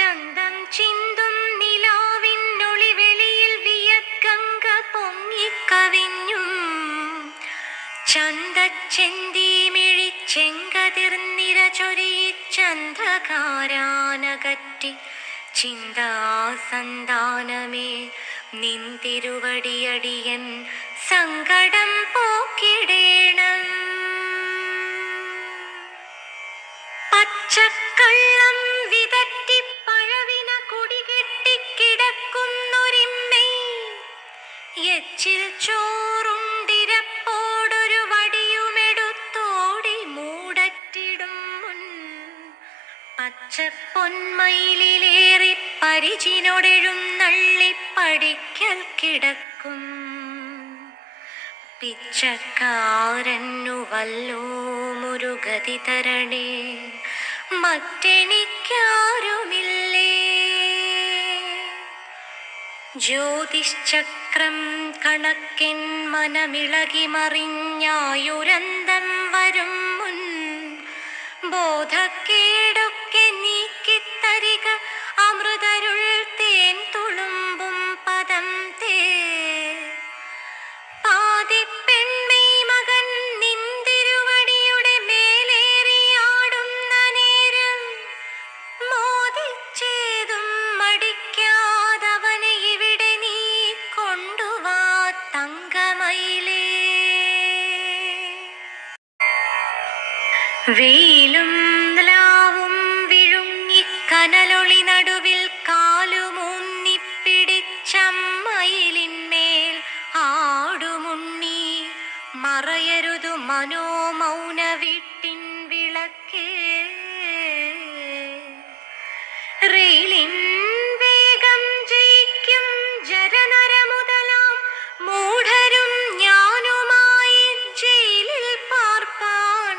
ചന്തം ചിന്തും നിലാവിനൊളിവെളിയിൽ വിയർഗംഗ പൊങ്ങിക്കവിഞ്ഞും ചന്തച്ചെന്തിമിഴിച്ചെങ്കതിർനിര ചൊരിയിച്ചന്ധകാരാനകറ്റി ചിന്താസന്താനമേ നിന്തിരുവടിയടിയൻ സങ്കടം പോക്കിടേണം. പച്ചക്കള്ളം വിതറ്റി പഴവിന കുടികെട്ടിക്കിടക്കുന്നൊരിമ്മേ എച്ചിൽ ചോറുണ്ടിരപ്പോടൊരു വടിയുമെടുത്തോടി മൂടറ്റിടും മുൻ പച്ചപ്പൊന്മയിലേറി പരിചിനോടെഴുന്നള്ളിപ്പടിക്കൽ കിടക്കും പിച്ചക്കാരനു വല്ലോ മുരുഗതി തരണേ, മറ്റെനിക്കാരുമില്ലേ. ജ്യോതിശ്ചക്രം കണക്കിൻ മനമിളകി മറിഞ്ഞായുരന്തം വരും മുൻ ബോധക്കേടൊക്കെ നീക്കിത്തരിക അമൃതരുൾ തേൻ തുളുമ്പും പദം തേ. പാതിപ്പെൺമൈ മകൻ നിന്തിരുവടിയുടെ മേലേറിയാടുന്ന നേരം മോദിച്ചേതും മടിക്കാതവനെ ഇവിടെ നീ കൊണ്ടുവാ തങ്കമയിലേ. വെയിലും നിലാവും വിഴുങ്ങി കനലൊളി നടുവിൽ കാലുമൂന്നിപ്പിടിച്ചമ്മയിലിന്മേൽ ആടുമുണ്ണി മറയരുതു മനോമൗന വീട്ടിൻ വിളക്കേ. റെയിലിൻ വേഗം ജയിക്കും ജരനരമുതലാം മൂഢരും ഞാനുമായി ജയിലിൽ പാർപ്പാൻ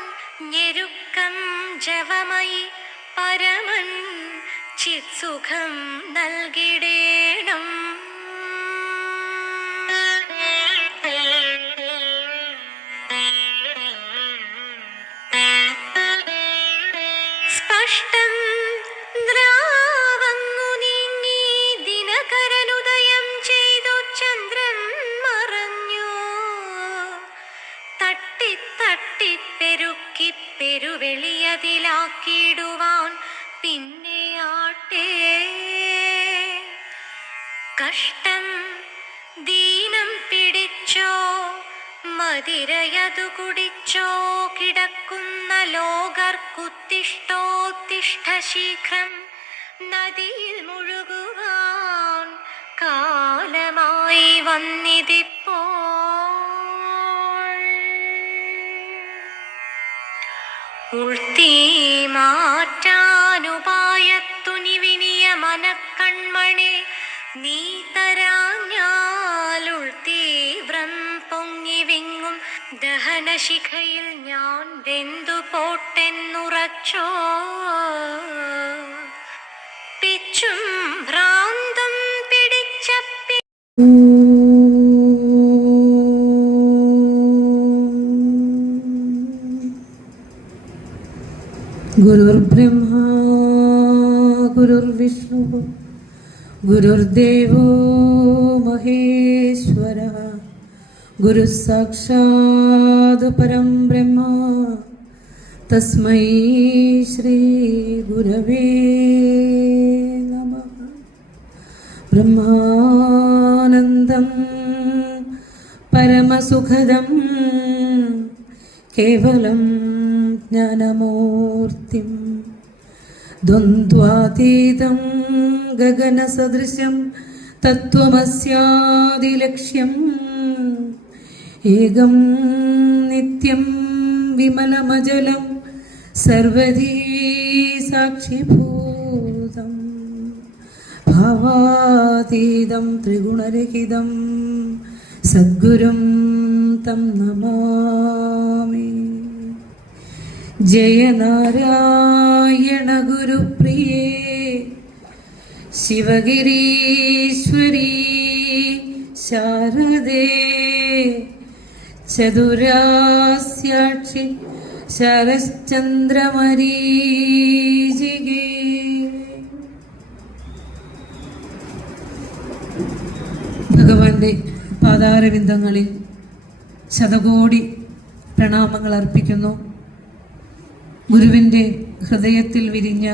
ഞെരുക്കം ജവമയി പരമൻ ചിത്സുഖം നൽകിടേണം. സ്പഷ്ടം ദ്രാവങ്ങു നീങ്ങി ദിനകരനുദയം ചെയ്തു ചന്ദ്രൻ മറഞ്ഞു. തട്ടിത്തട്ടിപ്പെരുക്കി പെരുവെളിയതിലാക്കിടുവാൻ പിന്നെ ആട്ടേ. കഷ്ടം ദീനം പിടിച്ചോ മതിരയതു കുടിച്ചോ കിടക്കുന്ന ലോകർക്കുത്തിഷ്ടോത്തിഷ്ഠ ശീഘ്രം നദിയിൽ മുഴുകുവാൻ കാലമായി വന്നിതിപ്പോൾ. ഉൾത്തീ മാറ്റാനുപായത്തുനിവിനിയ മനക്കൺമണി നീ തരാഞ്ഞാലുൾ തീവ്രം പൊങ്ങി വിങ്ങും ദഹനശിഖയിൽ ഞാൻ വെന്തു പോട്ടെന്നുറച്ചോ. പിച്ചും ഭ്രാന്തം പിടിച്ച ഗുരുർബ്രഹ്മാ ഗുരുർവിഷ്ണു ഗുരുർദേവോ മഹേശ്വരഃ ഗുരുസാക്ഷാത് പരം ബ്രഹ്മ തസ്മൈ ശ്രീ ഗുരവേ നമഃ. ബ്രഹ്മാനന്ദം പരമസുഖദം കേവലം ജ്ഞാനമൂർത്തിം ദ്വന്ദ്വാതീതം ഗഗനസദൃശം തത്വമസ്യാദിലക്ഷ്യം ഏകം നിത്യം വിമലമജലം സർവധീ സാക്ഷിഭൂതം ഭാവാതീതം ത്രിഗുണരഹിതം സദ്ഗുരും തം നമാമി. ജയ നാരായണ ഗുരുപ്രിയേ ശിവഗിരീശ്വരീ ശാരദേ ചതുരാസ്യാക്ഷി ശരശ്ചന്ദ്രമരീചികേ ശ്രീനാഥൻ്റെ പാതാരവിന്ദങ്ങളിൽ ശതകോടി പ്രണാമങ്ങൾ അർപ്പിക്കുന്നു. ഗുരുവിൻ്റെ ഹൃദയത്തിൽ വിരിഞ്ഞ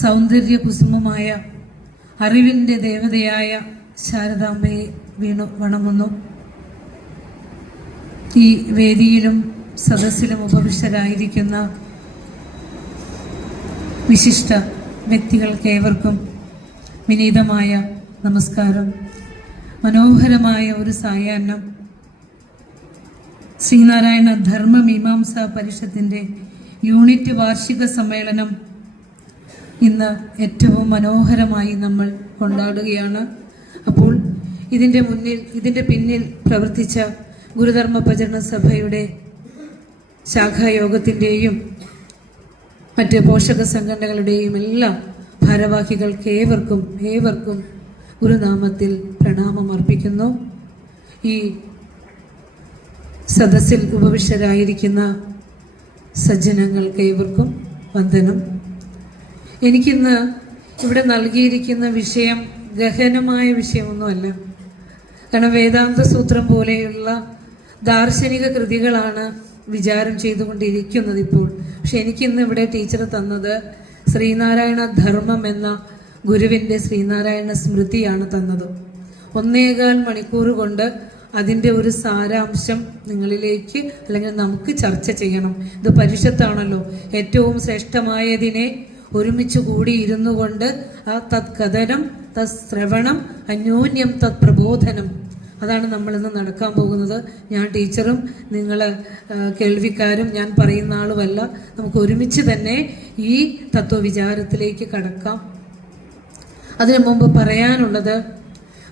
സൗന്ദര്യ കുസുമമായ അറിവിൻ്റെ ദേവതയായ ശാരദാംബയെ വീണു വണങ്ങുന്നു. ഈ വേദിയിലും സദസ്സിലും ഉപവിഷ്ടരായിരിക്കുന്ന വിശിഷ്ട വ്യക്തികൾക്കേവർക്കും വിനീതമായ നമസ്കാരം. മനോഹരമായ ഒരു സായാഹ്നം ശ്രീനാരായണ ധർമ്മമീമാംസാ പരിഷത്തിൻ്റെ യൂണിറ്റ് വാർഷിക സമ്മേളനം ഇന്ന് ഏറ്റവും മനോഹരമായി നമ്മൾ കൊണ്ടാടുകയാണ്. അപ്പോൾ ഇതിൻ്റെ പിന്നിൽ പ്രവർത്തിച്ച ഗുരുധർമ്മ പ്രചരണ സഭയുടെ ശാഖായോഗത്തിൻ്റെയും മറ്റ് പോഷക സംഘടനകളുടെയും എല്ലാം ഭാരവാഹികൾക്ക് ഏവർക്കും ഗുരുനാമത്തിൽ പ്രണാമം അർപ്പിക്കുന്നു. ഈ സദസ്സിൽ ഉപവിഷ്ടരായിരിക്കുന്ന സജ്ജനങ്ങൾക്ക് ഏവർക്കും വന്ദനം. എനിക്കിന്ന് ഇവിടെ നൽകിയിരിക്കുന്ന വിഷയം ഗഹനമായ വിഷയമൊന്നുമല്ല. കാരണം വേദാന്ത സൂത്രം പോലെയുള്ള ദാർശനിക കൃതികളാണ് വിചാരം ചെയ്തുകൊണ്ടിരിക്കുന്നത് ഇപ്പോൾ. പക്ഷെ എനിക്കിന്ന് ഇവിടെ ടീച്ചർ തന്നത് ശ്രീനാരായണ ധർമ്മം എന്ന ഗുരുവിൻ്റെ ശ്രീനാരായണ സ്മൃതിയാണ് തന്നത്. 1.25 മണിക്കൂർ കൊണ്ട് അതിൻ്റെ ഒരു സാരാംശം നിങ്ങളിലേക്ക് അല്ലെങ്കിൽ നമുക്ക് ചർച്ച ചെയ്യണം. ഇത് പരിഷത്താണല്ലോ. ഏറ്റവും ശ്രേഷ്ഠമായതിനെ ഒരുമിച്ച് കൂടി ഇരുന്നു കൊണ്ട് ആ തത് കഥനം തത് ശ്രവണം അന്യോന്യം തത് പ്രബോധനം, അതാണ് നമ്മളിന്ന് നടക്കാൻ പോകുന്നത്. ഞാൻ ടീച്ചറും നിങ്ങൾ കേൾവിക്കാരും ഞാൻ പറയുന്ന ആളുമല്ല. നമുക്ക് ഒരുമിച്ച് തന്നെ ഈ തത്വവിചാരത്തിലേക്ക് കടക്കാം. അതിനു മുമ്പ് പറയാനുള്ളത്,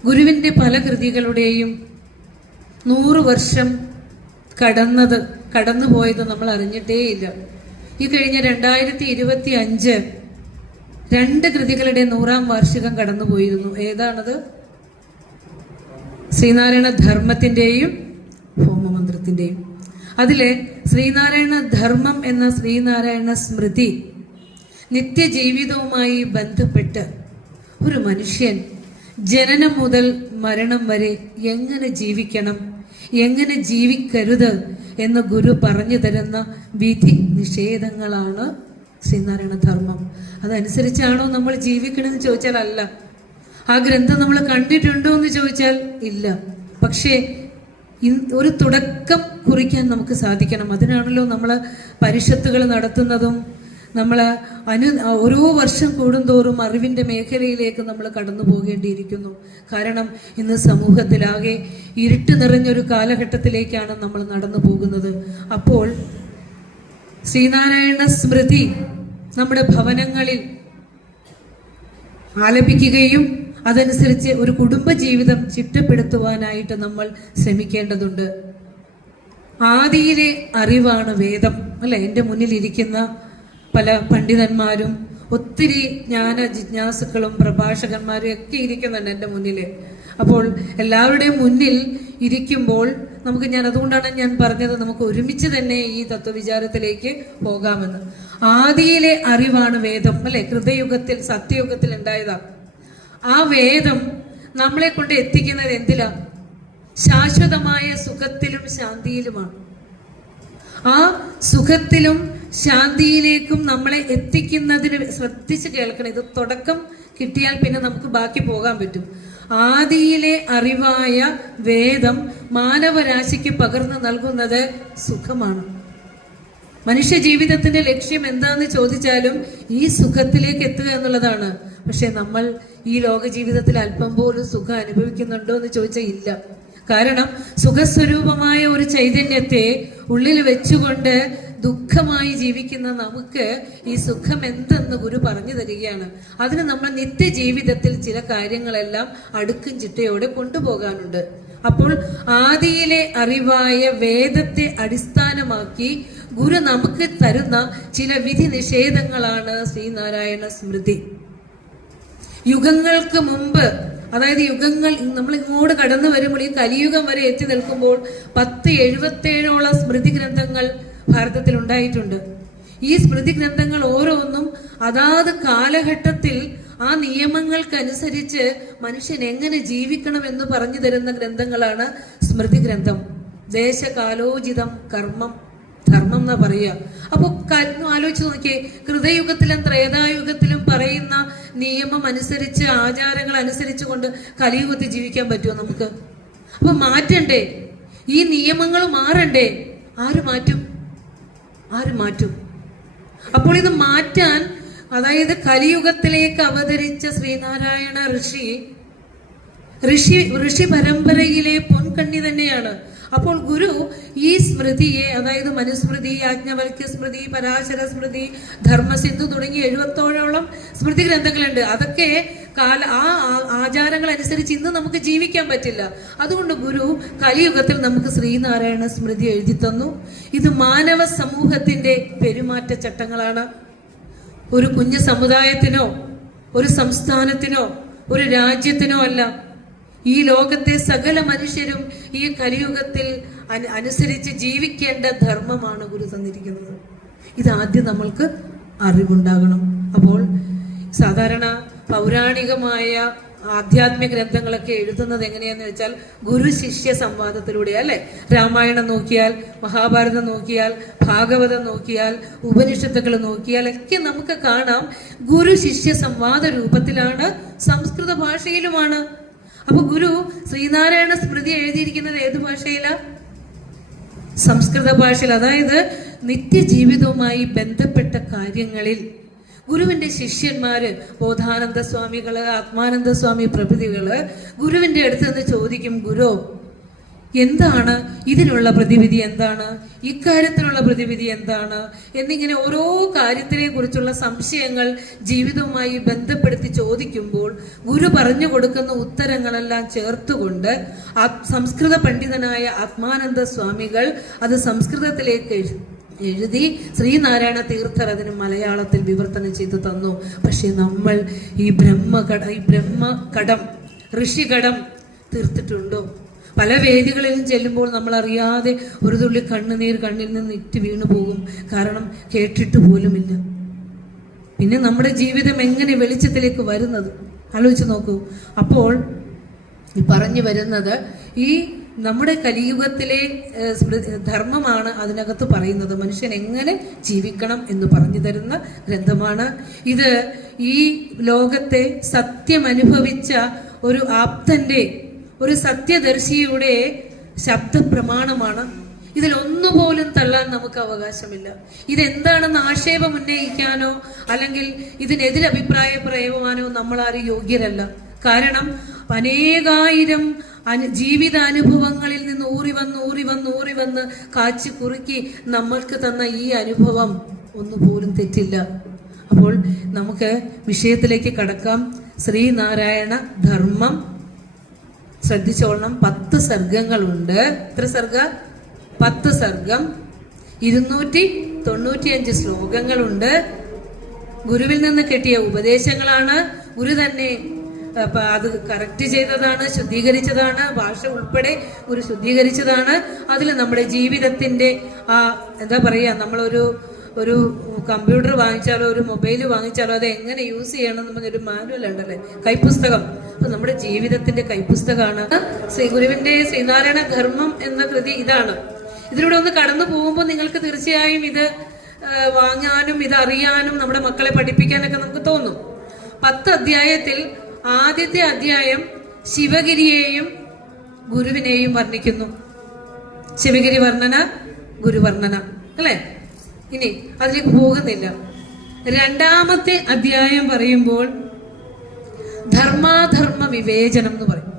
ഗുരുവിൻ്റെ പല കൃതികളുടെയും 100 വർഷം കടന്നുപോയത് നമ്മൾ അറിഞ്ഞിട്ടേയില്ല. ഈ കഴിഞ്ഞ 2025 2 കൃതികളുടെ 100ാം വാർഷികം കടന്നുപോയിരുന്നു. ഏതാണത്? ശ്രീനാരായണ ധർമ്മത്തിൻ്റെയും ഹോമമന്ത്രത്തിൻ്റെയും. അതിലെ ശ്രീനാരായണ ധർമ്മം എന്ന ശ്രീനാരായണ സ്മൃതി നിത്യജീവിതവുമായി ബന്ധപ്പെട്ട് ഒരു മനുഷ്യൻ ജനനം മുതൽ മരണം വരെ എങ്ങനെ ജീവിക്കണം, എങ്ങനെ ജീവിക്കരുത് എന്ന് ഗുരു പറഞ്ഞു തരുന്ന വിധി നിഷേധങ്ങളാണ് ശ്രീനാരായണ ധർമ്മം. അതനുസരിച്ചാണോ നമ്മൾ ജീവിക്കണമെന്ന് ചോദിച്ചാൽ അല്ല. ആ ഗ്രന്ഥം നമ്മൾ കണ്ടിട്ടുണ്ടോ എന്ന് ചോദിച്ചാൽ ഇല്ല. പക്ഷേ ഒരു തുടക്കം കുറിക്കാൻ നമുക്ക് സാധിക്കണം. അതിനാണല്ലോ നമ്മൾ പരിഷത്തുകൾ നടത്തുന്നതും നമ്മൾ ഓരോ വർഷം കൂടുന്തോറും അറിവിൻ്റെ മേഖലയിലേക്ക് നമ്മൾ കടന്നു പോകേണ്ടിയിരിക്കുന്നു. കാരണം ഇന്ന് സമൂഹത്തിലാകെ ഇരുട്ട് നിറഞ്ഞൊരു കാലഘട്ടത്തിലേക്കാണ് നമ്മൾ നടന്നു പോകുന്നത്. അപ്പോൾ ശ്രീനാരായണ സ്മൃതി നമ്മുടെ ഭവനങ്ങളിൽ ആലപിക്കുകയും അതനുസരിച്ച് ഒരു കുടുംബജീവിതം ചിട്ടപ്പെടുത്തുവാനായിട്ട് നമ്മൾ ശ്രമിക്കേണ്ടതുണ്ട്. ആദിയിലെ അറിവാണ് വേദം, അല്ലെ? എൻ്റെ മുന്നിലിരിക്കുന്ന പല പണ്ഡിതന്മാരും ഒത്തിരി ജ്ഞാന ജിജ്ഞാസുക്കളും പ്രഭാഷകന്മാരും ഒക്കെ ഇരിക്കുന്നുണ്ട് എൻ്റെ മുന്നിൽ. അപ്പോൾ എല്ലാവരുടെയും മുന്നിൽ ഇരിക്കുമ്പോൾ അതുകൊണ്ടാണ് ഞാൻ പറഞ്ഞത് നമുക്ക് ഒരുമിച്ച് തന്നെ ഈ തത്വവിചാരത്തിലേക്ക് പോകാമെന്ന്. ആദിയിലെ അറിവാണ് വേദം, അല്ലെ? കൃതയുഗത്തിൽ സത്യയുഗത്തിൽ ഉണ്ടായതാണ്. ആ വേദം നമ്മളെ കൊണ്ട് എത്തിക്കുന്നത് എന്തിലാ? ശാശ്വതമായ സുഖത്തിലും ശാന്തിയിലുമാണ്. ആ സുഖത്തിലും ശാന്തിയിലേക്കും നമ്മളെ എത്തിക്കുന്നതിന് ശ്രദ്ധിച്ച് കേൾക്കണം. ഇത് തുടക്കം കിട്ടിയാൽ പിന്നെ നമുക്ക് ബാക്കി പോകാൻ പറ്റും. ആദിയിലെ അറിവായ വേദം മാനവരാശിക്ക് പകർന്നു നൽകുന്നത് സുഖമാണ്. മനുഷ്യ ജീവിതത്തിന്റെ ലക്ഷ്യം എന്താന്ന് ചോദിച്ചാലും ഈ സുഖത്തിലേക്ക് എത്തുക എന്നുള്ളതാണ്. പക്ഷെ നമ്മൾ ഈ ലോക ജീവിതത്തിൽ അല്പം പോലും സുഖം അനുഭവിക്കുന്നുണ്ടോ എന്ന് ചോദിച്ചാൽ ഇല്ല. കാരണം സുഖസ്വരൂപമായ ഒരു ചൈതന്യത്തെ ഉള്ളിൽ വെച്ചുകൊണ്ട് ദുഃഖമായി ജീവിക്കുന്ന നമുക്ക് ഈ സുഖം എന്തെന്ന് ഗുരു പറഞ്ഞു തരികയാണ്. അതിന് നമ്മൾ നിത്യജീവിതത്തിൽ ചില കാര്യങ്ങളെല്ലാം അടുക്കും ചിട്ടയോടെ കൊണ്ടുപോകാനുണ്ട്. അപ്പോൾ ആദിയിലെ അറിവായ വേദത്തെ അടിസ്ഥാനമാക്കി ഗുരു നമുക്ക് തരുന്ന ചില വിധി നിഷേധങ്ങളാണ് ശ്രീനാരായണ സ്മൃതി. യുഗങ്ങൾക്ക് മുമ്പ്, അതായത് യുഗങ്ങൾ നമ്മൾ ഇങ്ങോട്ട് കടന്നു വരുമ്പോൾ ഈ കലിയുഗം വരെ എത്തി നിൽക്കുമ്പോൾ 1077ഓളം സ്മൃതി ഗ്രന്ഥങ്ങൾ ഭാരതത്തിൽ ഉണ്ടായിട്ടുണ്ട്. ഈ സ്മൃതി ഗ്രന്ഥങ്ങൾ ഓരോന്നും അതാത് കാലഘട്ടത്തിൽ ആ നിയമങ്ങൾക്കനുസരിച്ച് മനുഷ്യൻ എങ്ങനെ ജീവിക്കണം എന്ന് പറഞ്ഞു തരുന്ന ഗ്രന്ഥങ്ങളാണ് സ്മൃതി ഗ്രന്ഥം. ദേശകാലോചിതം കർമ്മം ധർമ്മം എന്നാ പറയുക. അപ്പൊ ആലോചിച്ച് നോക്കിയേ, കൃതയുഗത്തിലും ത്രേതായുഗത്തിലും പറയുന്ന നിയമം അനുസരിച്ച് ആചാരങ്ങൾ അനുസരിച്ച് കൊണ്ട് കലിയുഗത്തിൽ ജീവിക്കാൻ പറ്റുമോ നമുക്ക്? അപ്പൊ മാറ്റണ്ടേ? ഈ നിയമങ്ങൾ മാറണ്ടേ? ആര് മാറ്റും? അപ്പോൾ ഇത് മാറ്റാൻ, അതായത് കലിയുഗത്തിലേക്ക് അവതരിച്ച ശ്രീനാരായണ ഋഷി പരമ്പരയിലെ പൊൻകണ്ണി തന്നെയാണ്. അപ്പോൾ ഗുരു ഈ സ്മൃതിയെ, അതായത് മനുസ്മൃതി, യാജ്ഞവൽക്യ സ്മൃതി, പരാശര സ്മൃതി, ധർമ്മസിന്ധു തുടങ്ങി 70ഓളം സ്മൃതി ഗ്രന്ഥങ്ങളുണ്ട്. അതൊക്കെ ആ ആചാരങ്ങൾ അനുസരിച്ച് ഇന്ന് നമുക്ക് ജീവിക്കാൻ പറ്റില്ല. അതുകൊണ്ട് ഗുരു കലിയുഗത്തിൽ നമുക്ക് ശ്രീനാരായണ സ്മൃതി എഴുതി തന്നു. ഇത് മാനവ സമൂഹത്തിന്റെ പെരുമാറ്റ ചട്ടങ്ങളാണ്. ഒരു കുഞ്ഞു സമുദായത്തിനോ ഒരു സംസ്ഥാനത്തിനോ ഒരു രാജ്യത്തിനോ അല്ല, ഈ ലോകത്തെ സകല മനുഷ്യരും ഈ കലിയുഗത്തിൽ അനുസരിച്ച് ജീവിക്കേണ്ട ധർമ്മമാണ് ഗുരു തന്നിരിക്കുന്നത്. ഇതാദ്യം നമ്മൾക്ക് അറിവുണ്ടാകണം. അപ്പോൾ സാധാരണ പൗരാണികമായ ആധ്യാത്മിക ഗ്രന്ഥങ്ങളൊക്കെ എഴുതുന്നത് എങ്ങനെയാന്ന് വെച്ചാൽ ഗുരു ശിഷ്യ സംവാദത്തിലൂടെ അല്ലെ. രാമായണം നോക്കിയാൽ, മഹാഭാരതം നോക്കിയാൽ, ഭാഗവതം നോക്കിയാൽ, ഉപനിഷത്തുകൾ നോക്കിയാൽ ഒക്കെ നമുക്ക് കാണാം ഗുരു ശിഷ്യ സംവാദ രൂപത്തിലാണ്, സംസ്കൃത ഭാഷയിലുമാണ്. അപ്പൊ ഗുരു ശ്രീനാരായണ സ്മൃതി എഴുതിയിരിക്കുന്നത് ഏത് ഭാഷയിലാ? സംസ്കൃത ഭാഷയിൽ. അതായത് നിത്യജീവിതവുമായി ബന്ധപ്പെട്ട കാര്യങ്ങളിൽ ഗുരുവിന്റെ ശിഷ്യന്മാര്, ബോധാനന്ദ സ്വാമികള്, ആത്മാനന്ദ സ്വാമി പ്രഭൃതികള് ഗുരുവിന്റെ അടുത്ത് നിന്ന് ചോദിക്കും, ഗുരു എന്താണ് ഇതിനുള്ള പ്രതിവിധി, എന്താണ് ഇക്കാര്യത്തിനുള്ള പ്രതിവിധി, എന്താണ് എന്നിങ്ങനെ ഓരോ കാര്യത്തിനെ കുറിച്ചുള്ള സംശയങ്ങൾ ജീവിതവുമായി ബന്ധപ്പെടുത്തി ചോദിക്കുമ്പോൾ ഗുരു പറഞ്ഞു കൊടുക്കുന്ന ഉത്തരങ്ങളെല്ലാം ചേർത്തുകൊണ്ട് സംസ്കൃത പണ്ഡിതനായ ആത്മാനന്ദ സ്വാമികൾ അത് സംസ്കൃതത്തിലേക്ക് എഴുതി ശ്രീനാരായണ തീർത്ഥർ അതിന് മലയാളത്തിൽ വിവർത്തനം ചെയ്തു തന്നു. പക്ഷെ നമ്മൾ ഈ ബ്രഹ്മകടം ഋഷികടം തീർത്തിട്ടുണ്ടോ? പല വേദികളിലും ചെല്ലുമ്പോൾ നമ്മൾ അറിയാതെ ഒരു തുള്ളി കണ്ണുനീർ കണ്ണിൽ നിന്ന് ഇറ്റ് വീണു പോകും. കാരണം കേട്ടിട്ട് പോലുമില്ല. പിന്നെ നമ്മുടെ ജീവിതം എങ്ങനെ വെളിച്ചത്തിലേക്ക് വരുന്നത് ആലോചിച്ച് നോക്കൂ. അപ്പോൾ പറഞ്ഞു വരുന്നത് ഈ നമ്മുടെ കലിയുഗത്തിലെ ധർമ്മമാണ് അതിനകത്ത് പറയുന്നത്. മനുഷ്യൻ എങ്ങനെ ജീവിക്കണം എന്ന് പറഞ്ഞു തരുന്ന ഗ്രന്ഥമാണ് ഇത്. ഈ ലോകത്തെ സത്യം അനുഭവിച്ച ഒരു ആപ്തന്റെ, ഒരു സത്യദർശിയുടെ ശബ്ദ പ്രമാണമാണ്. ഇതിലൊന്നുപോലും തള്ളാൻ നമുക്ക് അവകാശമില്ല. ഇതെന്താണെന്ന് ആക്ഷേപം ഉന്നയിക്കാനോ അല്ലെങ്കിൽ ഇതിനെതിരെ അഭിപ്രായം പറയുവാനോ നമ്മളാരും യോഗ്യരല്ല. കാരണം അനേകായിരം ജീവിതാനുഭവങ്ങളിൽ നിന്ന് ഊറി വന്ന് കാച്ചി കുറുക്കി നമ്മൾക്ക് തന്ന ഈ അനുഭവം ഒന്നുപോലും തെറ്റില്ല. അപ്പോൾ നമുക്ക് വിഷയത്തിലേക്ക് കടക്കാം. ശ്രീനാരായണ ധർമ്മം ശ്രദ്ധിച്ചോളണം. 10 സർഗങ്ങളുണ്ട്. എത്ര സർഗ? 10 സർഗം, 295 ശ്ലോകങ്ങളുണ്ട്. ഗുരുവിൽ നിന്ന് കിട്ടിയ ഉപദേശങ്ങളാണ്. ഗുരു തന്നെ അത് കറക്റ്റ് ചെയ്തതാണ്, ശുദ്ധീകരിച്ചതാണ്. ഭാഷ ഉൾപ്പെടെ ഗുരു ശുദ്ധീകരിച്ചതാണ്. അതിൽ നമ്മുടെ ജീവിതത്തിന്റെ എന്താ പറയുക, നമ്മളൊരു കമ്പ്യൂട്ടർ വാങ്ങിച്ചാലോ ഒരു മൊബൈൽ വാങ്ങിച്ചാലോ അത് എങ്ങനെ യൂസ് ചെയ്യണം എന്ന് പറഞ്ഞൊരു മാനുവൽ ഉണ്ടല്ലേ, കൈപ്പുസ്തകം. അപ്പൊ നമ്മുടെ ജീവിതത്തിന്റെ കൈപ്പുസ്തകമാണ് ഗുരുവിന്റെ ശ്രീനാരായണ ധർമ്മം എന്ന കൃതി. ഇതാണ്. ഇതിലൂടെ ഒന്ന് കടന്നു പോകുമ്പോൾ നിങ്ങൾക്ക് തീർച്ചയായും ഇത് വാങ്ങാനും ഇത് അറിയാനും നമ്മുടെ മക്കളെ പഠിപ്പിക്കാനൊക്കെ നമുക്ക് തോന്നും. 10 അധ്യായത്തിൽ ആദ്യത്തെ അധ്യായം ശിവഗിരിയെയും ഗുരുവിനെയും വർണ്ണിക്കുന്നു. ശിവഗിരി വർണ്ണന, ഗുരുവർണ്ണന അല്ലെ. ഇനി അതിലേക്ക് പോകുന്നില്ല. 2ാമത്തെ അധ്യായം പറയുമ്പോൾ ധർമാധർമ്മ വിവേചനം എന്ന് പറയും.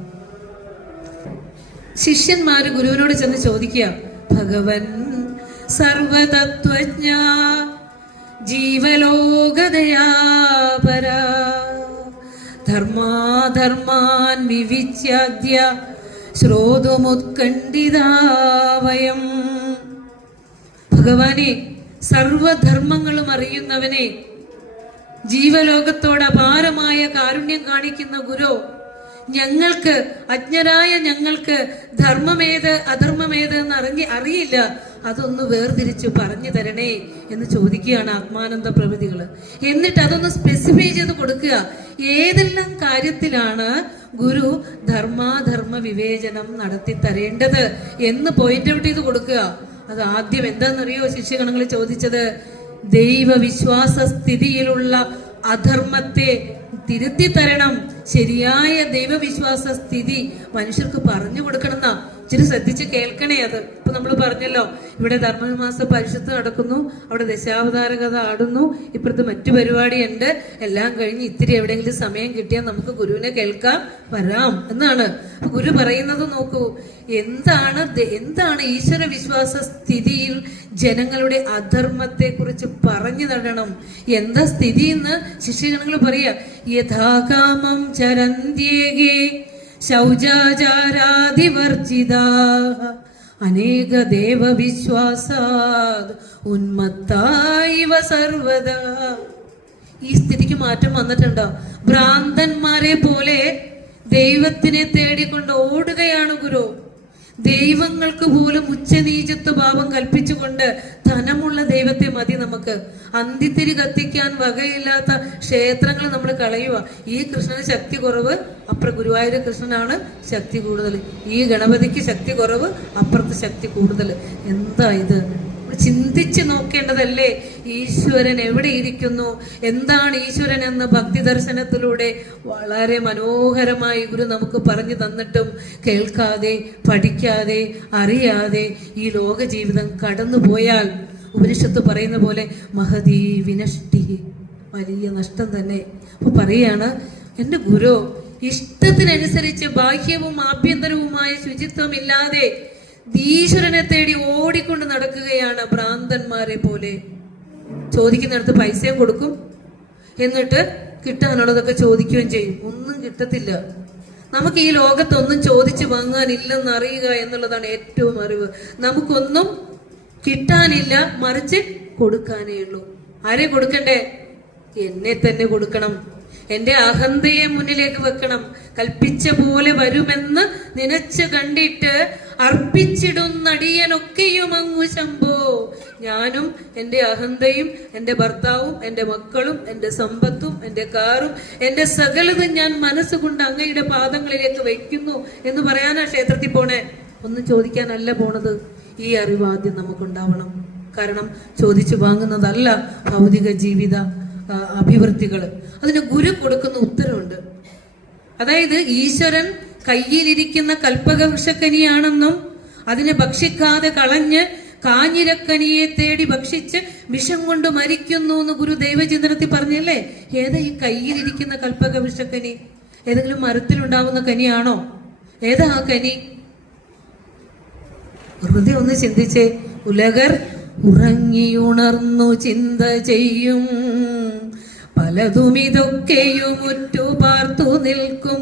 ശിഷ്യന്മാര് ഗുരുവിനോട് ചെന്ന് ചോദിക്കുക, ഭഗവൻ സർവതത്വജ്ഞ ജീവലോകദയാപര ധർമാധർമാൻ വിവിച്യാദ്യ ശ്രോതുമുത്കണ്ഠിതാവയം. ഭഗവാനെ, സർവധർമ്മങ്ങളും അറിയുന്നവനെ, ജീവലോകത്തോട് അപാരമായ കാരുണ്യം കാണിക്കുന്ന ഗുരു, ഞങ്ങൾക്ക് അജ്ഞരായ ഞങ്ങൾക്ക് ധർമ്മമേത് അധർമ്മമേത് എന്ന് അറിയില്ല. അതൊന്ന് വേർതിരിച്ച് പറഞ്ഞു തരണേ എന്ന് ചോദിക്കുകയാണ് ആത്മാനന്ദ പ്രഭൃതികൾ. എന്നിട്ട് അതൊന്ന് സ്പെസിഫൈ ചെയ്ത് കൊടുക്കുക. ഏതെല്ലാം കാര്യത്തിലാണ് ഗുരു ധർമാധർമ്മ വിവേചനം നടത്തി തരേണ്ടത് എന്ന് പോയിന്റ് ഔട്ട് ചെയ്ത് കൊടുക്കുക. അത് ആദ്യം എന്താണെന്നറിയോ ശിഷ്യഗണങ്ങൾ ചോദിച്ചത്? ദൈവവിശ്വാസ സ്ഥിതിയിലുള്ള അധർമ്മത്തെ തിരുത്തി തരണം. ശരിയായ ദൈവവിശ്വാസ സ്ഥിതി മനുഷ്യർക്ക് പറഞ്ഞു കൊടുക്കണം എന്നാ. ഇച്ചിരി ശ്രദ്ധിച്ച് കേൾക്കണേ. അത് ഇപ്പൊ നമ്മൾ പറഞ്ഞല്ലോ, ഇവിടെ ധർമ്മമാസ പരിഷത്ത് നടക്കുന്നു, അവിടെ ദശാവതാര കഥ ആടുന്നു, ഇപ്പുറത്ത് മറ്റു പരിപാടിയുണ്ട്. എല്ലാം കഴിഞ്ഞ് ഇത്തിരി എവിടെയെങ്കിലും സമയം കിട്ടിയാൽ നമുക്ക് ഗുരുവിനെ കേൾക്കാൻ വരാം എന്നാണ് ഗുരു പറയുന്നത്. നോക്കൂ, എന്താണ് ഈശ്വര വിശ്വാസ സ്ഥിതിയിൽ ജനങ്ങളുടെ അധർമ്മത്തെ കുറിച്ച് പറഞ്ഞു തരണം. എന്താ സ്ഥിതി എന്ന് ശിഷ്യഗണങ്ങൾ പറയാ. യഥാകാമം ചരന്ത്യേകേ ശൗചാചാരാദിവർജിതാഃ അനേക ദേവവിശ്വാസാദ് ഉന്മത്തായിവ സർവദാ. ഈ സ്ഥിതിക്ക് മാറ്റം വന്നിട്ടുണ്ടോ? ഭ്രാന്തന്മാരെ പോലെ ദൈവത്തിനെ തേടിക്കൊണ്ട് ഓടുകയാണ് ഗുരു. ദൈവങ്ങൾക്ക് പോലും ഉച്ചനീചത്വ ഭാവം കൽപ്പിച്ചുകൊണ്ട് ധനമുള്ള ദൈവത്തെ മതി നമുക്ക്. അന്തിത്തിരി കത്തിക്കാൻ വകയില്ലാത്ത ക്ഷേത്രങ്ങൾ നമ്മൾ കളയുക. ഈ കൃഷ്ണന് ശക്തി കുറവ്, അപ്പുറം ഗുരുവായൂർ കൃഷ്ണനാണ് ശക്തി കൂടുതൽ. ഈ ഗണപതിക്ക് ശക്തി കുറവ്, അപ്പുറത്ത് ശക്തി കൂടുതൽ. എന്താ ഇത്? ചിന്തിച്ച് നോക്കേണ്ടതല്ലേ ഈശ്വരൻ എവിടെ ഇരിക്കുന്നു, എന്താണ് ഈശ്വരൻ എന്ന് ഭക്തി ദർശനത്തിലൂടെ വളരെ മനോഹരമായി ഗുരു നമുക്ക് പറഞ്ഞു തന്നിട്ടും കേൾക്കാതെ, പഠിക്കാതെ, അറിയാതെ ഈ ലോക ജീവിതം കടന്നു പോയാൽ ഉപനിഷത്ത് പറയുന്ന പോലെ മഹതീ വിനഷ്ടി, വലിയ നഷ്ടം തന്നെ. അപ്പൊ പറയാണ്, എൻ്റെ ഗുരു ഇഷ്ടത്തിനനുസരിച്ച് ബാഹ്യവും ആഭ്യന്തരവുമായ ശുചിത്വമില്ലാതെ ഈശ്വരനെ തേടി ഓടിക്കൊണ്ട് നടക്കുകയാണ് ഭ്രാന്തന്മാരെ പോലെ. ചോദിക്കുന്നിടത്ത് പൈസയും കൊടുക്കും, എന്നിട്ട് കിട്ടാനുള്ളതൊക്കെ ചോദിക്കുകയും ചെയ്യും. ഒന്നും കിട്ടത്തില്ല. നമുക്ക് ഈ ലോകത്തൊന്നും ചോദിച്ചു വാങ്ങാനില്ലെന്ന് അറിയുക എന്നുള്ളതാണ് ഏറ്റവും അറിവ്. നമുക്കൊന്നും കിട്ടാനില്ല, മറിച്ച് കൊടുക്കാനേ ഉള്ളൂ. ആരെ കൊടുക്കണ്ടേ? എന്നെ തന്നെ കൊടുക്കണം. എന്റെ അഹന്തയെ മുന്നിലേക്ക് വെക്കണം. കൽപ്പിച്ച പോലെ വരുമെന്ന് നനച്ച് കണ്ടിട്ട് അർപ്പിച്ചിടുന്നടിയനൊക്കെയും അങ്ങു ശംഭോ. ഞാനും എൻ്റെ അഹന്തയും എൻ്റെ ഭർത്താവും എൻ്റെ മക്കളും എൻ്റെ സമ്പത്തും എൻ്റെ കാറും എൻ്റെ സകലതും ഞാൻ മനസ്സുകൊണ്ട് അങ്ങയുടെ പാദങ്ങളിലേക്ക് വയ്ക്കുന്നു എന്ന് പറയാനാ ക്ഷേത്രത്തിൽ പോണേ. ഒന്നും ചോദിക്കാനല്ല പോണത്. ഈ അറിവ് ആദ്യം നമുക്കുണ്ടാവണം. കാരണം ചോദിച്ചു വാങ്ങുന്നതല്ല ഭൗതിക ജീവിത അഭിവൃദ്ധികൾ. അതിന് ഗുരു കൊടുക്കുന്ന ഉത്തരവുണ്ട്. അതായത് ഈശ്വരൻ കയ്യിലിരിക്കുന്ന കൽപ്പകവൃക്ഷക്കനിയാണെന്നും അതിനെ ഭക്ഷിക്കാതെ കളഞ്ഞ് കാഞ്ഞിരക്കനിയെ തേടി ഭക്ഷിച്ച് വിഷം കൊണ്ട് മരിക്കുന്നു എന്ന് ഗുരു ദൈവചിന്തനത്തിൽ പറഞ്ഞല്ലേ. ഏതാ ഈ കയ്യിലിരിക്കുന്ന കൽപ്പകവൃക്ഷക്കനി? ഏതെങ്കിലും മരത്തിലുണ്ടാവുന്ന കനിയാണോ? ഏതാ ആ കനി? വെറുതെ ഒന്ന് ചിന്തിച്ചേ. ഉലകർ ഉറങ്ങിയുണർന്നു ചിന്ത ചെയ്യും പലതും ഇതൊക്കെയും ഉറ്റു പാർത്തു നിൽക്കും.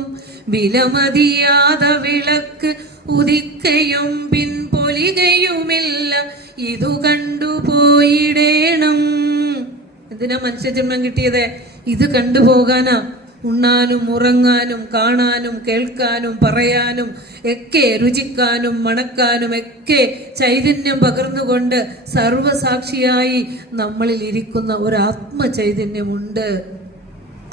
വിലമതിയാത വിളക്ക് ഉദിക്കയും പിൻപൊലികയുമില്ല, ഇതു കണ്ടുപോയിടേണം. എന്തിനാ മനുഷ്യജന്മം കിട്ടിയത്? ഇത് കണ്ടുപോകാനാ. ഉണ്ണാനും ഉറങ്ങാനും കാണാനും കേൾക്കാനും പറയാനും ഒക്കെ, രുചിക്കാനും മണക്കാനും ഒക്കെ ചൈതന്യം പകർന്നുകൊണ്ട് സർവസാക്ഷിയായി നമ്മളിൽ ഇരിക്കുന്ന ഒരു ആത്മചൈതന്യമുണ്ട്.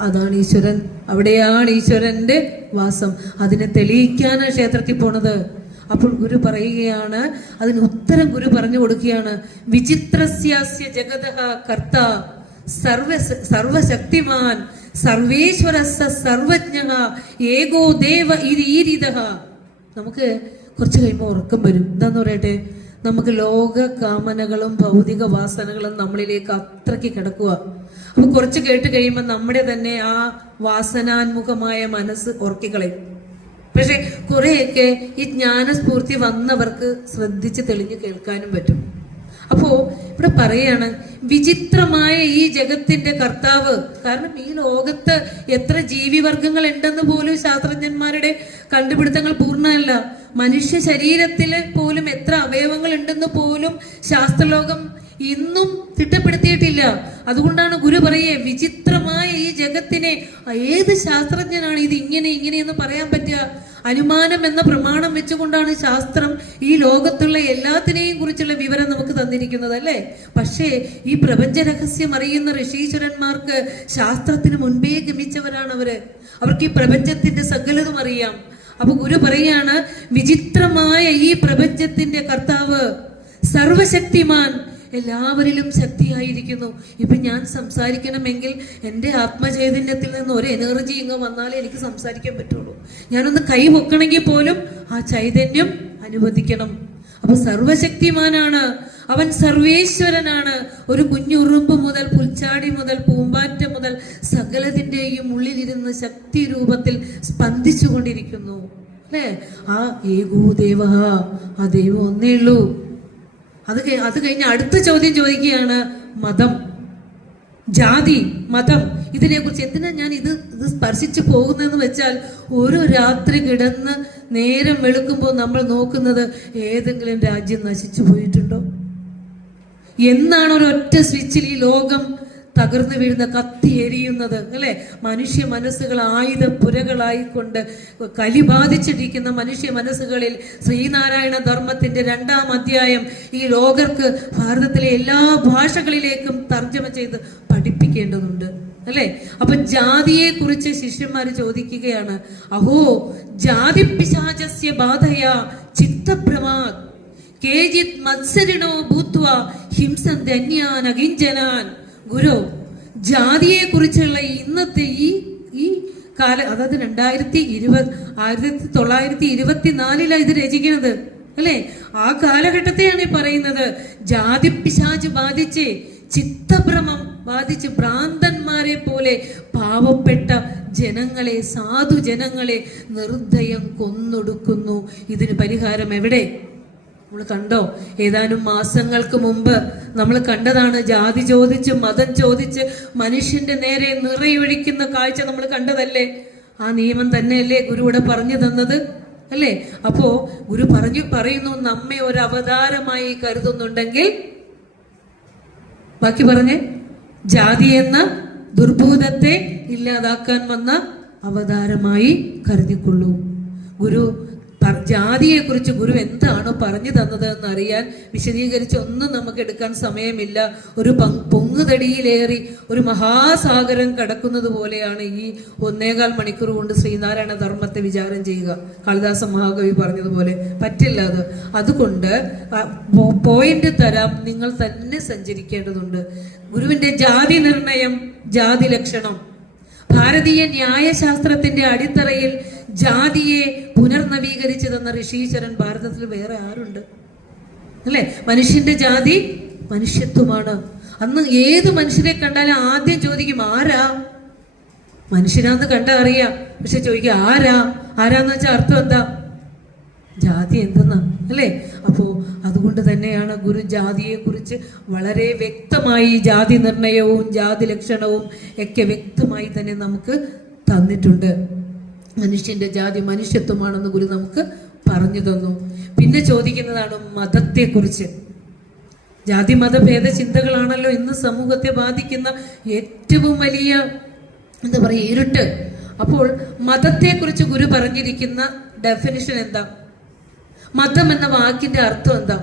അതാണ് ഈശ്വരൻ. അവിടെയാണ് ഈശ്വരന്റെ വാസം. അതിനെ തെളിയിക്കാനാണ് ക്ഷേത്രത്തിൽ പോണത്. അപ്പോൾ ഗുരു പറയുകയാണ്, അതിന് ഉത്തരം ഗുരു പറഞ്ഞു കൊടുക്കുകയാണ്. വിചിത്രസ്യാസ്യ ജഗതഃ കർത്ത സർവശക്തിമാൻ സർവേശ്വര സർവജ്ഞഃ ഏകോ ദേവ ഈരിതഃ. നമുക്ക് കുറച്ച് കഴിയുമ്പോൾ ഉറക്കം വരും. എന്താന്ന് പറയട്ടെ, നമുക്ക് ലോക കാമനകളും ഭൗതിക വാസനകളും നമ്മളിലേക്ക് അത്രയ്ക്ക് കിടക്കുക. അപ്പൊ കുറച്ച് കേട്ട് കഴിയുമ്പോൾ നമ്മുടെ തന്നെ ആ വാസനാന്മുഖമായ മനസ്സ് ഉറക്കിക്കളയും. പക്ഷെ കുറെയൊക്കെ ഈ ജ്ഞാനസ്ഫൂർത്തി വന്നവർക്ക് ശ്രദ്ധിച്ച് തെളിഞ്ഞ് കേൾക്കാനും പറ്റും. അപ്പോ ഇവിടെ പറയാണ്, വിചിത്രമായ ഈ ജഗത്തിന്റെ കർത്താവ്. കാരണം ഈ ലോകത്ത് എത്ര ജീവിവർഗങ്ങൾ ഉണ്ടെന്ന് പോലും ശാസ്ത്രജ്ഞന്മാരുടെ കണ്ടുപിടുത്തങ്ങൾ പൂർണ്ണമല്ല. മനുഷ്യ ശരീരത്തിൽ പോലും എത്ര അവയവങ്ങൾ ഉണ്ടെന്ന് പോലും ശാസ്ത്രലോകം ഇന്നും തിട്ടപ്പെടുത്തിയിട്ടില്ല. അതുകൊണ്ടാണ് ഗുരു പറയേ, വിചിത്രമായ ഈ ജഗത്തിനെ ഏത് ശാസ്ത്രജ്ഞനാണ് ഇത് ഇങ്ങനെയെന്ന് പറയാൻ പറ്റുക? അനുമാനം എന്ന പ്രമാണം വെച്ചുകൊണ്ടാണ് ശാസ്ത്രം ഈ ലോകത്തുള്ള എല്ലാത്തിനെയും കുറിച്ചുള്ള വിവരം നമുക്ക് തന്നിരിക്കുന്നത്, അല്ലേ? പക്ഷേ ഈ പ്രപഞ്ച രഹസ്യം അറിയുന്ന ഋഷീശ്വരന്മാർക്ക് ശാസ്ത്രത്തിന് മുൻപേ ഗമിച്ചവരാണ് അവര്. അവർക്ക് ഈ പ്രപഞ്ചത്തിന്റെ സകലതും അറിയാം. അപ്പൊ ഗുരു പറയാണ്, വിചിത്രമായ ഈ പ്രപഞ്ചത്തിന്റെ കർത്താവ് സർവശക്തിമാൻ എല്ലാവരിലും ശക്തിയായിരിക്കുന്നു. ഇപ്പൊ ഞാൻ സംസാരിക്കണമെങ്കിൽ എൻ്റെ ആത്മചൈതന്യത്തിൽ നിന്ന് ഒരു എനർജി ഇങ്ങ് വന്നാലേ എനിക്ക് സംസാരിക്കാൻ പറ്റുള്ളൂ. ഞാനൊന്ന് കൈ പൊക്കണമെങ്കിൽ പോലും ആ ചൈതന്യം അനുവദിക്കണം. അപ്പൊ സർവശക്തിമാനാണ് അവൻ, സർവേശ്വരനാണ്. ഒരു കുഞ്ഞുറുമ്പ് മുതൽ പുൽച്ചാടി മുതൽ പൂമ്പാറ്റ മുതൽ സകലതിൻ്റെയും ഉള്ളിലിരുന്ന് ശക്തി രൂപത്തിൽ സ്പന്ദിച്ചു കൊണ്ടിരിക്കുന്നു, അല്ലേ? ആ ഏകോദേവ, ആ ദൈവം ഒന്നേ ഉള്ളൂ. അത് കഴിഞ്ഞ് അടുത്ത ചോദ്യം ചോദിക്കുകയാണ്, മതം, ജാതി, മതം, ഇതിനെക്കുറിച്ച്. എന്തിനാ ഞാൻ ഇത് സ്പർശിച്ചു പോകുന്നതെന്ന് വെച്ചാൽ, ഒരു രാത്രി കിടന്ന് നേരം വെളുക്കുമ്പോൾ നമ്മൾ നോക്കുന്നത് ഏതെങ്കിലും രാജ്യം നശിച്ചു പോയിട്ടുണ്ടോ? എന്നാണ് ഒരൊറ്റ സ്വിച്ചിൽ ഈ ലോകം തകർന്നു വീഴുന്ന, കത്തി എരിയുന്നത്, അല്ലെ? മനുഷ്യ മനസ്സുകൾ ആയുധപുരകളായിക്കൊണ്ട് കലി ബാധിച്ചിരിക്കുന്ന മനുഷ്യ മനസ്സുകളിൽ ശ്രീനാരായണ ധർമ്മത്തിന്റെ 2-ാം അധ്യായം ഈ ലോകർക്ക് ഭാരതത്തിലെ എല്ലാ ഭാഷകളിലേക്കും തർജ്ജമ ചെയ്ത് പഠിപ്പിക്കേണ്ടതുണ്ട്, അല്ലെ? അപ്പൊ ജാതിയെ കുറിച്ച് ശിഷ്യന്മാര് ചോദിക്കുകയാണ്, അഹോ ജാതി പിശാചസ്യ ബാധയാ ചിത്തഭ്രമാത് കേജിത് മത്സരിണോ ഭൂത്വ ഹിംസന്തി അന്യാൻ അകിഞ്ചനാൻ. ഗുരു, ജാതിയെ കുറിച്ചുള്ള ഇന്നത്തെ ഈ കാല, അതായത് 1924 ഇത് രചിക്കുന്നത്, അല്ലെ? ആ കാലഘട്ടത്തെയാണ് പറയുന്നത്. ജാതി പിശാച് ബാധിച്ച്, ചിത്തഭ്രമം ബാധിച്ച് ഭ്രാന്തന്മാരെ പോലെ പാവപ്പെട്ട ജനങ്ങളെ, സാധു ജനങ്ങളെ നിർദ്ദയം കൊന്നൊടുക്കുന്നു. ഇതിന് പരിഹാരം എവിടെ? നമ്മൾ കണ്ടോ? ഏതാനും മാസങ്ങൾക്ക് മുമ്പ് നമ്മൾ കണ്ടതാണ്. ജാതി ചോദിച്ച്, മതം ചോദിച്ച് മനുഷ്യന്റെ നേരെ നിറയൊഴിക്കുന്ന കാഴ്ച നമ്മൾ കണ്ടതല്ലേ? ആ നിയമം തന്നെയല്ലേ ഗുരു ഇവിടെ പറഞ്ഞു തന്നത്, അല്ലേ? അപ്പോ ഗുരു പറയുന്നു, നമ്മെ ഒരു അവതാരമായി കരുതുന്നുണ്ടെങ്കിൽ, ബാക്കി പറഞ്ഞേ, ജാതി എന്ന ദുർഭൂതത്തെ ഇല്ലാതാക്കാൻ വന്ന അവതാരമായി കരുതിക്കൊള്ളൂ. ഗുരു ജാതിയെ കുറിച്ച് ഗുരു എന്താണോ പറഞ്ഞു തന്നത് എന്നറിയാൻ വിശദീകരിച്ച് ഒന്നും നമുക്ക് എടുക്കാൻ സമയമില്ല. ഒരു പൊങ്ങുതടിയിലേറി ഒരു മഹാസാഗരം കടക്കുന്നത് പോലെയാണ് ഈ 1.25 മണിക്കൂർ കൊണ്ട് ശ്രീനാരായണ ധർമ്മത്തെ വിചാരം ചെയ്യുക. കാളിദാസ മഹാകവി പറഞ്ഞതുപോലെ പറ്റില്ല അത്. അതുകൊണ്ട് പോയിന്റ് തരാം, നിങ്ങൾ തന്നെ സഞ്ചരിക്കേണ്ടതുണ്ട്. ഗുരുവിന്റെ ജാതി നിർണയം, ജാതി ലക്ഷണം, ഭാരതീയ ന്യായശാസ്ത്രത്തിന്റെ അടിത്തറയിൽ ജാതിയെ പുനർനവീകരിച്ചു തന്ന ഋഷീശ്വരൻ ഭാരതത്തിൽ വേറെ ആരുണ്ട്, അല്ലെ? മനുഷ്യന്റെ ജാതി മനുഷ്യത്വമാണ്. അന്ന് ഏത് മനുഷ്യരെ കണ്ടാലും ആദ്യം ചോദിക്കും, ആരാ? മനുഷ്യനാന്ന് കണ്ടാ അറിയാം, പക്ഷെ ചോദിക്കുക ആരാന്ന് വെച്ചാൽ അർത്ഥം എന്താ? ജാതി എന്തെന്നാ, അല്ലേ? അപ്പോ അതുകൊണ്ട് തന്നെയാണ് ഗുരു ജാതിയെ കുറിച്ച് വളരെ വ്യക്തമായി, ജാതി നിർണയവും ജാതി ലക്ഷണവും ഒക്കെ വ്യക്തമായി തന്നെ നമുക്ക് തന്നിട്ടുണ്ട്. മനുഷ്യന്റെ ജാതി മനുഷ്യത്വമാണെന്ന് ഗുരു നമുക്ക് പറഞ്ഞു തന്നു. പിന്നെ ചോദിക്കുന്നതാണ് മതത്തെക്കുറിച്ച്. ജാതി മതഭേദ ചിന്തകളാണല്ലോ ഇന്ന് സമൂഹത്തെ ബാധിക്കുന്ന ഏറ്റവും വലിയ ഇരുട്ട്. അപ്പോൾ മതത്തെക്കുറിച്ച് ഗുരു പറഞ്ഞിരിക്കുന്ന ഡെഫിനിഷൻ എന്താ? മതം എന്ന വാക്കിന്റെ അർത്ഥം എന്താ?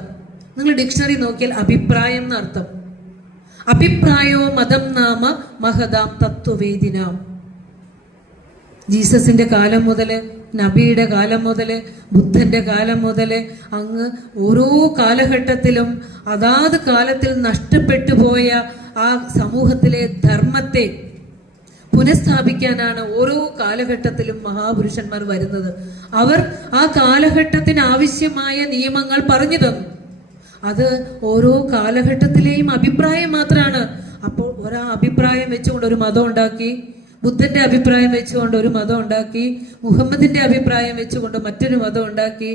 നിങ്ങൾ ഡിക്ഷണറി നോക്കിയാൽ അഭിപ്രായം എന്ന അർത്ഥം. അഭിപ്രായോ മതം നാമ മഹദാം തത്വവേദിനാം. ജീസസിന്റെ കാലം മുതല്, നബിയുടെ കാലം മുതല്, ബുദ്ധന്റെ കാലം മുതല്, അങ്ങ് ഓരോ കാലഘട്ടത്തിലും അതാത് കാലത്തിൽ നഷ്ടപ്പെട്ടു പോയ ആ സമൂഹത്തിലെ ധർമ്മത്തെ പുനഃസ്ഥാപിക്കാനാണ് ഓരോ കാലഘട്ടത്തിലും മഹാപുരുഷന്മാർ വരുന്നത്. അവർ ആ കാലഘട്ടത്തിന് ആവശ്യമായ നിയമങ്ങൾ പറഞ്ഞു തന്നു. അത് ഓരോ കാലഘട്ടത്തിലെയും അഭിപ്രായം മാത്രമാണ്. അപ്പോൾ ഒരാ അഭിപ്രായം വെച്ചുകൊണ്ട് ഒരു മതം ഉണ്ടാക്കി, ബുദ്ധന്റെ അഭിപ്രായം വെച്ചുകൊണ്ട് ഒരു മതം ഉണ്ടാക്കി, മുഹമ്മദിന്റെ അഭിപ്രായം വെച്ചുകൊണ്ട് മറ്റൊരു മതം ഉണ്ടാക്കി.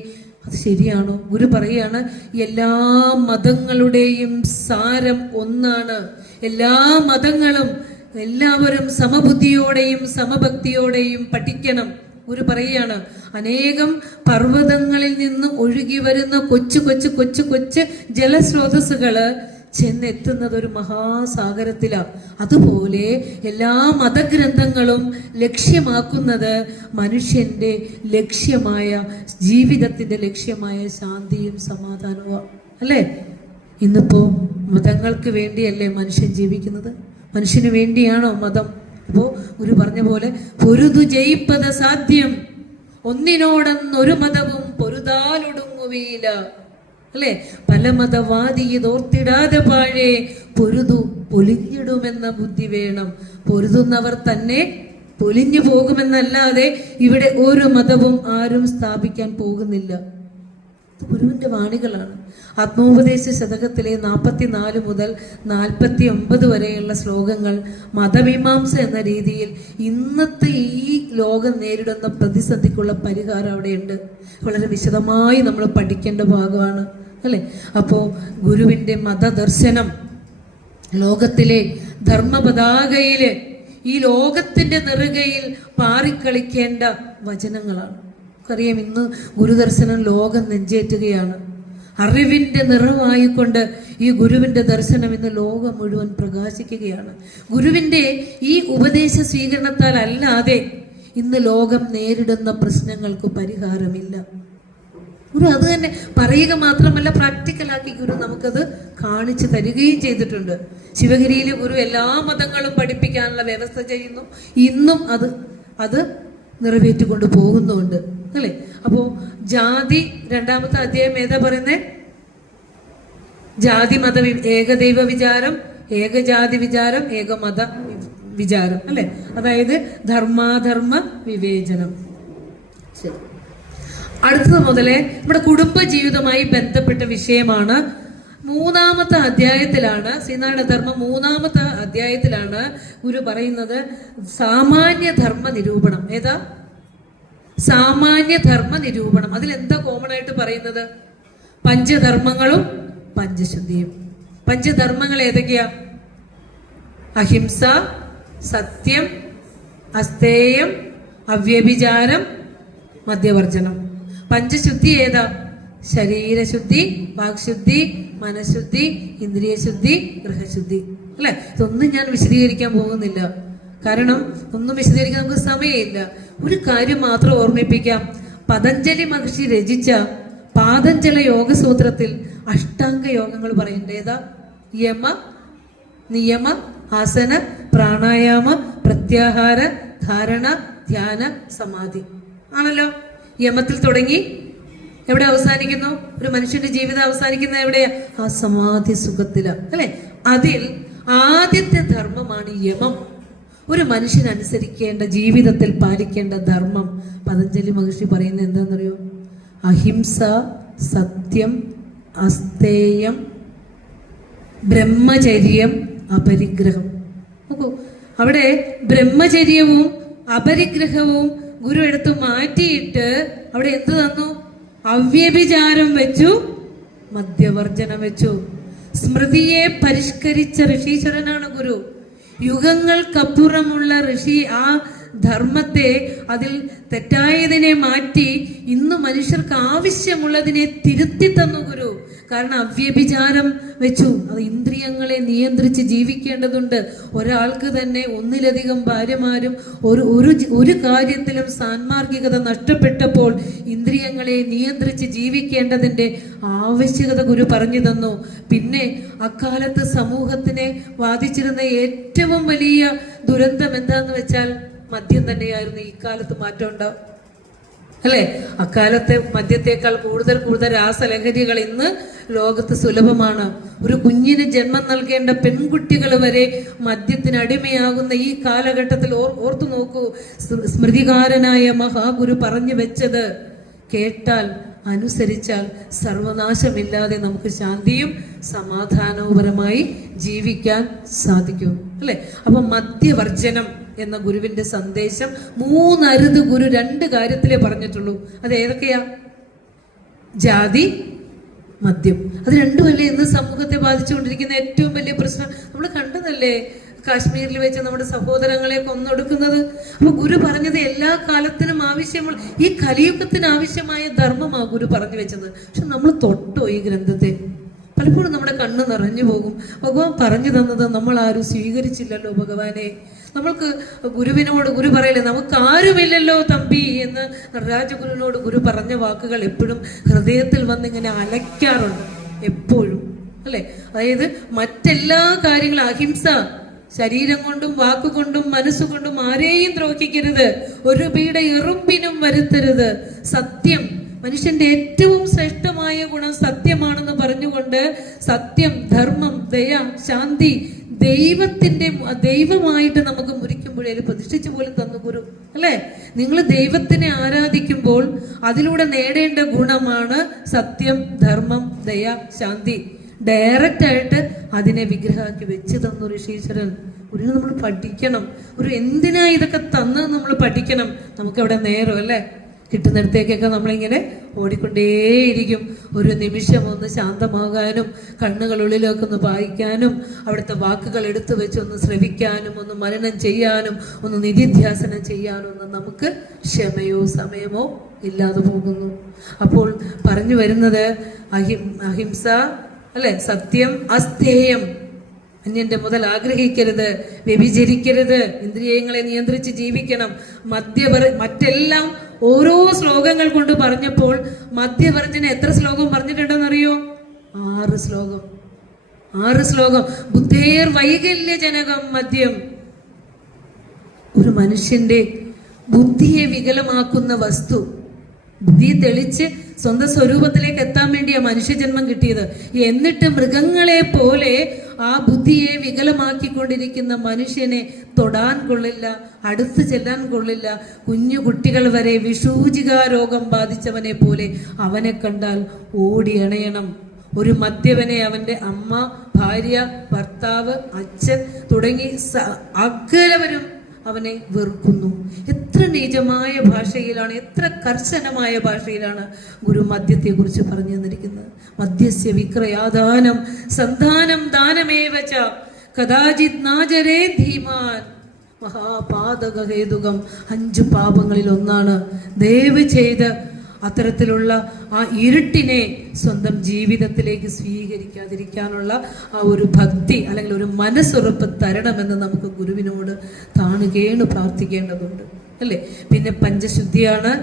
അത് ശരിയാണോ? ഗുരു പറയാണ്, എല്ലാ മതങ്ങളുടെയും സാരം ഒന്നാണ്. എല്ലാ മതങ്ങളും എല്ലാവരും സമബുദ്ധിയോടെയും സമഭക്തിയോടെയും പഠിക്കണം. ഗുരു പറയുകയാണ്, അനേകം പർവ്വതങ്ങളിൽ നിന്ന് ഒഴുകി വരുന്ന കൊച്ചു കൊച്ചു കൊച്ചു കൊച്ചു ജലസ്രോതസ്സുകള് ചെന്നെത്തുന്നത് ഒരു മഹാസാഗരത്തിലാണ്. അതുപോലെ എല്ലാ മതഗ്രന്ഥങ്ങളും ലക്ഷ്യമാക്കുന്നത് മനുഷ്യന്റെ ലക്ഷ്യമായ ജീവിതത്തിന്റെ ലക്ഷ്യമായ ശാന്തിയും സമാധാനവും അല്ലേ? ഇന്നിപ്പോ മതങ്ങൾക്ക് വേണ്ടിയല്ലേ മനുഷ്യൻ ജീവിക്കുന്നത്? മനുഷ്യന് വേണ്ടിയാണോ മതം? അപ്പോ ഗുരു പറഞ്ഞ പോലെ പൊരുതു ജയിപ്പത് സാധ്യം, ഒന്നിനോടൊന്നൊരു മതവും പൊരുതാലൊടുങ്ങുകയില്ല അല്ലെ? പല മതവാദി ഇതോർത്തിടാതെ പാഴേ പൊരുതു പൊലിഞ്ഞിടുമെന്ന ബുദ്ധി വേണം. പൊരുതുന്നവർ തന്നെ പൊലിഞ്ഞു പോകുമെന്നല്ലാതെ ഇവിടെ ഒരു മതവും ആരും സ്ഥാപിക്കാൻ പോകുന്നില്ല. ഗുരുവിന്റെ വാണികളാണ്. ആത്മോപദേശ ശതകത്തിലെ 44 മുതൽ 49 വരെയുള്ള ശ്ലോകങ്ങൾ മതമീമാംസ എന്ന രീതിയിൽ ഇന്നത്തെ ഈ ലോകം നേരിടുന്ന പ്രതിസന്ധിക്കുള്ള പരിഹാരം അവിടെയുണ്ട്. വളരെ വിശദമായി നമ്മൾ പഠിക്കേണ്ട ഭാഗമാണ് അല്ലെ? അപ്പോ ഗുരുവിന്റെ മതദർശനം ലോകത്തിലെ ധർമ്മപതാകയില് ഈ ലോകത്തിന്റെ നെറുകയിൽ പാറിക്കളിക്കേണ്ട വചനങ്ങളാണ്. അറിയാം, ഇന്ന് ഗുരുദർശനം ലോകം നെഞ്ചേറ്റുകയാണ്. അറിവിന്റെ നിറവായിക്കൊണ്ട് ഈ ഗുരുവിന്റെ ദർശനം ഇന്ന് ലോകം മുഴുവൻ പ്രകാശിക്കുകയാണ്. ഗുരുവിന്റെ ഈ ഉപദേശ സ്വീകരണത്താൽ അല്ലാതെ ഇന്ന് ലോകം നേരിടുന്ന പ്രശ്നങ്ങൾക്ക് പരിഹാരമില്ല. ഗുരു അത് തന്നെ പറയുക മാത്രമല്ല, പ്രാക്ടിക്കലാക്കി ഗുരു നമുക്കത് കാണിച്ചു തരികയും ചെയ്തിട്ടുണ്ട്. ശിവഗിരിയിലെ ഗുരു എല്ലാ മതങ്ങളും പഠിപ്പിക്കാനുള്ള വ്യവസ്ഥ ചെയ്യുന്നു. ഇന്നും അത് നിറവേറ്റിക്കൊണ്ട് പോകുന്നുണ്ട് അല്ലേ? അപ്പോ ജാതി 2-ാമത്തെ അധ്യായം ഏതാ പറയുന്നേ? ജാതി മത ഏകദൈവ വിചാരം, ഏകജാതി വിചാരം, ഏകമത വിചാരം അല്ലെ? അതായത് ധർമാധർമ്മ വിവേചനം. ശരി, അടുത്തത് മുതലേ നമ്മുടെ കുടുംബ ജീവിതവുമായി ബന്ധപ്പെട്ട വിഷയമാണ്. 3-ാമത്തെ അധ്യായത്തിലാണ്, ശ്രീനാരായണ ധർമ്മം 3-ാമത്തെ അധ്യായത്തിലാണ് ഗുരു പറയുന്നത് സാമാന്യ ധർമ്മ നിരൂപണം. ഏതാ? സാമാന്യ ധർമ്മ നിരൂപണം. അതിലെന്താ കോമൺ ആയിട്ട് പറയുന്നത്? പഞ്ചധർമ്മങ്ങളും പഞ്ചശുദ്ധിയും. പഞ്ചധർമ്മങ്ങൾ ഏതൊക്കെയാ? അഹിംസ, സത്യം, അസ്തേയം, അവ്യഭിചാരം, മദ്യവർജനം. പഞ്ചശുദ്ധി ഏതാ? ശരീരശുദ്ധി, വാക്ശുദ്ധി, മനഃശുദ്ധി, ഇന്ദ്രിയശുദ്ധി, ഗൃഹശുദ്ധി അല്ലെ? ഇതൊന്നും ഞാൻ വിശദീകരിക്കാൻ പോകുന്നില്ല, കാരണം ഒന്നും വിശദീകരിക്കാൻ നമുക്ക് സമയമില്ല. ഒരു കാര്യം മാത്രം ഓർമ്മിപ്പിക്കാം. പതഞ്ജലി മഹർഷി രചിച്ച പാതഞ്ജല യോഗസൂത്രത്തിൽ അഷ്ടാംഗ യോഗങ്ങൾ പറയുന്നുണ്ട്. ഏതാ? യമ, നിയമ, ആസന, പ്രാണായാമ, പ്രത്യാഹാര, ധാരണ, ധ്യാന, സമാധി ആണല്ലോ. യമത്തിൽ തുടങ്ങി എവിടെ അവസാനിക്കുന്നു? ഒരു മനുഷ്യന്റെ ജീവിതം അവസാനിക്കുന്നത് എവിടെയാ? ആ സമാധി സുഖത്തിലാണ് അല്ലെ? അതിൽ ആദ്യത്തെ ധർമ്മമാണ് യമം. ഒരു മനുഷ്യൻ അനുസരിക്കേണ്ട, ജീവിതത്തിൽ പാലിക്കേണ്ട ധർമ്മം പതഞ്ജലി മഹർഷി പറയുന്നത് എന്താണെന്നറിയോ? അഹിംസ, സത്യം, അസ്തേയം, ബ്രഹ്മചര്യം, അപരിഗ്രഹം. നോക്കൂ, അവിടെ ബ്രഹ്മചര്യവും അപരിഗ്രഹവും ഗുരു എടുത്ത് മാറ്റിയിട്ട് അവിടെ എന്ത് തന്നു? അവ്യഭിചാരം വെച്ചു, മദ്യവർജനം വെച്ചു. സ്മൃതിയെ പരിഷ്കരിച്ച ഋഷീശ്വരനാണ് ഗുരു. യുഗങ്ങൾക്കപ്പുറമുള്ള ഋഷി ആ ധർമ്മത്തെ, അതിൽ തെറ്റായതിനെ മാറ്റി ഇന്ന് മനുഷ്യർക്ക് ആവശ്യമുള്ളതിനെ തിരുത്തി തന്നു ഗുരു. കാരണം അവ്യഭിചാരം വെച്ചു. അത് ഇന്ദ്രിയങ്ങളെ നിയന്ത്രിച്ച് ജീവിക്കേണ്ടതുണ്ട്. ഒരാൾക്ക് തന്നെ ഒന്നിലധികം ഭാര്യമാരും ഒരു കാര്യത്തിലും സാൻമാർഗികത നഷ്ടപ്പെട്ടപ്പോൾ ഇന്ദ്രിയങ്ങളെ നിയന്ത്രിച്ച് ജീവിക്കേണ്ടതിന്റെ ആവശ്യകത ഗുരു പറഞ്ഞു തന്നു. പിന്നെ അക്കാലത്ത് സമൂഹത്തിനെ ബാധിച്ചിരുന്ന ഏറ്റവും വലിയ ദുരന്തം എന്താന്ന് വെച്ചാൽ മദ്യം തന്നെയായിരുന്നു. ഈ കാലത്ത് മാറ്റം ഉണ്ടാവും അല്ലെ? അക്കാലത്തെ മദ്യത്തെക്കാൾ കൂടുതൽ രാസലഹരികൾ ഇന്ന് ലോകത്ത് സുലഭമാണ്. ഒരു കുഞ്ഞിന് ജന്മം നൽകേണ്ട പെൺകുട്ടികൾ വരെ മദ്യത്തിന് അടിമയാകുന്ന ഈ കാലഘട്ടത്തിൽ ഓർത്തു നോക്കൂ. സ്മൃതികാരനായ മഹാഗുരു പറഞ്ഞു വെച്ചത് കേട്ടാൽ, അനുസരിച്ചാൽ സർവനാശമില്ലാതെ നമുക്ക് ശാന്തിയും സമാധാനവുപരമായി ജീവിക്കാൻ സാധിക്കും അല്ലെ? അപ്പൊ മദ്യവർജനം എന്ന ഗുരുവിന്റെ സന്ദേശം 3 അരുത് ഗുരു 2 കാര്യത്തിലേ പറഞ്ഞിട്ടുള്ളൂ. അത് ഏതൊക്കെയാ? ജാതി, മദ്യം. അത് രണ്ടുമല്ലേ ഇന്ന് സമൂഹത്തെ ബാധിച്ചുകൊണ്ടിരിക്കുന്ന ഏറ്റവും വലിയ പ്രശ്നം. നമ്മൾ കണ്ടതല്ലേ കാശ്മീരിൽ വെച്ച് നമ്മുടെ സഹോദരങ്ങളെ കൊന്നൊടുക്കുന്നത്. അപ്പൊ ഗുരു പറഞ്ഞത് എല്ലാ കാലത്തിനും ആവശ്യമുള്ള, ഈ കലിയുഗത്തിന് ആവശ്യമായ ധർമ്മമാണ് ഗുരു പറഞ്ഞു വെച്ചത്. പക്ഷെ നമ്മൾ തൊട്ടോ ഈ ഗ്രന്ഥത്തെ? പലപ്പോഴും നമ്മുടെ കണ്ണ് നിറഞ്ഞു പോകും. ഭഗവാൻ പറഞ്ഞു തന്നത് നമ്മൾ ആരും സ്വീകരിച്ചില്ലല്ലോ ഭഗവാനെ. നമ്മൾക്ക് ഗുരു പറയില്ലേ, നമുക്ക് ആരുമില്ലല്ലോ തമ്പി എന്ന് നടരാജഗുരുവിനോട് ഗുരു പറഞ്ഞ വാക്കുകൾ എപ്പോഴും ഹൃദയത്തിൽ വന്നിങ്ങനെ അലയ്ക്കാറുണ്ട് എപ്പോഴും, അല്ലെ? അതായത് മറ്റെല്ലാ കാര്യങ്ങളും, അഹിംസ, ശരീരം കൊണ്ടും വാക്കുകൊണ്ടും മനസ്സുകൊണ്ടും ആരെയും ദ്രോഹിക്കരുത്, ഒരു പീഡ എറുമ്പിനും വരുത്തരുത്, സത്യം, മനുഷ്യന്റെ ഏറ്റവും ശ്രേഷ്ഠമായ ഗുണം സത്യമാണെന്ന് പറഞ്ഞുകൊണ്ട് സത്യം, ധർമ്മം, ദയ, ശാന്തി, ദൈവമായിട്ട് നമുക്ക് മുരിക്കുമ്പോഴേ പ്രതിഷ്ഠിച്ചു പോലും തന്നു ഗുരു, അല്ലെ? നിങ്ങൾ ദൈവത്തിനെ ആരാധിക്കുമ്പോൾ അതിലൂടെ നേടേണ്ട ഗുണമാണ് സത്യം, ധർമ്മം, ദയ, ശാന്തി. ഡയറക്റ്റ് ആയിട്ട് അതിനെ വിഗ്രഹമാക്കി വെച്ച് തന്നു ഋഷീശ്വരൻ. ഗുരുവിനെ നമ്മൾ പഠിക്കണം. ഒരു എന്തിനാ ഇതൊക്കെ തന്ന് നമ്മൾ പഠിക്കണം. നമുക്കവിടെ നേരം, അല്ലേ? കിട്ടുന്നിടത്തേക്കൊക്കെ നമ്മളിങ്ങനെ ഓടിക്കൊണ്ടേയിരിക്കും. ഒരു നിമിഷം ഒന്ന് ശാന്തമാകാനും കണ്ണുകളുള്ളിലൊക്കെ ഒന്ന് വായിക്കാനും അവിടുത്തെ വാക്കുകൾ എടുത്തു വെച്ച് ഒന്ന് ശ്രവിക്കാനും ഒന്ന് മനനം ചെയ്യാനും ഒന്ന് നിധിധ്യാസനം ചെയ്യാനും ഒന്നും നമുക്ക് ക്ഷമയോ സമയമോ ഇല്ലാതെ പോകുന്നു. അപ്പോൾ പറഞ്ഞു വരുന്നത് അഹിംസ, അല്ലെ? സത്യം, അസ്ഥേയം, അന്യന്റെ മുതൽ ആഗ്രഹിക്കരുത്, വ്യഭിചരിക്കരുത്, ഇന്ദ്രിയങ്ങളെ നിയന്ത്രിച്ച് ജീവിക്കണം, മറ്റെല്ലാം ഓരോ ശ്ലോകങ്ങൾ കൊണ്ട് പറഞ്ഞപ്പോൾ മധ്യവർജന എത്ര ശ്ലോകം പറഞ്ഞിട്ടുണ്ടെന്നറിയോ? 6 ശ്ലോകം. 6 ശ്ലോകം. ബുദ്ധേർ വൈകല്യജനകം മദ്യം. ഒരു മനുഷ്യന്റെ ബുദ്ധിയെ വികലമാക്കുന്ന വസ്തു, ബുദ്ധിയെ തെളിച്ച് സ്വന്തം സ്വരൂപത്തിലേക്ക് എത്താൻ വേണ്ടിയാ മനുഷ്യജന്മം കിട്ടിയത്. എന്നിട്ട് മൃഗങ്ങളെ പോലെ ആ ബുദ്ധിയെ വികലമാക്കിക്കൊണ്ടിരിക്കുന്ന മനുഷ്യനെ തൊടാൻ കൊള്ളില്ല, അടുത്ത് ചെല്ലാൻ കൊള്ളില്ല. കുഞ്ഞു കുട്ടികൾ വരെ വിഷൂചികാ രോഗം ബാധിച്ചവനെ പോലെ അവനെ കണ്ടാൽ ഓടി അണയണം. ഒരു മദ്യപനെ അവന്റെ അമ്മ, ഭാര്യ, ഭർത്താവ്, അച്ഛൻ തുടങ്ങി അഖിലവരും അവനെ വെറുക്കുന്നു. എത്ര നീചമായ ഭാഷയിലാണ്, എത്ര കർശനമായ ഭാഷയിലാണ് ഗുരു മദ്യത്തെ കുറിച്ച് പറഞ്ഞു തന്നിരിക്കുന്നത്. മദ്യസ്യ വിക്രയാദാനം സന്താനം ദാനമേവച കദാചിത് നാചരേ ധീമാൻ മഹാപാതകഹേതുകം. 5 പാപങ്ങളിൽ ഒന്നാണ്. ദയവ് ചെയ്ത് അത്തരത്തിലുള്ള ആ ഇരുട്ടിനെ സ്വന്തം ജീവിതത്തിലേക്ക് സ്വീകരിക്കാതിരിക്കാനുള്ള ആ ഒരു ഭക്തി അല്ലെങ്കിൽ ഒരു മനസ്സുറപ്പ് തരണമെന്ന് നമുക്ക് ഗുരുവിനോട് താണുകേണു പ്രാർത്ഥിക്കേണ്ടതുണ്ട്, അല്ലേ? പിന്നെ പഞ്ചശുദ്ധിയാണ്.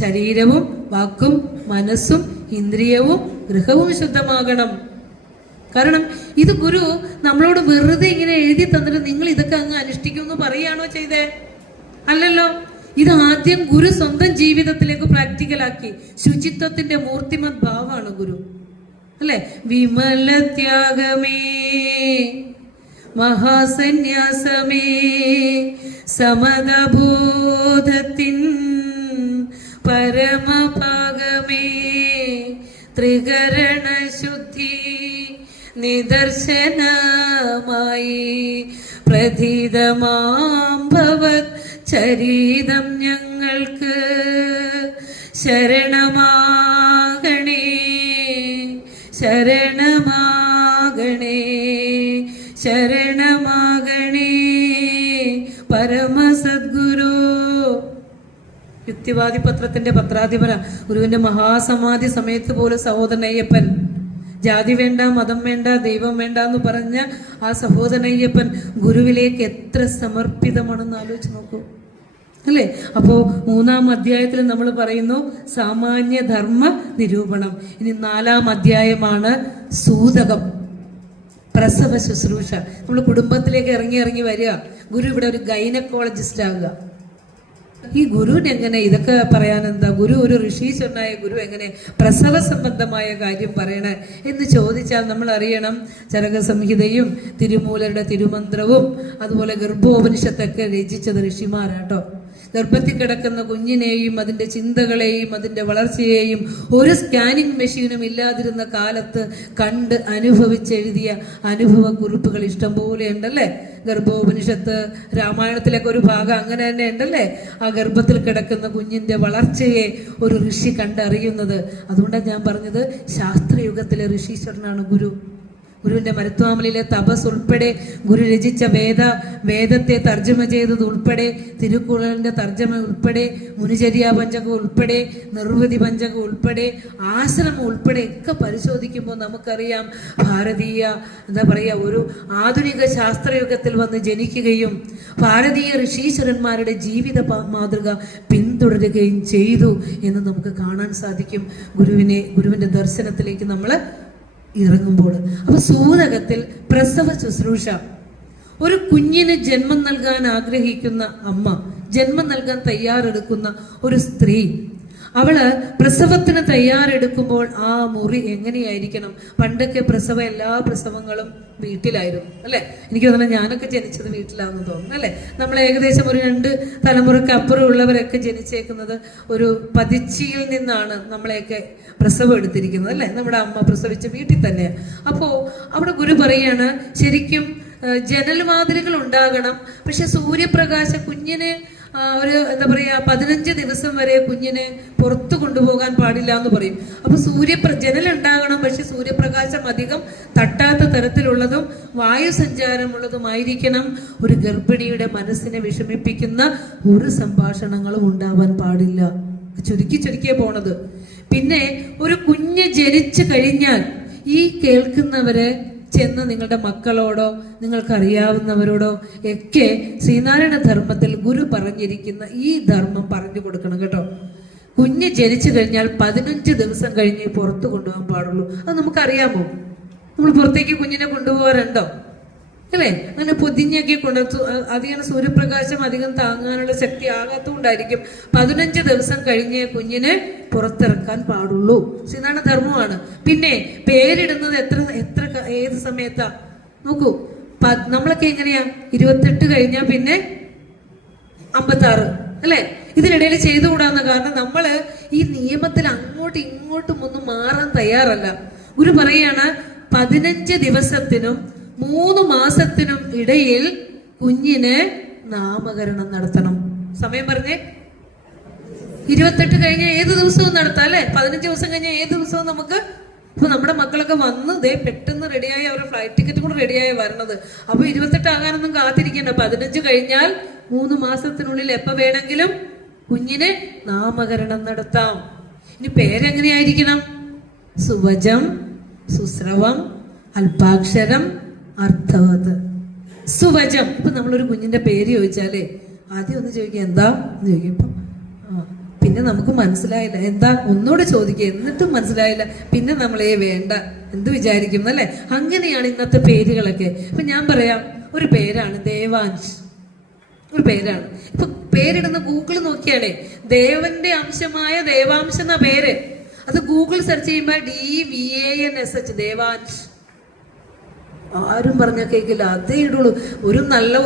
ശരീരവും വാക്കും മനസ്സും ഇന്ദ്രിയവും ഗൃഹവും ശുദ്ധമാകണം. കാരണം ഇത് ഗുരു നമ്മളോട് വെറുതെ ഇങ്ങനെ എഴുതി തന്നിട്ട് നിങ്ങൾ ഇതൊക്കെ അങ്ങ് അനുഷ്ഠിക്കുമെന്ന് പറയുകയാണോ ചെയ്തേ? അല്ലല്ലോ. ഇത് ആദ്യം ഗുരു സ്വന്തം ജീവിതത്തിലേക്ക് പ്രാക്ടിക്കലാക്കി. ശുചിത്വത്തിന്റെ മൂർത്തിമത് ഭാവമാണ് ഗുരു, അല്ലെ? വിമല ത്യാഗമേ മഹാസന്യാസമേ സമതബോധത്തിൻ പരമഭാഗമേ ത്രികരണ ശുദ്ധി നിദർശനമായി പ്രതീതമാം ഭവത് ചരിതം ഞങ്ങൾക്ക് ശരണമാകണേ, ശരണമാകണേ, ശരണമാകണേ പരമസദ്ഗുരു. യുക്തിവാദി പത്രത്തിന്റെ പത്രാധിപന ഗുരുവിന്റെ മഹാസമാധി സമയത്ത് പോലും സഹോദരൻ അയ്യപ്പൻ ജാതി വേണ്ട, മതം വേണ്ട, ദൈവം വേണ്ട എന്ന് പറഞ്ഞ ആ സഹോദരൻ അയ്യപ്പൻ ഗുരുവിലേക്ക് എത്ര സമർപ്പിതമാണെന്ന് ആലോചിച്ച് നോക്കൂ, അല്ലേ? അപ്പോ 3-ാം അധ്യായത്തിൽ നമ്മൾ പറയുന്നു സാമാന്യ ധർമ്മ നിരൂപണം. ഇനി 4-ാം അധ്യായമാണ് സൂതകം, പ്രസവ ശുശ്രൂഷ. നമ്മൾ കുടുംബത്തിലേക്ക് ഇറങ്ങി വരിക. ഗുരു ഇവിടെ ഒരു ഗൈനക്കോളജിസ്റ്റ് ആകുക. ഈ ഗുരുവിന് എങ്ങനെ ഇതൊക്കെ പറയാനെന്താ? ഗുരു ഒരു ഋഷീശ്വരനായ ഗുരു എങ്ങനെ പ്രസവ സംബന്ധമായ കാര്യം പറയണേ എന്ന് ചോദിച്ചാൽ നമ്മൾ അറിയണം ചരക സംഹിതയും തിരുമൂലരുടെ തിരുമന്ത്രവും അതുപോലെ ഗർഭോപനിഷത്തൊക്കെ രചിച്ചത് ഋഷിമാരാട്ടോ. ഗർഭത്തിൽ കിടക്കുന്ന കുഞ്ഞിനെയും അതിൻ്റെ ചിന്തകളെയും അതിൻ്റെ വളർച്ചയെയും ഒരു സ്കാനിങ് മെഷീനും ഇല്ലാതിരുന്ന കാലത്ത് കണ്ട് അനുഭവിച്ചെഴുതിയ അനുഭവ കുറിപ്പുകൾ ഇഷ്ടംപോലെ ഉണ്ടല്ലേ? ഗർഭോപനിഷത്ത്, രാമായണത്തിലൊക്കെ ഒരു ഭാഗം അങ്ങനെ തന്നെ ഉണ്ടല്ലേ? ആ ഗർഭത്തിൽ കിടക്കുന്ന കുഞ്ഞിൻ്റെ വളർച്ചയെ ഒരു ഋഷി കണ്ടറിയുന്നത്. അതുകൊണ്ടാണ് ഞാൻ പറഞ്ഞത് ശാസ്ത്രയുഗത്തിലെ ഋഷീശ്വരനാണ് ഗുരു. ഗുരുവിന്റെ മരുത്വാമലിലെ തപസ് ഉൾപ്പെടെ, ഗുരു രചിച്ച വേദത്തെ തർജ്ജമ ചെയ്തത് ഉൾപ്പെടെ, തിരുക്കുറളിന്റെ തർജ്ജമ ഉൾപ്പെടെ, മുനിചര്യ പഞ്ചകം ഉൾപ്പെടെ, നിർവൃതി പഞ്ചകം ഉൾപ്പെടെ, ആശ്രമം ഉൾപ്പെടെ ഒക്കെ പരിശോധിക്കുമ്പോൾ നമുക്കറിയാം ഭാരതീയ ഒരു ആധുനിക ശാസ്ത്രയുഗത്തിൽ വന്ന് ജനിക്കുകയും ഭാരതീയ ഋഷീശ്വരന്മാരുടെ ജീവിത മാതൃക പിന്തുടരുകയും ചെയ്തു എന്ന് നമുക്ക് കാണാൻ സാധിക്കും ഗുരുവിന്റെ ദർശനത്തിലേക്ക് നമ്മൾ ഇറങ്ങുമ്പോൾ. അപ്പൊ സൂതകത്തിൽ പ്രസവ ശുശ്രൂഷ, ഒരു കുഞ്ഞിന് ജന്മം നൽകാൻ ആഗ്രഹിക്കുന്ന അമ്മ, ജന്മം നൽകാൻ തയ്യാറെടുക്കുന്ന ഒരു സ്ത്രീ, അവള് പ്രസവത്തിന് തയ്യാറെടുക്കുമ്പോൾ ആ മുറി എങ്ങനെയായിരിക്കണം? പണ്ടൊക്കെ എല്ലാ പ്രസവങ്ങളും വീട്ടിലായിരുന്നു അല്ലെ? എനിക്ക് തോന്നുന്നു ഞാനൊക്കെ ജനിച്ചത് വീട്ടിലാണെന്ന് തോന്നുന്നു അല്ലെ? നമ്മൾ ഏകദേശം ഒരു 2 തലമുറയ്ക്ക് അപ്പുറം ഉള്ളവരൊക്കെ ജനിച്ചേക്കുന്നത് ഒരു പതിച്ചിയിൽ നിന്നാണ് നമ്മളെയൊക്കെ പ്രസവം എടുത്തിരിക്കുന്നത് അല്ലെ? നമ്മുടെ അമ്മ പ്രസവിച്ച വീട്ടിൽ തന്നെയാണ്. അപ്പോ അവിടെ ഗുരു പറയാണ്, ശരിക്കും ജനൽവാതിലുകൾ ഉണ്ടാകണം, പക്ഷെ സൂര്യപ്രകാശം കുഞ്ഞിനെ ഒരു 15 ദിവസം വരെ കുഞ്ഞിനെ പുറത്തു കൊണ്ടുപോകാൻ പാടില്ല എന്ന് പറയും. അപ്പൊ ജനലുണ്ടാകണം, പക്ഷെ സൂര്യപ്രകാശം അധികം തട്ടാത്ത തരത്തിലുള്ളതും വായു സഞ്ചാരമുള്ളതുമായിരിക്കണം. ഒരു ഗർഭിണിയുടെ മനസ്സിനെ വിഷമിപ്പിക്കുന്ന ഒരു സംഭാഷണങ്ങളും ഉണ്ടാവാൻ പാടില്ല. ചുരുക്കിയേ പോണത്. പിന്നെ ഒരു കുഞ്ഞ് ജനിച്ചു കഴിഞ്ഞാൽ ഈ കേൾക്കുന്നവരെ ചെന്ന് നിങ്ങളുടെ മക്കളോടോ നിങ്ങൾക്കറിയാവുന്നവരോടോ ഒക്കെ ശ്രീനാരായണ ധർമ്മത്തിൽ ഗുരു പറഞ്ഞിരിക്കുന്ന ഈ ധർമ്മം പറഞ്ഞു കൊടുക്കണം കേട്ടോ. കുഞ്ഞ് ജനിച്ചു കഴിഞ്ഞാൽ 15 ദിവസം കഴിഞ്ഞ് പുറത്തു കൊണ്ടുപോകാൻ പാടുള്ളൂ. അത് നമുക്കറിയാമോ? നമ്മൾ പുറത്തേക്ക് കുഞ്ഞിനെ കൊണ്ടുപോകാറുണ്ടോ? അല്ലേ? അങ്ങനെ പൊതിഞ്ഞൊക്കെ അധികം സൂര്യപ്രകാശം അധികം താങ്ങാനുള്ള ശക്തി ആകാത്തതുകൊണ്ടായിരിക്കും 15 ദിവസം കഴിഞ്ഞ് കുഞ്ഞിനെ പുറത്തിറക്കാൻ പാടുള്ളൂ. ശ്രീനാരായണ ധർമ്മമാണ്. പിന്നെ പേരിടുന്നത് ഏത് സമയത്താ നോക്കൂ. നമ്മളൊക്കെ എങ്ങനെയാ? 28 കഴിഞ്ഞാൽ പിന്നെ 56 അല്ലെ? ഇതിനിടയിൽ ചെയ്തുകൂടാന്ന കാരണം നമ്മള് ഈ നിയമത്തിൽ അങ്ങോട്ടും ഇങ്ങോട്ടും ഒന്നും മാറാൻ തയ്യാറല്ല. ഗുരു പറയാണ് 15 ദിവസത്തിനും 3 മാസത്തിനും ഇടയിൽ കുഞ്ഞിന് നാമകരണം നടത്തണം. സമയം പറഞ്ഞേ. 28 കഴിഞ്ഞ ഏത് ദിവസവും നടത്താം അല്ലെ? 15 ദിവസം കഴിഞ്ഞ ഏത് ദിവസവും നമുക്ക്. ഇപ്പൊ നമ്മുടെ മക്കളൊക്കെ വന്ന് പെട്ടെന്ന് റെഡിയായി, അവരുടെ ഫ്ലൈറ്റ് ടിക്കറ്റ് കൂടെ റെഡിയായി വരണത്. അപ്പൊ 28 ആകാനൊന്നും കാത്തിരിക്കണ്ട. 15 കഴിഞ്ഞാൽ 3 മാസത്തിനുള്ളിൽ എപ്പോ വേണമെങ്കിലും കുഞ്ഞിന് നാമകരണം നടത്താം. ഇനി പേരെങ്ങനെയായിരിക്കണം? സുവജം, സുസ്രവം, അല്പാക്ഷരം, അർത്ഥവത്. സുവജം. ഇപ്പൊ നമ്മളൊരു കുഞ്ഞിന്റെ പേര് ചോദിച്ചാലേ ആദ്യം ഒന്ന് ചോദിക്കുക എന്താ എന്ന് ചോദിക്കുമ്പോ പിന്നെ നമുക്ക് മനസ്സിലായില്ല, എന്താ ഒന്നുകൂടെ ചോദിക്കുക, എന്നിട്ടും മനസ്സിലായില്ല, പിന്നെ നമ്മളെ വേണ്ട എന്ത് വിചാരിക്കും അല്ലെ? അങ്ങനെയാണ് ഇന്നത്തെ പേരുകളൊക്കെ. ഇപ്പൊ ഞാൻ പറയാം, ഒരു പേരാണ് ദേവാൻഷ്, ഒരു പേരാണ്. ഇപ്പൊ പേരിടുന്ന ഗൂഗിൾ നോക്കിയാലേ ദേവന്റെ അംശമായ ദേവാംശ് എന്ന പേര്. അത് ഗൂഗിൾ സെർച്ച് ചെയ്യുമ്പോൾ DVANSH ദേവാൻഷ്. ആരും പറഞ്ഞ കേൾക്കില്ല, അതേ ഇടുള്ളൂ.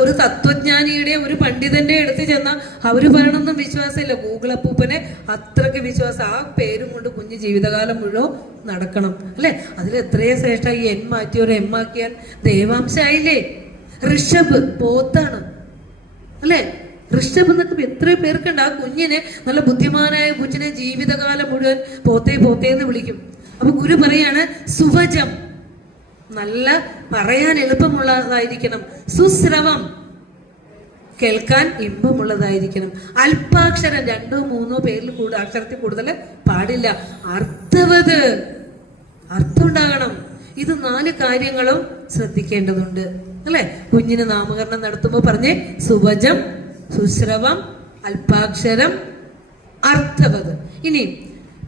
ഒരു തത്വജ്ഞാനിയുടെ ഒരു പണ്ഡിതന്റെ അടുത്ത് ചെന്നാൽ അവര് പറയണമെന്നും വിശ്വാസമില്ല. ഗൂഗിൾ അപ്പൂപ്പനെ അത്രയ്ക്ക് വിശ്വാസം. ആ പേരും കൊണ്ട് കുഞ്ഞ് ജീവിതകാലം മുഴുവൻ നടക്കണം അല്ലെ? അതിൽ എത്രയോ ശ്രേഷ്ഠ. ഈ എൻ മാറ്റി ഒരു എം ആക്കിയാൽ ദേവാംശായില്ലേ? ഋഷഭ് പോത്താണ് അല്ലെ? ഋഷഭ് എന്നൊക്കെ എത്രയോ പേർക്കുണ്ട്. ആ കുഞ്ഞിനെ, നല്ല ബുദ്ധിമാനായ കുഞ്ഞിനെ ജീവിതകാലം മുഴുവൻ പോത്തേന്ന് വിളിക്കും. അപ്പൊ ഗുരു പറയാണ് സുവജം, നല്ല പറയാൻ എളുപ്പമുള്ളതായിരിക്കണം. സുസ്രവം, കേൾക്കാൻ ഇമ്പമുള്ളതായിരിക്കണം. അല്പാക്ഷരം, 2 3 പേരിൽ അക്ഷരത്തിൽ കൂടുതൽ പാടില്ല. അർത്ഥവത്, അർത്ഥം ഉണ്ടാകണം. ഇത് 4 കാര്യങ്ങളും ശ്രദ്ധിക്കേണ്ടതുണ്ട് അല്ലെ? കുഞ്ഞിന് നാമകരണം നടത്തുമ്പോൾ പറഞ്ഞേ സുവജം, സുസ്രവം, അല്പാക്ഷരം, അർത്ഥവത്. ഇനി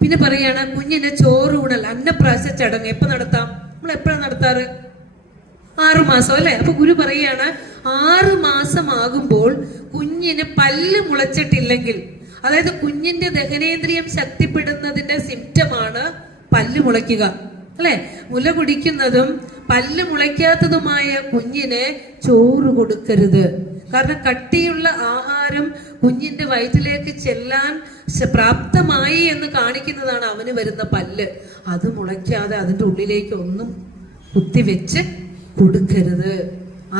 പിന്നെ പറയാണ് കുഞ്ഞിന്റെ ചോറൂണൽ, അന്നപ്രാശ ചടങ്ങ് എപ്പോ നടത്താം? നമ്മൾ എപ്പോഴാണ് നടത്താറ്? 6 മാസം അല്ലെ? അപ്പൊ ഗുരു പറയാണ് 6 മാസം ആകുമ്പോൾ കുഞ്ഞിന് പല്ല് മുളച്ചിട്ടില്ലെങ്കിൽ, അതായത് കുഞ്ഞിന്റെ ദഹനേന്ദ്രിയം ശക്തിപ്പെടുന്നതിന്റെ സിംറ്റമാണ് പല്ല് മുളയ്ക്കുക അല്ലെ? മുല കുടിക്കുന്നതും പല്ല് മുളയ്ക്കാത്തതുമായ കുഞ്ഞിന് ചോറ് കൊടുക്കരുത്. കാരണം കട്ടിയുള്ള ആഹാരം കുഞ്ഞിന്റെ വയറ്റിലേക്ക് ചെല്ലാൻ പ്രാപ്തമായി എന്ന് കാണിക്കുന്നതാണ് അവന് വരുന്ന പല്ല്. അത് മുളയ്ക്കാതെ അതിന്റെ ഉള്ളിലേക്ക് ഒന്നും കുത്തിവെച്ച് കൊടുക്കരുത്.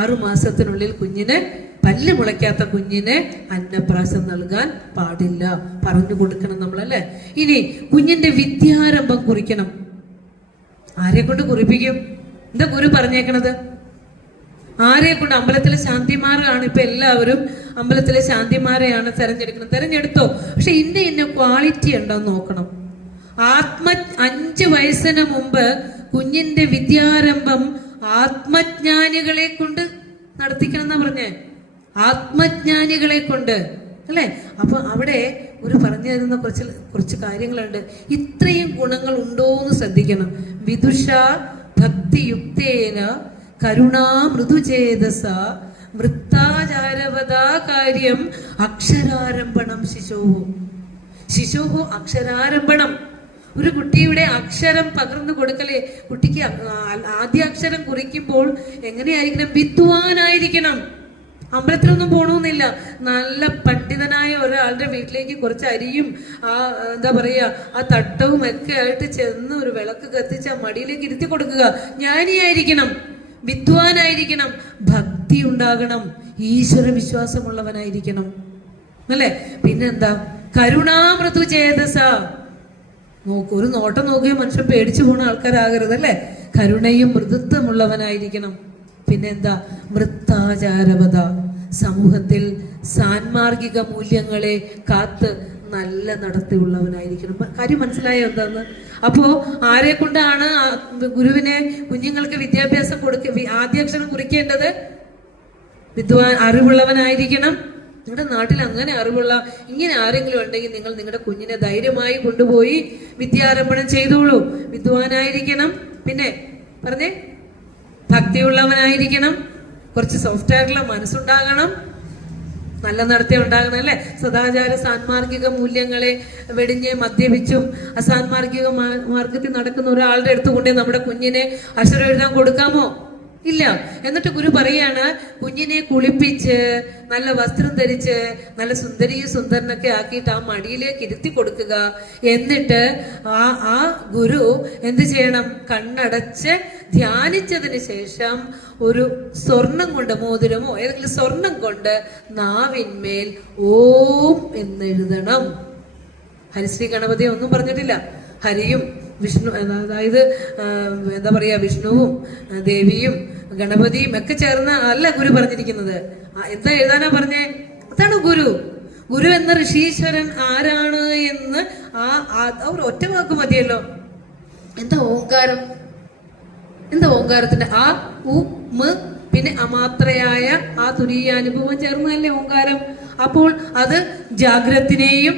6 മാസത്തിനുള്ളിൽ കുഞ്ഞിന്, പല്ല് മുളയ്ക്കാത്ത കുഞ്ഞിന് അന്നപ്രാശം നൽകാൻ പാടില്ല. പറഞ്ഞു കൊടുക്കണം നമ്മളല്ലേ. ഇനി കുഞ്ഞിന്റെ വിദ്യാരംഭം കുറിക്കണം. ആരെ കൊണ്ട് കുറിപ്പിക്കും? എന്താ ഗുരു പറഞ്ഞേക്കണത്? ആരെ കൊണ്ട്? അമ്പലത്തിലെ ശാന്തിമാരാണ് ഇപ്പൊ എല്ലാവരും അമ്പലത്തിലെ ശാന്തിമാരെയാണ് തെരഞ്ഞെടുക്കുന്നത്. തെരഞ്ഞെടുത്തോ, പക്ഷെ ഇന്ന ക്വാളിറ്റി ഉണ്ടോന്ന് നോക്കണം. 5 വയസ്സിന് മുമ്പ് കുഞ്ഞിന്റെ വിദ്യാരംഭം ആത്മജ്ഞാനികളെ കൊണ്ട് നടത്തിക്കണം എന്നാ പറഞ്ഞേ. ആത്മജ്ഞാനികളെ കൊണ്ട്, അല്ലെ? അപ്പൊ അവിടെ ഗുരു പറഞ്ഞു തരുന്ന കുറച്ച് കാര്യങ്ങളുണ്ട്. ഇത്രയും ഗുണങ്ങൾ ഉണ്ടോന്ന് ശ്രദ്ധിക്കണം. വിദുഷ ഭക്തിയുക്തേന കരുണാ മൃദുചേതസ വൃത്താചാരവതാ കാര്യം അക്ഷരാരംഭണം ശിശോഹോ അക്ഷരാരംഭണം. ഒരു കുട്ടിയുടെ അക്ഷരം പകർന്നു കൊടുക്കലേ. കുട്ടിക്ക് ആദ്യ അക്ഷരം കുറിക്കുമ്പോൾ എങ്ങനെയായിരിക്കണം? വിദ്വാനായിരിക്കണം. അമ്പലത്തിലൊന്നും പോകണമെന്നില്ല. നല്ല പണ്ഡിതനായ ഒരാളുടെ വീട്ടിലേക്ക് കുറച്ച് അരിയും എന്താ പറയാ ആ തട്ടവും ഒക്കെ ആയിട്ട് ചെന്ന് ഒരു വിളക്ക് കത്തിച്ച് ആ മടിയിലേക്ക് ഇരുത്തി കൊടുക്കുക. ജ്ഞാനിയായിരിക്കണം, വിദ്വാനായിരിക്കണം, ഭക്തി ഉണ്ടാകണം, ഈശ്വര വിശ്വാസമുള്ളവനായിരിക്കണം, അല്ലേ? പിന്നെന്താ? കരുണാമൃദു ചേതസ. ഒരു നോട്ടം നോക്കിയ മനുഷ്യൻ പേടിച്ചു പോണ ആൾക്കാരാകരുത്, അല്ലേ? കരുണയും മൃദുത്വമുള്ളവനായിരിക്കണം. പിന്നെന്താ? വൃത്താചാരവത. സമൂഹത്തിൽ സാൻമാർഗിക മൂല്യങ്ങളെ കാത്ത് നല്ല നടത്തിയുള്ളവനായിരിക്കണം. കാര്യം മനസ്സിലായോ എന്താന്ന്? അപ്പോ ആരെ കൊണ്ടാണ് ഗുരുവിനെ കുഞ്ഞുങ്ങൾക്ക് വിദ്യാഭ്യാസം ആദ്യാക്ഷരം കുറിക്കേണ്ടത്? വിദ്വാൻ, അറിവുള്ളവനായിരിക്കണം. നിങ്ങളുടെ നാട്ടിൽ അങ്ങനെ അറിവുള്ള ഇങ്ങനെ ആരെങ്കിലും ഉണ്ടെങ്കിൽ നിങ്ങൾ നിങ്ങളുടെ കുഞ്ഞിനെ ധൈര്യമായി കൊണ്ടുപോയി വിദ്യാരംഭണം ചെയ്തോളൂ. വിദ്വാനായിരിക്കണം. പിന്നെ പറഞ്ഞേ, ഭക്തിയുള്ളവനായിരിക്കണം, കുറച്ച് സോഫ്റ്റ് ആയിട്ടുള്ള മനസ്സുണ്ടാകണം, നല്ല നടത്തി ഉണ്ടാകണം, അല്ലെ? സദാചാര സാൻമാർഗിക മൂല്യങ്ങളെ വെടിഞ്ഞ് മദ്യപിച്ചും അസാൻമാർഗിക മാർഗത്തിൽ നടക്കുന്ന ഒരാളുടെ അടുത്ത് കൊണ്ടേ നമ്മുടെ കുഞ്ഞിനെ അക്ഷരം എഴുതാൻ കൊടുക്കാമോ? ഇല്ല. എന്നിട്ട് ഗുരു പറയാണ്, കുഞ്ഞിനെ കുളിപ്പിച്ച് നല്ല വസ്ത്രം ധരിച്ച് നല്ല സുന്ദരിയും സുന്ദരനൊക്കെ ആക്കിയിട്ട് ആ മടിയിലേക്ക് ഇരുത്തി കൊടുക്കുക. എന്നിട്ട് ആ ഗുരു എന്ത് ചെയ്യണം? കണ്ണടച്ച് ധ്യാനിച്ചതിന് ശേഷം ഒരു സ്വർണം കൊണ്ട്, മോതിരമോ ഏതെങ്കിലും സ്വർണം കൊണ്ട് നാവിന്മേൽ ഓം എന്നെഴുതണം. ഹരിശ്രീ ഗണപതി ഒന്നും പറഞ്ഞിട്ടില്ല. ഹരിയും വിഷ്ണു, അതായത് എന്താ പറയാ, വിഷ്ണുവും ദേവിയും ഗണപതിയും ഒക്കെ ചേർന്ന അല്ല ഗുരു പറഞ്ഞിരിക്കുന്നത്. എന്താ എഴുതാനാ പറഞ്ഞേ? അതാണ് ഗുരു. ഗുരു എന്ന ഋഷീശ്വരൻ ആരാണ് എന്ന് ഒരു ഒറ്റ വാക്ക് മതിയല്ലോ. എന്താ ഓങ്കാരം? എന്താ ഓങ്കാരത്തിന്റെ ആ ഉ മ പിന്നെ അമാത്രയായ ആ തുരീയാനുഭവം ചേർന്നതല്ലേ ഓങ്കാരം? അപ്പോൾ അത് ജാഗ്രത്തിനെയും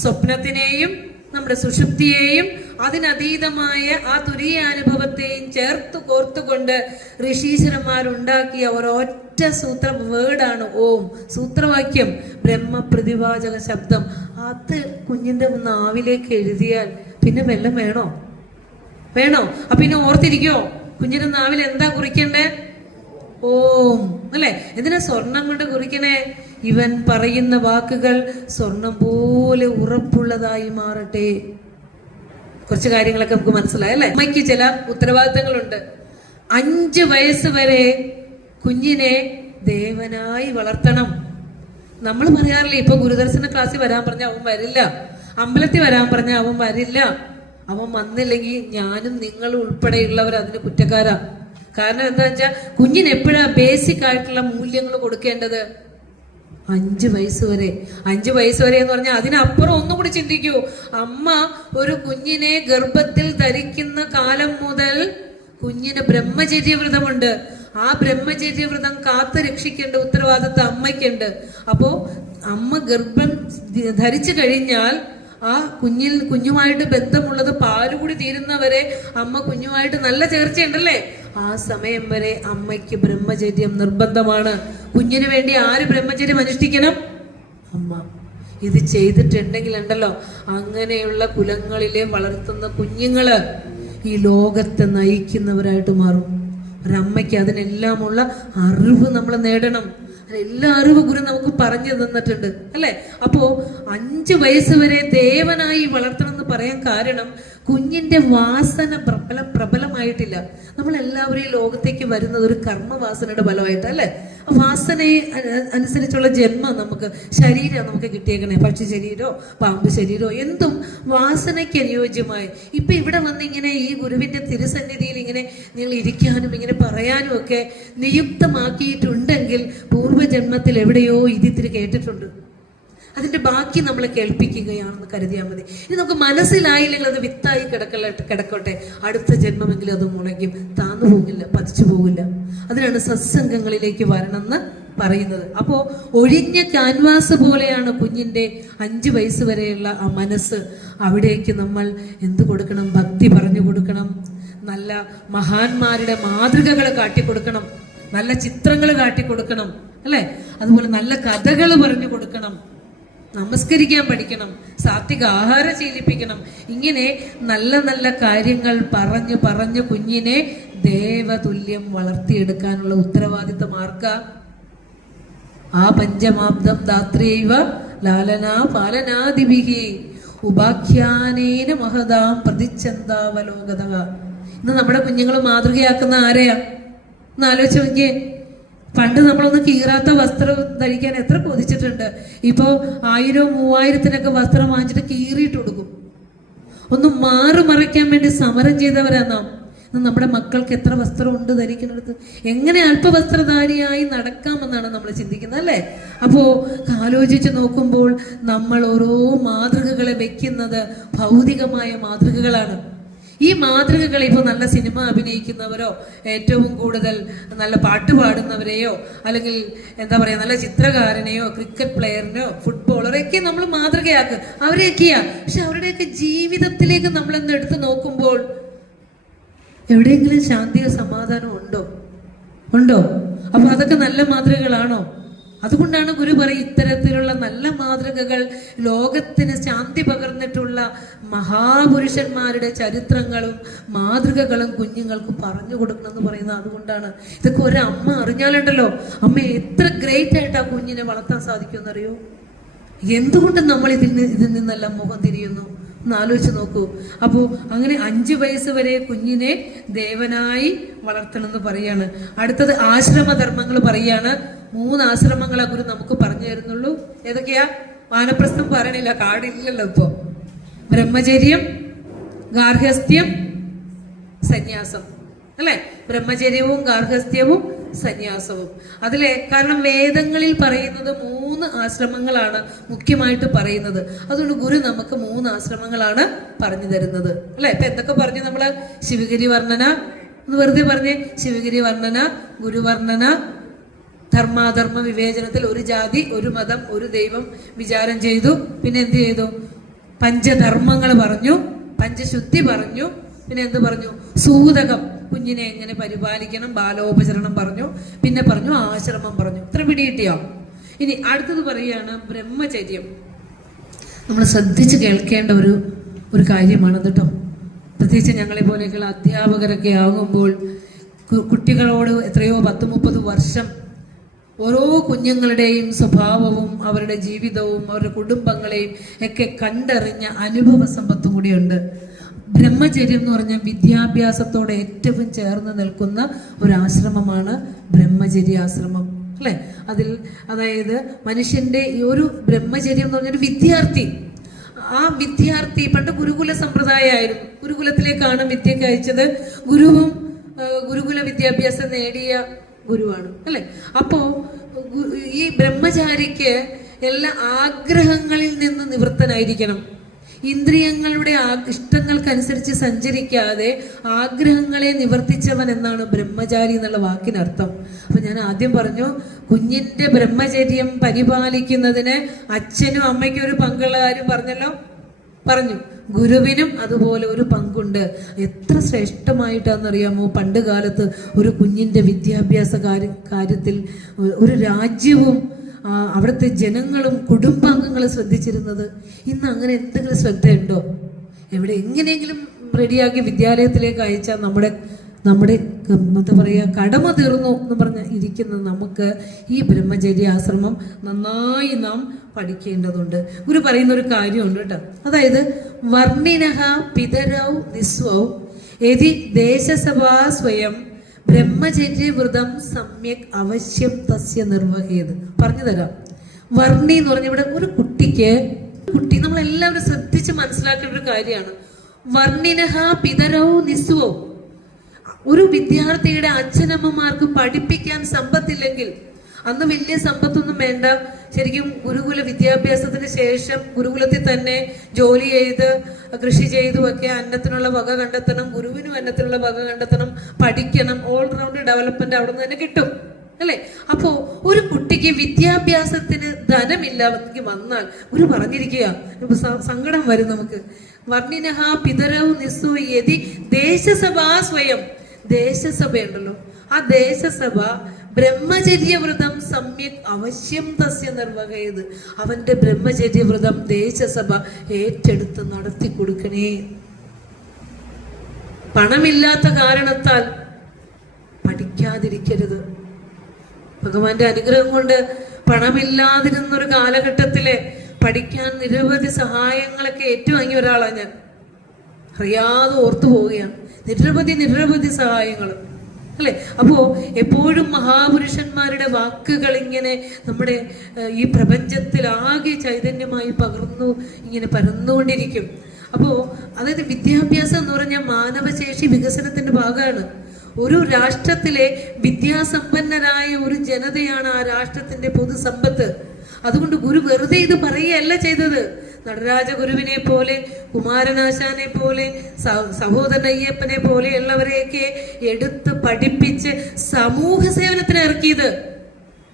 സ്വപ്നത്തിനെയും നമ്മുടെ സുഷുപ്തിയെയും അതിനതീതമായ ആ തുരീയാനുഭവത്തെയും ചേർത്ത് കോർത്തുകൊണ്ട് ഋഷീശ്വരന്മാരുണ്ടാക്കിയ ഒരൊറ്റ സൂത്ര വേർഡാണ് ഓം. സൂത്രവാക്യം, ബ്രഹ്മപ്രതിവാചക ശബ്ദം. അത് കുഞ്ഞിന്റെ നാവിലേക്ക് എഴുതിയാൽ പിന്നെ വെല്ലം വേണോ? അപ്പൊ പിന്നെ ഓർത്തിരിക്കോ? കുഞ്ഞിന്റെ നാവിൽ എന്താ കുറിക്കണ്ടേ? ഓം, അല്ലെ? എന്തിനാ സ്വർണം കൊണ്ട് കുറിക്കണേ? ഇവൻ പറയുന്ന വാക്കുകൾ സ്വർണം പോലെ ഉറപ്പുള്ളതായി മാറട്ടെ. കുറച്ച് കാര്യങ്ങളൊക്കെ നമുക്ക് മനസ്സിലായി, അല്ലെ? അമ്മയ്ക്ക് ചില ഉത്തരവാദിത്തങ്ങളുണ്ട്. 5 വയസ്സ് വരെ കുഞ്ഞിനെ ദേവനായി വളർത്തണം. നമ്മൾ പറയാറില്ലേ, ഇപ്പൊ ഗുരുദർശന ക്ലാസ്സിൽ വരാൻ പറഞ്ഞ അവൻ വരില്ല, അമ്പലത്തിൽ വരാൻ പറഞ്ഞ അവൻ വരില്ല. അവൻ വന്നില്ലെങ്കിൽ ഞാനും നിങ്ങളും ഉൾപ്പെടെയുള്ളവർ അതിന് കുറ്റക്കാരാ. കാരണം എന്താ വെച്ചാൽ കുഞ്ഞിന് എപ്പോഴാ ബേസിക് ആയിട്ടുള്ള മൂല്യങ്ങൾ കൊടുക്കേണ്ടത്? 5 വയസ്സ് വരെ. 5 വയസ്സ് വരെ എന്ന് പറഞ്ഞാൽ അതിനപ്പുറം ഒന്നും കൂടി ചിന്തിക്കൂ. അമ്മ ഒരു കുഞ്ഞിനെ ഗർഭത്തിൽ ധരിക്കുന്ന കാലം മുതൽ കുഞ്ഞിന് ബ്രഹ്മചര്യവ്രതമുണ്ട്. ആ ബ്രഹ്മചര്യവ്രതം കാത്തു രക്ഷിക്കേണ്ട ഉത്തരവാദിത്വം അമ്മയ്ക്കുണ്ട്. അപ്പോ അമ്മ ഗർഭം ധരിച്ചു കഴിഞ്ഞാൽ ആ കുഞ്ഞുമായിട്ട് ബന്ധമുള്ളത് പാലുകൂടി തീരുന്നവരെ അമ്മ കുഞ്ഞുമായിട്ട് നല്ല ചേർച്ചയുണ്ടല്ലേ? ആ സമയം വരെ അമ്മയ്ക്ക് ബ്രഹ്മചര്യം നിർബന്ധമാണ്. കുഞ്ഞിന് വേണ്ടി ആര് ബ്രഹ്മചര്യം അനുഷ്ഠിക്കണം? അമ്മ. ഇത് ചെയ്തിട്ടുണ്ടെങ്കിൽ ഉണ്ടല്ലോ, അങ്ങനെയുള്ള കുലങ്ങളിലെ വളർത്തുന്ന കുഞ്ഞുങ്ങള് ഈ ലോകത്തെ നയിക്കുന്നവരായിട്ട് മാറും. ഒരമ്മയ്ക്ക് അതിനെല്ലാമുള്ള അറിവ് നമ്മൾ നേടണം. എല്ലാ അറിവ് ഗുരു നമുക്ക് പറഞ്ഞു തന്നിട്ടുണ്ട്, അല്ലെ? അപ്പോ 5 വയസ്സ് വരെ ദേവനായി വളർത്തണം എന്ന് പറയാൻ കാരണം കുഞ്ഞിന്റെ വാസന പ്രബലമായിട്ടില്ല. നമ്മൾ എല്ലാവരും ഈ ലോകത്തേക്ക് വരുന്നത് ഒരു കർമ്മവാസനയുടെ ഫലമായിട്ട്, അല്ലെ? വാസനയെ അനുസരിച്ചുള്ള ജന്മം നമുക്ക്, ശരീരം നമുക്ക് കിട്ടിയേക്കണേ. പക്ഷി ശരീരമോ പാമ്പ് ശരീരമോ എന്തും വാസനയ്ക്ക് അനുയോജ്യമായി. ഇപ്പം ഇവിടെ വന്ന് ഇങ്ങനെ ഈ ഗുരുവിൻ്റെ തിരുസന്നിധിയിൽ ഇങ്ങനെ നിങ്ങൾ ഇരിക്കാനും ഇങ്ങനെ പറയാനും ഒക്കെ നിയുക്തമാക്കിയിട്ടുണ്ടെങ്കിൽ പൂർവ്വജന്മത്തിൽ എവിടെയോ ഇതിത്തിരി കേട്ടിട്ടുണ്ട്. അതിൻ്റെ ബാക്കി നമ്മളെ കേൾപ്പിക്കുകയാണെന്ന് കരുതിയാൽ മതി. ഇനി നമുക്ക് മനസ്സിലായില്ലെങ്കിൽ അത് വിത്തായി കിടക്കട്ടെ, അടുത്ത ജന്മമെങ്കിലും അത് മുളയ്ക്കും, താന്നു പോകില്ല, പതിച്ചു പോകില്ല. അതിനാണ് സത്സംഗങ്ങളിലേക്ക് വരണമെന്ന് പറയുന്നത്. അപ്പോൾ ഒഴിഞ്ഞ ക്യാൻവാസ് പോലെയാണ് കുഞ്ഞിൻ്റെ 5 വയസ്സ് വരെയുള്ള ആ മനസ്സ്. അവിടേക്ക് നമ്മൾ എന്ത് കൊടുക്കണം? ഭക്തി പറഞ്ഞു കൊടുക്കണം, നല്ല മഹാന്മാരുടെ മാതൃകകൾ കാട്ടിക്കൊടുക്കണം, നല്ല ചിത്രങ്ങൾ കാട്ടിക്കൊടുക്കണം, അല്ലേ? അതുപോലെ നല്ല കഥകൾ പറഞ്ഞു കൊടുക്കണം, നമസ്കരിക്കാൻ പഠിക്കണം, സാത്വിക ആഹാരം ശീലിപ്പിക്കണം. ഇങ്ങനെ നല്ല നല്ല കാര്യങ്ങൾ പറഞ്ഞു കുഞ്ഞിനെ ദേവതുല്യം വളർത്തിയെടുക്കാനുള്ള ഉത്തരവാദിത്തം ആർക്കാ? ആ പഞ്ചമാബ്ദം ദാത്രൈവ ലാലനാ പാലനാദിഭിഹി ഉപാഖ്യാനേന മഹതാം പ്രതിച്ഛന്താവലോകത. ഇന്ന് നമ്മുടെ കുഞ്ഞുങ്ങൾ മാതൃകയാക്കുന്ന ആരെയാ? ഒന്ന് ആലോചിച്ച് നോക്കിയേ. പണ്ട് നമ്മളൊന്ന് കീറാത്ത വസ്ത്രം ധരിക്കാൻ എത്ര കൊതിച്ചിട്ടുണ്ട്. ഇപ്പോൾ 1000-3000 വസ്ത്രം വാങ്ങിച്ചിട്ട് കീറിയിട്ട് കൊടുക്കും. ഒന്ന് മറയ്ക്കാൻ വേണ്ടി സമരം ചെയ്തവരാ നാം. നമ്മുടെ മക്കൾക്ക് എത്ര വസ്ത്രം ഉണ്ട് ധരിക്കുന്നിടത്ത്? എങ്ങനെ അല്പവസ്ത്രധാരിയായി നടക്കാമെന്നാണ് നമ്മൾ ചിന്തിക്കുന്നത്, അല്ലേ? അപ്പോൾ ആലോചിച്ച് നോക്കുമ്പോൾ നമ്മൾ ഓരോ മാതൃകകളെ വെക്കുന്നത് ഭൗതികമായ മാതൃകകളാണ്. ഈ മാതൃകകൾ ഇപ്പോൾ നല്ല സിനിമ അഭിനയിക്കുന്നവരോ, ഏറ്റവും കൂടുതൽ നല്ല പാട്ട് പാടുന്നവരെയോ, അല്ലെങ്കിൽ എന്താ പറയുക, നല്ല ചിത്രകാരനെയോ, ക്രിക്കറ്റ് പ്ലെയറിനെയോ, ഫുട്ബോളറെയൊക്കെ നമ്മൾ മാതൃകയാക്കുക, അവരെയൊക്കെയാ. പക്ഷെ അവരുടെയൊക്കെ ജീവിതത്തിലേക്ക് നമ്മളൊന്ന് എടുത്ത് നോക്കുമ്പോൾ എവിടെയെങ്കിലും ശാന്തിയോ സമാധാനമോ ഉണ്ടോ? അപ്പൊ അതൊക്കെ നല്ല മാതൃകകളാണോ? അതുകൊണ്ടാണ് ഗുരു പറയും ഇത്തരത്തിലുള്ള നല്ല മാതൃകകൾ, ലോകത്തിന് ശാന്തി പകർന്നിട്ടുള്ള മഹാപുരുഷന്മാരുടെ ചരിത്രങ്ങളും മാതൃകകളും കുഞ്ഞുങ്ങൾക്ക് പറഞ്ഞു കൊടുക്കണം എന്ന് പറയുന്നത്. അതുകൊണ്ടാണ് ഇതൊക്കെ ഒരമ്മ അറിഞ്ഞാലുണ്ടല്ലോ, അമ്മ എത്ര ഗ്രേറ്റ് ആയിട്ട് ആ കുഞ്ഞിനെ വളർത്താൻ സാധിക്കുമെന്നറിയോ? എന്തുകൊണ്ട് നമ്മൾ ഇതിൽ നിന്നെല്ലാം മുഖം തിരിയുന്നു ഒന്ന് ആലോചിച്ച് നോക്കൂ. അപ്പോൾ അങ്ങനെ 5 വയസ്സ് വരെ കുഞ്ഞിനെ ദേവനായി വളർത്തണമെന്ന് പറയാണ്. അടുത്തത് ആശ്രമധർമ്മങ്ങൾ പറയാണ്. 3 ആശ്രമങ്ങളാ ഗുരു നമുക്ക് പറഞ്ഞു തരുന്നുള്ളൂ. ഏതൊക്കെയാ? വാനപ്രസ്ഥം പറയണില്ല, കാടില്ലല്ലോ ഇപ്പോ. ബ്രഹ്മചര്യം, ഗാർഹസ്ഥ്യം, സന്യാസം, അല്ലെ? ബ്രഹ്മചര്യവും ഗാർഹസ്ഥ്യവും സന്യാസവും. അതിലെ കാരണം വേദങ്ങളിൽ പറയുന്നത് 3 ആശ്രമങ്ങളാണ് മുഖ്യമായിട്ട് പറയുന്നത്. അതുകൊണ്ട് ഗുരു നമുക്ക് 3 ആശ്രമങ്ങളാണ് പറഞ്ഞു തരുന്നത്, അല്ലെ? ഇപ്പൊ എന്തൊക്കെ പറഞ്ഞു നമ്മള്? ശിവഗിരി വർണ്ണന എന്ന് വെറുതെ പറഞ്ഞേ. ശിവഗിരി വർണ്ണന, ഗുരുവർണ്ണന, ധർമാധർമ്മ വിവേചനത്തിൽ ഒരു ജാതി, ഒരു മതം, ഒരു ദൈവം വിചാരം ചെയ്തു. പിന്നെ എന്ത് ചെയ്തു? പഞ്ചധർമ്മങ്ങൾ പറഞ്ഞു, പഞ്ചശുദ്ധി പറഞ്ഞു. പിന്നെ എന്ത് പറഞ്ഞു? സൂതകം, കുഞ്ഞിനെ എങ്ങനെ പരിപാലിക്കണം, ബാലോപചരണം പറഞ്ഞു. പിന്നെ പറഞ്ഞു ആശ്രമം പറഞ്ഞു. ഇത്ര പിടികിട്ടിയോ? ഇനി അടുത്തത് പറയുകയാണ് ബ്രഹ്മചര്യം. നമ്മൾ ശ്രദ്ധിച്ച് കേൾക്കേണ്ട ഒരു കാര്യമാണ് കേട്ടോ. പ്രത്യേകിച്ച് ഞങ്ങളെ പോലെയൊക്കെയുള്ള അധ്യാപകരൊക്കെ ആകുമ്പോൾ കുട്ടികളോട് എത്രയോ 10-30 വർഷം ഓരോ കുഞ്ഞുങ്ങളുടെയും സ്വഭാവവും അവരുടെ ജീവിതവും അവരുടെ കുടുംബങ്ങളെയും ഒക്കെ കണ്ടറിഞ്ഞ അനുഭവ സമ്പത്തും കൂടിയുണ്ട്. ബ്രഹ്മചര്യം എന്ന് പറഞ്ഞാൽ വിദ്യാഭ്യാസത്തോടെ ഏറ്റവും ചേർന്ന് നിൽക്കുന്ന ഒരു ആശ്രമമാണ് ബ്രഹ്മചര്യാശ്രമം, അല്ലെ? അതായത് മനുഷ്യന്റെ ഈ ഒരു ബ്രഹ്മചര്യം എന്ന് പറഞ്ഞൊരു വിദ്യാർത്ഥി, ആ വിദ്യാർത്ഥി പണ്ട് ഗുരുകുല സമ്പ്രദായമായിരുന്നു. ഗുരുകുലത്തിലേക്കാണ് വിദ്യക്ക് അയച്ചത്. ഗുരുവും ഗുരുകുല വിദ്യാഭ്യാസം നേടിയ ഗുരുവാണ്, അല്ലെ? അപ്പോ ഈ ബ്രഹ്മചാരിക്ക് എല്ലാ ആഗ്രഹങ്ങളിൽ നിന്ന് നിവൃത്തനായിരിക്കണം. ഇന്ദ്രിയങ്ങളുടെ ഇഷ്ടങ്ങൾക്കനുസരിച്ച് സഞ്ചരിക്കാതെ ആഗ്രഹങ്ങളെ നിവർത്തിച്ചവൻ എന്നാണ് ബ്രഹ്മചാരി എന്നുള്ള വാക്കിനർത്ഥം. അപ്പൊ ഞാൻ ആദ്യം പറഞ്ഞു, കുഞ്ഞിന്റെ ബ്രഹ്മചര്യം പരിപാലിക്കുന്നതിന് അച്ഛനും അമ്മയ്ക്കും ഒരു പങ്കുള്ള കാര്യം പറഞ്ഞു. ഗുരുവിനും അതുപോലെ ഒരു പങ്കുണ്ട്. എത്ര ശ്രേഷ്ഠമായിട്ടാണെന്നറിയാമോ പണ്ട് കാലത്ത് ഒരു കുഞ്ഞിന്റെ വിദ്യാഭ്യാസ കാര്യത്തിൽ ഒരു രാജ്യവും അവിടുത്തെ ജനങ്ങളും കുടുംബാംഗങ്ങളും ശ്രദ്ധിച്ചിരുന്നത്. ഇന്ന് അങ്ങനെ എന്തെങ്കിലും ശ്രദ്ധയുണ്ടോ? എങ്ങനെയെങ്കിലും റെഡിയാക്കി വിദ്യാലയത്തിലേക്ക് അയച്ചാൽ നമ്മുടെ എന്താ പറയുക, കടമ തീർന്നു എന്ന് പറഞ്ഞ് ഇരിക്കുന്ന നമുക്ക് ഈ ബ്രഹ്മചര്യാശ്രമം നന്നായി നാം പഠിക്കേണ്ടതുണ്ട്. ഗുരു പറയുന്ന ഒരു കാര്യമുണ്ട് കേട്ടോ. അതായത് വർണ്ണിനഹ പിതരൗ നിസ്വൗ യതി ദേശസഭാ സ്വയം ബ്രഹ്മചര്യവ്രതം സമ്യക് അവശ്യം തസ്യ നിർവഹേത്. പറഞ്ഞു തരാം. വർണ്ണി എന്ന് പറഞ്ഞ ഇവിടെ ഒരു കുട്ടി നമ്മളെല്ലാവരും ശ്രദ്ധിച്ച് മനസ്സിലാക്കേണ്ട ഒരു കാര്യമാണ്. വർണ്ണിനഹ പിതരോ നിസ്വോ. ഒരു വിദ്യാർത്ഥിയുടെ അച്ഛനമ്മമാർക്ക് പഠിപ്പിക്കാൻ സമ്പത്തില്ലെങ്കിൽ, അന്ന് വലിയ സമ്പത്തൊന്നും വേണ്ട, ശരിക്കും ഗുരുകുല വിദ്യാഭ്യാസത്തിന് ശേഷം ഗുരുകുലത്തിൽ തന്നെ ജോലി ചെയ്ത് കൃഷി ചെയ്തുമൊക്കെ അന്നത്തിനുള്ള വക കണ്ടെത്തണം, ഗുരുവിനും അന്നത്തിനുള്ള വക കണ്ടെത്തണം, പഠിക്കണം, ഓൾ റൗണ്ട് ഡെവലപ്മെന്റ് അവിടെ നിന്ന് തന്നെ കിട്ടും അല്ലെ? അപ്പോ ഒരു കുട്ടിക്ക് വിദ്യാഭ്യാസത്തിന് ധനമില്ലാതെങ്കിൽ വന്നാൽ ഗുരു പറഞ്ഞിരിക്കുക, സങ്കടം വരും നമുക്ക്. വർണ്ണിനഹ പിതരവ് നിസ്സു യതി ദേശസഭാ സ്വയം. ദേശസഭയുണ്ടല്ലോ, ആ ദേശസഭ ബ്രഹ്മചര്യവ്രതം സമ്യക് അവശ്യം തസ്യ നിർവഹയത്. അവന്റെ ബ്രഹ്മചര്യവ്രതം ദേശസഭ ഏറ്റെടുത്ത് നടത്തി കൊടുക്കണേ. പണമില്ലാത്ത കാരണത്താൽ പഠിക്കാതിരിക്കരുത്. ഭഗവാന്റെ അനുഗ്രഹം കൊണ്ട് പണമില്ലാതിരുന്നൊരു കാലഘട്ടത്തില് പഠിക്കാൻ നിരവധി സഹായങ്ങളൊക്കെ ഏറ്റുവാങ്ങിയ ഒരാളാണ് ഞാൻ. അറിയാതെ ഓർത്തു പോവുകയാണ്. നിരവധി സഹായങ്ങൾ അല്ലെ? അപ്പോ എപ്പോഴും മഹാപുരുഷന്മാരുടെ വാക്കുകൾ ഇങ്ങനെ നമ്മുടെ ഈ പ്രപഞ്ചത്തിൽ ആകെ ചൈതന്യമായി പകർന്നു ഇങ്ങനെ പരന്നുകൊണ്ടിരിക്കും. അപ്പോ അതായത് വിദ്യാഭ്യാസം എന്ന് പറഞ്ഞാൽ മാനവശേഷി വികസനത്തിന്റെ ഭാഗമാണ്. ഒരു രാഷ്ട്രത്തിലെ വിദ്യാസമ്പന്നരായ ഒരു ജനതയാണ് ആ രാഷ്ട്രത്തിന്റെ പൊതുസമ്പത്ത്. അതുകൊണ്ട് ഗുരു വെറുതെ ഇത് പറയുകയല്ല ചെയ്തത്. നടരാജ ഗുരുവിനെ പോലെ, കുമാരനാശാനെ പോലെ, സഹോദരൻ അയ്യപ്പനെ പോലെയുള്ളവരെയൊക്കെ എടുത്ത് പഠിപ്പിച്ച് സമൂഹ സേവനത്തിന് ഇറക്കിയത്.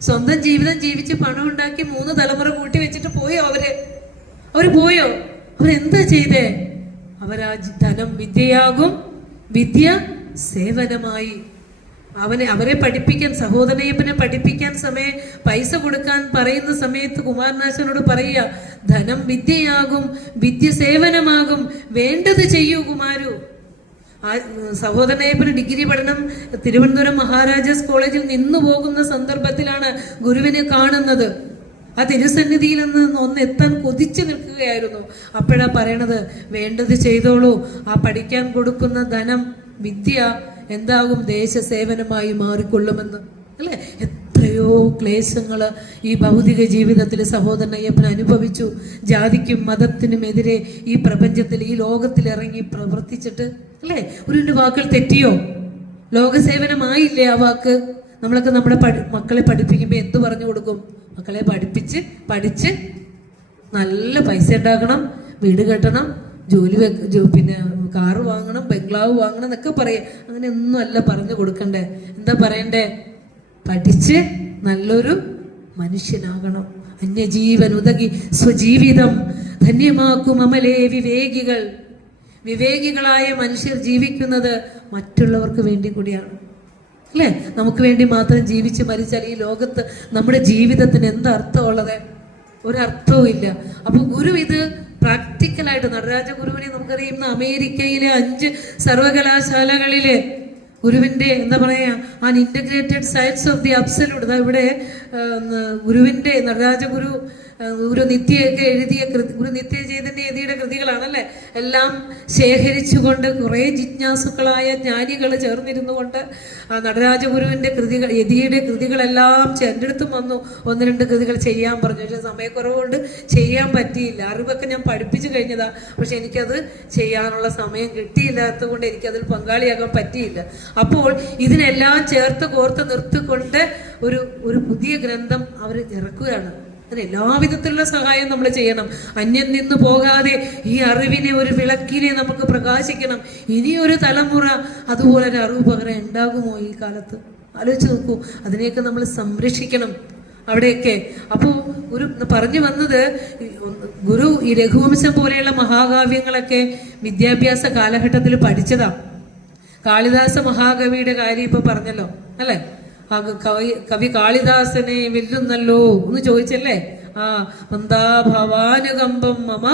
സ്വന്തം ജീവിതം ജീവിച്ച് പണം ഉണ്ടാക്കി 3 തലമുറ കൂട്ടി വെച്ചിട്ട് പോയോ അവര് പോയോ? അവരെന്താ ചെയ്തേ? അവരാ ധനം വിദ്യയാകും, വിദ്യ സേവനമായി. അവരെ പഠിപ്പിക്കാൻ, സഹോദരയ്യപ്പനെ പഠിപ്പിക്കാൻ പൈസ കൊടുക്കാൻ പറയുന്ന സമയത്ത് കുമാരനാശനോട് പറയുക, ധനം വിദ്യയാകും, വിദ്യ സേവനമാകും, വേണ്ടത് ചെയ്യൂ കുമാരു. സഹോദരയ്യപ്പന് ഡിഗ്രി പഠനം തിരുവനന്തപുരം മഹാരാജാസ് കോളേജിൽ നിന്നു പോകുന്ന സന്ദർഭത്തിലാണ് ഗുരുവിനെ കാണുന്നത്. ആ തിരുസന്നിധിയിൽ ഒന്ന് എത്താൻ കൊതിച്ചു നിൽക്കുകയായിരുന്നു. അപ്പോഴാ പറയണത്, വേണ്ടത് ചെയ്തോളൂ, ആ പഠിക്കാൻ കൊടുക്കുന്ന ധനം വിദ്യ എന്താകും, ദേശസേവനമായി മാറിക്കൊള്ളുമെന്ന് അല്ലെ? എത്രയോ ക്ലേശങ്ങള് ഈ ഭൗതിക ജീവിതത്തിൽ സഹോദരൻ അയ്യപ്പൻ അനുഭവിച്ചു. ജാതിക്കും മതത്തിനുമെതിരെ ഈ പ്രപഞ്ചത്തിൽ, ഈ ലോകത്തിൽ ഇറങ്ങി പ്രവർത്തിച്ചിട്ട് അല്ലെ? ഒരു വാക്കുകൾ തെറ്റിയോ? ലോകസേവനമായില്ലേ ആ വാക്ക്? നമ്മളൊക്കെ നമ്മുടെ മക്കളെ പഠിപ്പിക്കുമ്പോൾ എന്ത് പറഞ്ഞു കൊടുക്കും? മക്കളെ പഠിച്ച് നല്ല പൈസ ഉണ്ടാക്കണം, വീട് കെട്ടണം, പിന്നെ കാറ് വാങ്ങണം, ബംഗ്ലാവ് വാങ്ങണം എന്നൊക്കെ പറയാം. അങ്ങനെ ഒന്നും അല്ല പറഞ്ഞു കൊടുക്കണ്ടേ. എന്താ പറയണ്ടേ? പഠിച്ച് നല്ലൊരു മനുഷ്യനാകണം. അന്യജീവൻ ഉതകി സ്വജീവിതം ധന്യമാക്കും അമലേ വിവേകികൾ. വിവേകികളായ മനുഷ്യർ ജീവിക്കുന്നത് മറ്റുള്ളവർക്ക് വേണ്ടി കൂടിയാണ് അല്ലെ? നമുക്ക് വേണ്ടി മാത്രം ജീവിച്ച് മരിച്ചാൽ ഈ ലോകത്ത് നമ്മുടെ ജീവിതത്തിന് എന്തർത്ഥമുള്ളത്? ഒരർത്ഥവും ഇല്ല. അപ്പൊ ഗുരു ഇത് പ്രാക്ടിക്കലായിട്ട്, നടരാജ ഗുരുവിനെ നമുക്കറിയുന്ന അമേരിക്കയിലെ 5 സർവകലാശാലകളിലെ ഗുരുവിന്റെ എന്താ പറയാ, an integrated science of the absolute. ഇവിടെ ഗുരുവിന്റെ നടരാജ ഗുരു നിത്യയൊക്കെ എഴുതിയ ഗുരു നിത്യ ചൈതന്യയുടെ കൃതികളാണല്ലേ, എല്ലാം ശേഖരിച്ചുകൊണ്ട് കുറെ ജിജ്ഞാസുക്കളായ ജ്ഞാനികൾ ചേർന്നിരുന്നു കൊണ്ട് നടരാജഗുരുവിന്റെ കൃതികൾ, യതിയുടെ കൃതികളെല്ലാം എൻ്റെ അടുത്തും വന്നു. 1-2 കൃതികൾ ചെയ്യാൻ പറഞ്ഞു. പക്ഷെ സമയക്കുറവുകൊണ്ട് ചെയ്യാൻ പറ്റിയില്ല. അറിവൊക്കെ ഞാൻ പഠിപ്പിച്ചു കഴിഞ്ഞതാ, പക്ഷെ എനിക്കത് ചെയ്യാനുള്ള സമയം കിട്ടിയില്ലാത്തത് കൊണ്ട് എനിക്കതിൽ പങ്കാളിയാകാൻ പറ്റിയില്ല. അപ്പോൾ ഇതിനെല്ലാം ചേർത്ത് കോർത്ത് നിർത്തിക്കൊണ്ട് ഒരു പുതിയ ഗ്രന്ഥം അവർ ഇറക്കുകയാണ്. അതിന് എല്ലാവിധത്തിലുള്ള സഹായം നമ്മൾ ചെയ്യണം. അന്യം നിന്ന് പോകാതെ ഈ അറിവിനെ, ഒരു വിളക്കിനെ നമുക്ക് പ്രകാശിക്കണം. ഇനിയൊരു തലമുറ അതുപോലെ ഒരു അറിവ് പകരം ഉണ്ടാകുമോ ഈ കാലത്ത്? ആലോചിച്ച് നോക്കൂ. അതിനെയൊക്കെ നമ്മൾ സംരക്ഷിക്കണം അവിടെയൊക്കെ. അപ്പോൾ ഗുരു പറഞ്ഞു വന്നത്, ഗുരു ഈ രഘുവംശം പോലെയുള്ള മഹാകാവ്യങ്ങളൊക്കെ വിദ്യാഭ്യാസ കാലഘട്ടത്തിൽ പഠിച്ചതാ. കാളിദാസ മഹാകവിയുടെ കാര്യം ഇപ്പൊ പറഞ്ഞല്ലോ അല്ലെ? കവി കാളിദാസനെ വെല്ലുന്നല്ലോ എന്ന് ചോദിച്ചല്ലേ? ഭവാനുകമ്പം മമ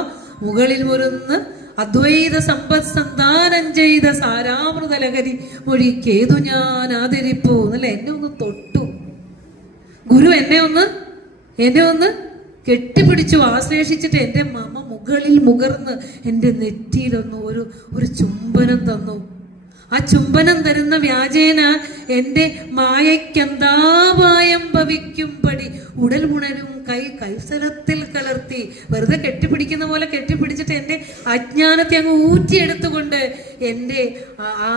മുകളിൽ മുരുന്ന് അദ്വൈത സമ്പത് സന്താനം ചെയ്ത സാരാമൃത ലഹരി മൊഴിക്കേതു ഞാൻ ആദരിപ്പൂ എന്നല്ലേ? എന്നെ ഒന്ന് തൊട്ടു ഗുരു, എന്നെ ഒന്ന് കെട്ടിപ്പിടിച്ചു, ആശ്ലേഷിച്ചിട്ട് എൻ്റെ മമ മുകളിൽ മുകർന്ന് എൻ്റെ നെറ്റിയിലൊന്ന് ഒരു ചുംബനം തന്നു. ആ ചുംബനം തരുന്ന വ്യാജേന എൻ്റെ മായയ്ക്കെന്താപായം ഭവിക്കുംപടി ഉടൽ ഉണരും കൈസ്ഥലത്തിൽ കലർത്തി. വെറുതെ കെട്ടിപ്പിടിക്കുന്ന പോലെ കെട്ടിപ്പിടിച്ചിട്ട് എൻ്റെ അജ്ഞാനത്തെ അങ്ങ് ഊറ്റിയെടുത്തുകൊണ്ട് എൻ്റെ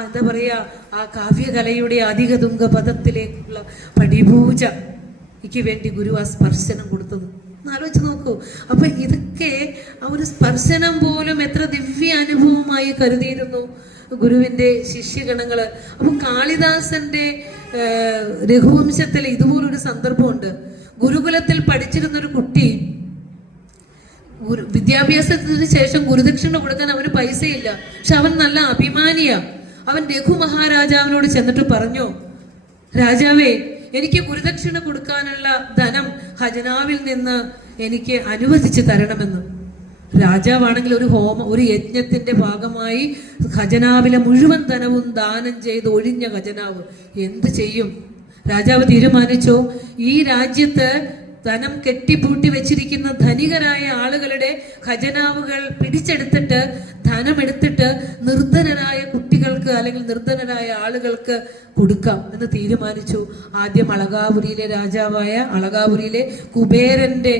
എന്താ പറയുക, ആ കാവ്യകലയുടെ അധിക തുങ്കപദത്തിലേക്കുള്ള പടിപൂജയ്ക്ക് വേണ്ടി ഗുരു ആ സ്പർശനം കൊടുത്തത്. ആലോചിച്ച് നോക്കൂ. അപ്പൊ ഇതൊക്കെ ആ ഒരു സ്പർശനം പോലും എത്ര ദിവ്യ അനുഭവമായി കരുതിയിരുന്നു ഗുരുവിന്റെ ശിഷ്യഗണങ്ങള്. അപ്പൊ കാളിദാസന്റെ രഘുവംശത്തിൽ ഇതുപോലൊരു സന്ദർഭമുണ്ട്. ഗുരുകുലത്തിൽ പഠിച്ചിരുന്ന ഒരു കുട്ടി വിദ്യാഭ്യാസത്തിന് ശേഷം ഗുരുദക്ഷിണ കൊടുക്കാൻ അവന് പൈസയില്ല. പക്ഷെ അവൻ നല്ല അഭിമാനിയാ. അവൻ രഘു മഹാരാജാവിനോട് ചെന്നിട്ട് പറഞ്ഞു, രാജാവേ, എനിക്ക് ഗുരുദക്ഷിണ കൊടുക്കാനുള്ള ധനം ഖജനാവിൽ നിന്ന് എനിക്ക് അനുവദിച്ച് തരണമെന്ന്. രാജാവാണെങ്കിൽ ഒരു യജ്ഞത്തിന്റെ ഭാഗമായി ഖജനാവിലെ മുഴുവൻ ധനവും ദാനം ചെയ്ത് ഒഴിഞ്ഞ ഖജനാവ്. എന്ത് ചെയ്യും? രാജാവ് തീരുമാനിച്ചു, ഈ രാജ്യത്ത് ധനം കെട്ടിപ്പൂട്ടി വെച്ചിരിക്കുന്ന ധനികരായ ആളുകളുടെ ഖജനാവുകൾ പിടിച്ചെടുത്തിട്ട് ധനമെടുത്തിട്ട് നിർധനരായ കുട്ടികൾക്ക് അല്ലെങ്കിൽ നിർധനരായ ആളുകൾക്ക് കൊടുക്കാം എന്ന് തീരുമാനിച്ചു. ആദ്യം അളകാപുരിയിലെ രാജാവായ അളകാപുരിയിലെ കുബേരന്റെ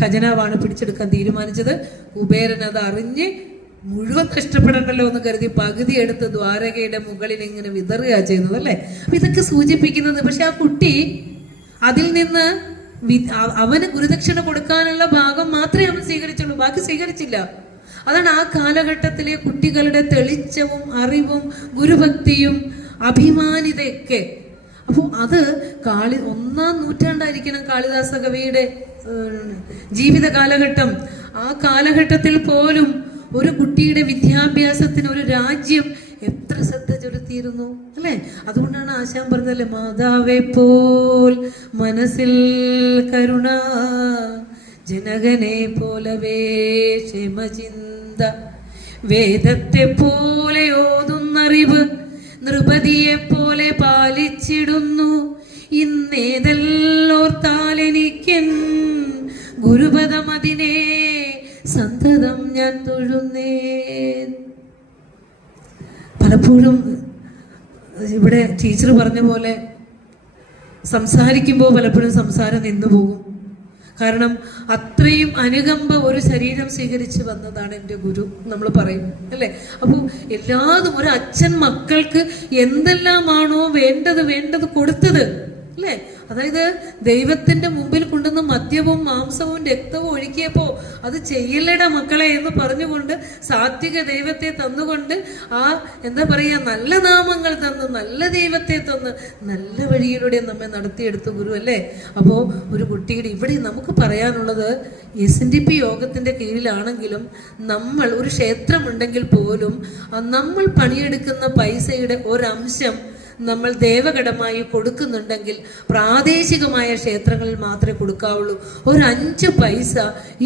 ഖജനാവാണ് പിടിച്ചെടുക്കാൻ തീരുമാനിച്ചത്. കുബേരൻ അത് അറിഞ്ഞ് മുഴുവൻ കഷ്ടപ്പെടണ്ടല്ലോ എന്ന് കരുതി പകുതി എടുത്ത് ദ്വാരകയുടെ മുകളിൽ ഇങ്ങനെ വിതറുക ചെയ്യുന്നത്, അല്ലേ? അപ്പൊ ഇതൊക്കെ സൂചിപ്പിക്കുന്നത്, പക്ഷെ ആ കുട്ടി അതിൽ നിന്ന് അവന് ഗുരുദക്ഷിണ കൊടുക്കാനുള്ള ഭാഗം മാത്രമേ അവൻ സ്വീകരിച്ചുള്ളൂ, ബാക്കി സ്വീകരിച്ചില്ല. അതാണ് ആ കാലഘട്ടത്തിലെ കുട്ടികളുടെ തെളിച്ചവും അറിവും ഗുരുഭക്തിയും അഭിമാനിതയൊക്കെ. അപ്പോൾ അത് 1-ാം നൂറ്റാണ്ടായിരിക്കണം കാളിദാസ കവിയുടെ ജീവിത കാലഘട്ടം. ആ കാലഘട്ടത്തിൽ പോലും ഒരു കുട്ടിയുടെ വിദ്യാഭ്യാസത്തിന് ഒരു രാജ്യം എത്ര ശ്രദ്ധ ചെലുത്തിയിരുന്നു, അല്ലേ? അതുകൊണ്ടാണ് ആശാൻ പറഞ്ഞതല്ലേ, മാതാവെ പോൽ മനസ്സിൽ കരുണ, ജനകനെ പോലവേ ക്ഷമചിന്ത, വേദത്തെ പോലെ ഓതുന്നറിവ് നൃപതിയെ പോലെ പാലിച്ചിടുന്നു, ഇന്നേതല്ലോർത്താലെനിക്കൻ ഗുരുപദം അതിനെ സന്തതം ഞാൻ തൊഴുന്നേൻ. പലപ്പോഴും ഇവിടെ ടീച്ചർ പറഞ്ഞ പോലെ സംസാരിക്കുമ്പോൾ പലപ്പോഴും സംസാരം നിന്നുപോകും. കാരണം അത്രയും അനുകമ്പ ഒരു ശരീരം സ്വീകരിച്ച് വന്നതാണ് എൻ്റെ ഗുരു, നമ്മൾ പറയും, അല്ലേ? അപ്പോൾ എല്ലാതും ഒരു അച്ഛൻ മക്കൾക്ക് എന്തെല്ലാമാണോ വേണ്ടത് കൊടുത്തത്, അല്ലേ? അതായത് ദൈവത്തിന്റെ മുമ്പിൽ കൊണ്ടുവന്ന് മദ്യവും മാംസവും രക്തവും ഒഴുക്കിയപ്പോ അത് ചെയ്യല്ലട മക്കളെ എന്ന് പറഞ്ഞുകൊണ്ട് സാത്വിക ദൈവത്തെ തന്നുകൊണ്ട് ആ എന്താ പറയാ നല്ല നാമങ്ങൾ തന്ന് നല്ല ദൈവത്തെ തന്ന് നല്ല വഴിയിലൂടെ നമ്മെ നടത്തിയെടുത്ത ഗുരു, അല്ലേ? അപ്പോ ഒരു കുട്ടിയുടെ ഇവിടെ നമുക്ക് പറയാനുള്ളത്, SNDP യോഗത്തിന്റെ കീഴിലാണെങ്കിലും നമ്മൾ ഒരു ക്ഷേത്രമുണ്ടെങ്കിൽ പോലും നമ്മൾ പണിയെടുക്കുന്ന പൈസയുടെ ഒരംശം നമ്മൾ ദേവഘടമായി കൊടുക്കുന്നുണ്ടെങ്കിൽ പ്രാദേശികമായ ക്ഷേത്രങ്ങളിൽ മാത്രമേ കൊടുക്കാവുള്ളൂ. ഒരു 5 പൈസ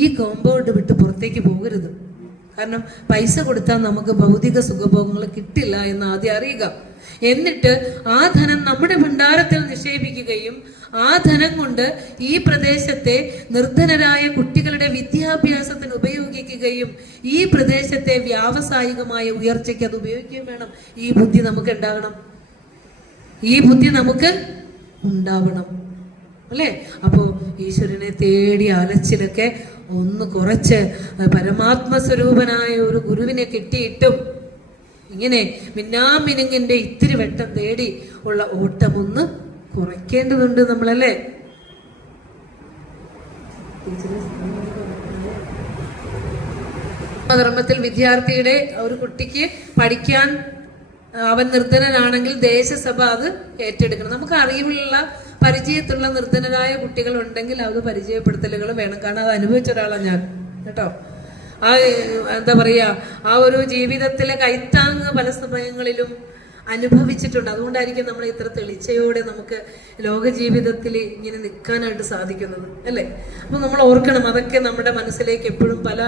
ഈ കോമ്പൗണ്ട് വിട്ട് പുറത്തേക്ക് പോകരുത്. കാരണം പൈസ കൊടുത്താൽ നമുക്ക് ഭൗതിക സുഖഭോഗങ്ങൾ കിട്ടില്ല എന്ന് ആദ്യം അറിയുക. എന്നിട്ട് ആ ധനം നമ്മുടെ ഭണ്ഡാരത്തിൽ നിക്ഷേപിക്കുകയും ആ ധനം കൊണ്ട് ഈ പ്രദേശത്തെ നിർധനരായ കുട്ടികളുടെ വിദ്യാഭ്യാസത്തിന് ഉപയോഗിക്കുകയും ഈ പ്രദേശത്തെ വ്യാവസായികമായ ഉയർച്ചയ്ക്ക് അത് ഉപയോഗിക്കുകയും വേണം. ഈ ബുദ്ധി നമുക്ക് ഉണ്ടാകണം, ഉണ്ടാവണം, അല്ലേ? അപ്പോ ഈശ്വരനെ തേടി അലച്ചിലൊക്കെ ഒന്ന് കുറച്ച് പരമാത്മസ്വരൂപനായ ഒരു ഗുരുവിനെ കിട്ടിയിട്ടും ഇങ്ങനെ മിന്നാമിനുങ്ങിന്റെ ഇത്തിരി വെട്ടം തേടി ഉള്ള ഓട്ടം ഒന്ന് കുറയ്ക്കേണ്ടതുണ്ട് നമ്മളല്ലേ? ധർമ്മത്തിൽ വിദ്യാർത്ഥിയുടെ ഒരു കുട്ടിക്ക് പഠിക്കാൻ അവൻ നിർധനനാണെങ്കിൽ ദേശസഭ അത് ഏറ്റെടുക്കണം. നമുക്ക് അറിവുള്ള പരിചയത്തിലുള്ള നിർധനരായ കുട്ടികൾ ഉണ്ടെങ്കിൽ അത് പരിചയപ്പെടുത്തലുകൾ വേണം. കാരണം അത് അനുഭവിച്ച ഒരാളാണ് ഞാൻ, കേട്ടോ. ആ എന്താ പറയാ, ആ ഒരു ജീവിതത്തിലെ കൈത്താങ് പല സമയങ്ങളിലും അനുഭവിച്ചിട്ടുണ്ട്. അതുകൊണ്ടായിരിക്കും നമ്മൾ ഇത്ര തെളിച്ചയോടെ നമുക്ക് ലോക ജീവിതത്തിൽ ഇങ്ങനെ നിൽക്കാനായിട്ട് സാധിക്കുന്നത്, അല്ലേ? അപ്പൊ നമ്മൾ ഓർക്കണം, അതൊക്കെ നമ്മുടെ മനസ്സിലേക്ക് എപ്പോഴും പല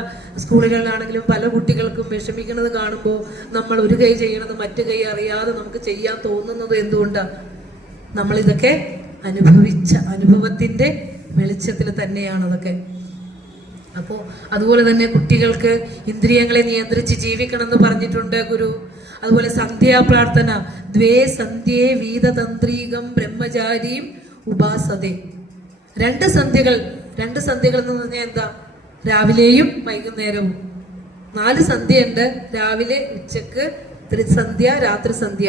സ്കൂളുകളിലാണെങ്കിലും പല കുട്ടികൾക്കും വിഷമിക്കുന്നത് കാണുമ്പോൾ നമ്മൾ ഒരു കൈ ചെയ്യണത് മറ്റു കൈ അറിയാതെ നമുക്ക് ചെയ്യാൻ തോന്നുന്നത് എന്തുകൊണ്ടാണ്? നമ്മൾ ഇതൊക്കെ അനുഭവിച്ച അനുഭവത്തിന്റെ വെളിച്ചത്തിൽ തന്നെയാണ് അതൊക്കെ. അപ്പോൾ അതുപോലെ തന്നെ കുട്ടികൾക്ക് ഇന്ദ്രിയങ്ങളെ നിയന്ത്രിച്ച് ജീവിക്കണം എന്ന് പറഞ്ഞിട്ടുണ്ട് ഗുരു. അതുപോലെ സന്ധ്യാപ്രാർത്ഥന, ദ്വേ സന്ധ്യേ വീതതന്ത്രീകം ബ്രഹ്മചാരിയും ഉപാസതേ. രണ്ട് സന്ധ്യകൾ എന്ന് പറഞ്ഞാൽ എന്താ? രാവിലെയും വൈകുന്നേരവും. 4 സന്ധ്യയുണ്ട്. രാവിലെ, ഉച്ചക്ക്, ത്രിസന്ധ്യ, രാത്രി സന്ധ്യ.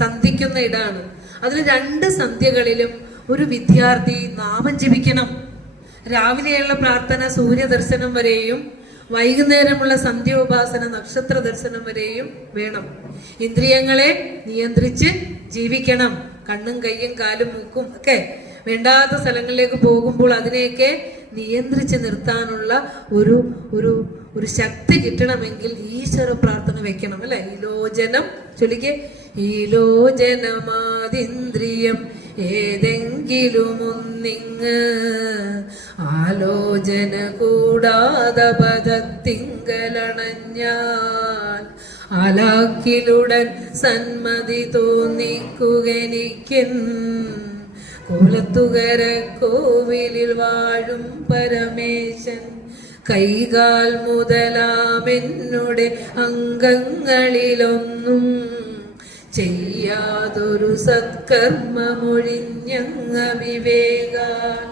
സന്ധിക്കുന്ന ഇടാണ്. അതിൽ 2 സന്ധ്യകളിലും ഒരു വിദ്യാർത്ഥി നാമം ജപിക്കണം. രാവിലെയുള്ള പ്രാർത്ഥന സൂര്യദർശനം വരെയും വൈകുന്നേരമുള്ള സന്ധ്യ ഉപാസന നക്ഷത്ര ദർശനം വരെയും വേണം. ഇന്ദ്രിയങ്ങളെ നിയന്ത്രിച്ച് ജീവിക്കണം. കണ്ണും കയ്യും കാലും മൂക്കും ഒക്കെ വേണ്ടാത്ത സ്ഥലങ്ങളിലേക്ക് പോകുമ്പോൾ അതിനെയൊക്കെ നിയന്ത്രിച്ച് നിർത്താനുള്ള ഒരു ഒരു ഒരു ശക്തി കിട്ടണമെങ്കിൽ ഈശ്വര പ്രാർത്ഥന വെക്കണം, അല്ലെ? ഈലോചനം ചൊല്ലിക്ക്. ഈലോചനമാതിന്ദ്രിയം ഏതെങ്കിലും ഒന്നിങ്ങ് ആലോചന കൂടാതെ പദത്തിങ്കലണഞ്ഞാൽ ആലാക്കിലുടൻ സന്മതി തോന്നിക്കുകനിക്കൻ കോലത്തുകര കോവിലിൽ വാഴും പരമേശൻ കൈകാൽ മുതലാമെന്നുടെ അംഗങ്ങളിലൊന്നും ചെയ്യാതൊരു സത്കർമ്മമൊഴിഞ്ഞങ്ങ വിവേകാൽ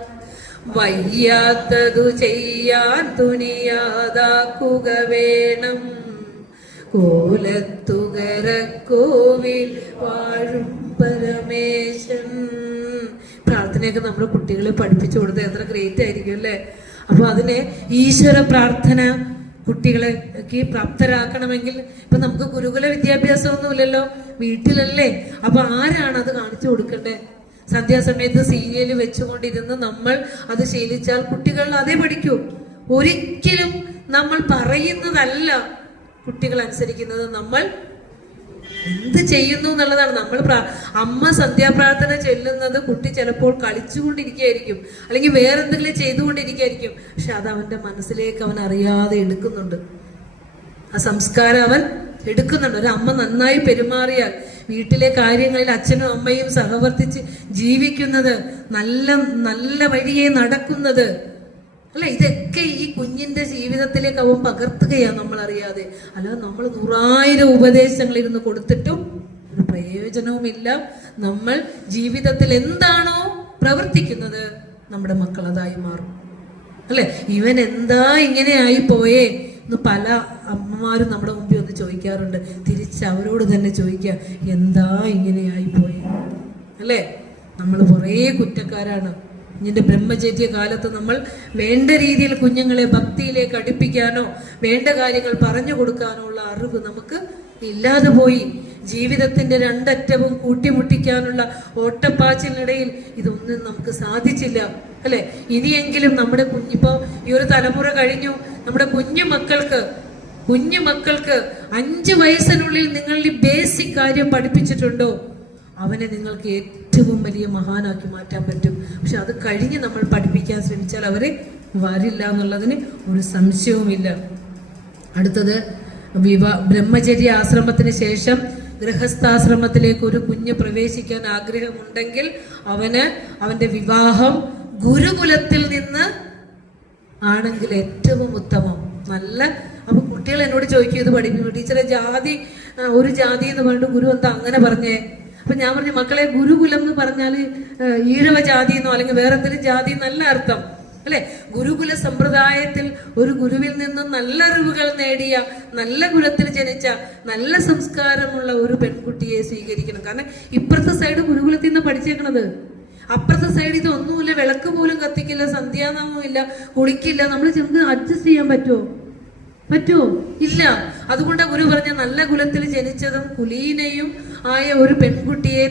വയ്യാത്തതു ചെയ്യാൻ തുനിയാതാക്കുക വേണം കോലത്തുകര കോവിൽ വാഴും പരമേശൻ. പ്രാർത്ഥനയൊക്കെ നമ്മുടെ കുട്ടികളെ പഠിപ്പിച്ചു കൊടുത്താൽ എത്ര ഗ്രേറ്റ് ആയിരിക്കും, അല്ലേ? അപ്പൊ അതിനെ ഈശ്വര പ്രാർത്ഥന കുട്ടികളെ പ്രാപ്തരാക്കണമെങ്കിൽ ഇപ്പൊ നമുക്ക് ഗുരുകുല വിദ്യാഭ്യാസമൊന്നുമില്ലല്ലോ, വീട്ടിലല്ലേ? അപ്പൊ ആരാണ് അത് കാണിച്ചു കൊടുക്കണ്ടേ? സന്ധ്യാസമയത്ത് സീരിയൽ വെച്ചുകൊണ്ടിരുന്ന് നമ്മൾ അത് ശീലിച്ചാൽ കുട്ടികൾ അതേ പഠിക്കൂ. ഒരിക്കലും നമ്മൾ പറയുന്നതല്ല കുട്ടികൾ അനുസരിക്കുന്നത്, നമ്മൾ എന്ത് ചെയ്യുന്നു എന്നുള്ളതാണ്. നമ്മൾ അമ്മ സന്ധ്യാപ്രാർത്ഥന ചെല്ലുന്നത് കുട്ടി ചിലപ്പോൾ കളിച്ചുകൊണ്ടിരിക്കുകയായിരിക്കും, അല്ലെങ്കിൽ വേറെന്തെങ്കിലും ചെയ്തുകൊണ്ടിരിക്കുകയായിരിക്കും. പക്ഷെ അത് അവന്റെ മനസ്സിലേക്ക് അവൻ അറിയാതെ എടുക്കുന്നുണ്ട്. ആ സംസ്കാരം അവൻ എടുക്കുന്നുണ്ട്. ഒരു അമ്മ നന്നായി പെരുമാറിയാൽ, വീട്ടിലെ കാര്യങ്ങളിൽ അച്ഛനും അമ്മയും സഹവർത്തിച്ച് ജീവിക്കുന്നത്, നല്ല നല്ല വഴിയെ നടക്കുന്നത്, അല്ല, ഇതൊക്കെ ഈ കുഞ്ഞിന്റെ ജീവിതത്തിലേക്ക് അവൻ പകർത്തുകയാണ് നമ്മൾ അറിയാതെ. അല്ലാതെ നമ്മൾ 100,000 ഉപദേശങ്ങൾ ഇരുന്ന് കൊടുത്തിട്ടും ഒരു പ്രയോജനവുമില്ല. നമ്മൾ ജീവിതത്തിൽ എന്താണോ പ്രവർത്തിക്കുന്നത് നമ്മുടെ മക്കൾ അതായി മാറും, അല്ലെ? ഇവൻ എന്താ ഇങ്ങനെ ആയി പോയേ എന്ന് പല അമ്മമാരും നമ്മുടെ മുമ്പിൽ ഒന്ന് ചോദിക്കാറുണ്ട്. തിരിച്ച് അവരോട് തന്നെ ചോദിക്കുക, എന്താ ഇങ്ങനെയായി പോയേ, അല്ലേ? നമ്മൾ കുറേ കുറ്റക്കാരാണ്. കുഞ്ഞിന്റെ ബ്രഹ്മചര്യ കാലത്ത് നമ്മൾ വേണ്ട രീതിയിൽ കുഞ്ഞുങ്ങളെ ഭക്തിയിലേക്ക് അടുപ്പിക്കാനോ വേണ്ട കാര്യങ്ങൾ പറഞ്ഞു കൊടുക്കാനോ ഉള്ള അറിവ് നമുക്ക് ഇല്ലാതെ പോയി. ജീവിതത്തിന്റെ 2 അറ്റവും കൂട്ടിമുട്ടിക്കാനുള്ള ഓട്ടപ്പാച്ചിലിനിടയിൽ ഇതൊന്നും നമുക്ക് സാധിച്ചില്ല, അല്ലെ? ഇനിയെങ്കിലും നമ്മുടെ കുഞ്ഞിപ്പോ ഈ ഒരു തലമുറ കഴിഞ്ഞു, നമ്മുടെ കുഞ്ഞു മക്കൾക്ക് 5 വയസ്സിനുള്ളിൽ നിങ്ങൾ ഈ ബേസിക് കാര്യം പഠിപ്പിച്ചിട്ടുണ്ടോ, അവനെ നിങ്ങൾക്ക് ഏറ്റവും വലിയ മഹാനാക്കി മാറ്റാൻ പറ്റും. പക്ഷെ അത് കഴിഞ്ഞ് നമ്മൾ പഠിപ്പിക്കാൻ ശ്രമിച്ചാൽ അവരെ വരില്ല എന്നുള്ളതിന് ഒരു സംശയവുമില്ല. അടുത്തത് ബ്രഹ്മചര്യ ആശ്രമത്തിന് ശേഷം ഗൃഹസ്ഥാശ്രമത്തിലേക്ക് ഒരു കുഞ്ഞ് പ്രവേശിക്കാൻ ആഗ്രഹമുണ്ടെങ്കിൽ അവന്റെ വിവാഹം ഗുരുകുലത്തിൽ നിന്ന് ആണെങ്കിൽ ഏറ്റവും ഉത്തമം. അപ്പൊ കുട്ടികൾ എന്നോട് ചോദിക്കും, ഇത് പഠിപ്പിക്കും ടീച്ചറെ, ഒരു ജാതി എന്ന് പറഞ്ഞിട്ട് ഗുരു എന്താ അങ്ങനെ പറഞ്ഞേ? അപ്പൊ ഞാൻ പറഞ്ഞു, മക്കളെ, ഗുരുകുലം എന്ന് പറഞ്ഞാൽ ഈഴവ ജാതി എന്നോ അല്ലെങ്കിൽ വേറെ എന്തെങ്കിലും ജാതി നല്ല അർത്ഥം, അല്ലെ? ഗുരുകുല സമ്പ്രദായത്തിൽ ഒരു ഗുരുവിൽ നിന്നും നല്ല അറിവുകൾ നേടിയ, നല്ല കുലത്തിൽ ജനിച്ച, നല്ല സംസ്കാരമുള്ള ഒരു പെൺകുട്ടിയെ സ്വീകരിക്കണം. കാരണം ഇപ്പുറത്തെ സൈഡ് ഗുരുകുലത്തിൽ നിന്ന് പഠിച്ചേക്കണത്, അപ്പുറത്തെ സൈഡ് ഇതൊന്നുമില്ല, വിളക്ക് പോലും കത്തിക്കില്ല, സന്ധ്യാനാമവും ഇല്ല, കുളിക്കില്ല. നമ്മൾ ചെന്ന് അഡ്ജസ്റ്റ് ചെയ്യാൻ പറ്റുമോ? ഇല്ല. അതുകൊണ്ട് ഗുരു പറഞ്ഞ നല്ല കുലത്തിൽ ജനിച്ചതും കുലീനയും ആയ ഒരു പെൺകുട്ടിയെ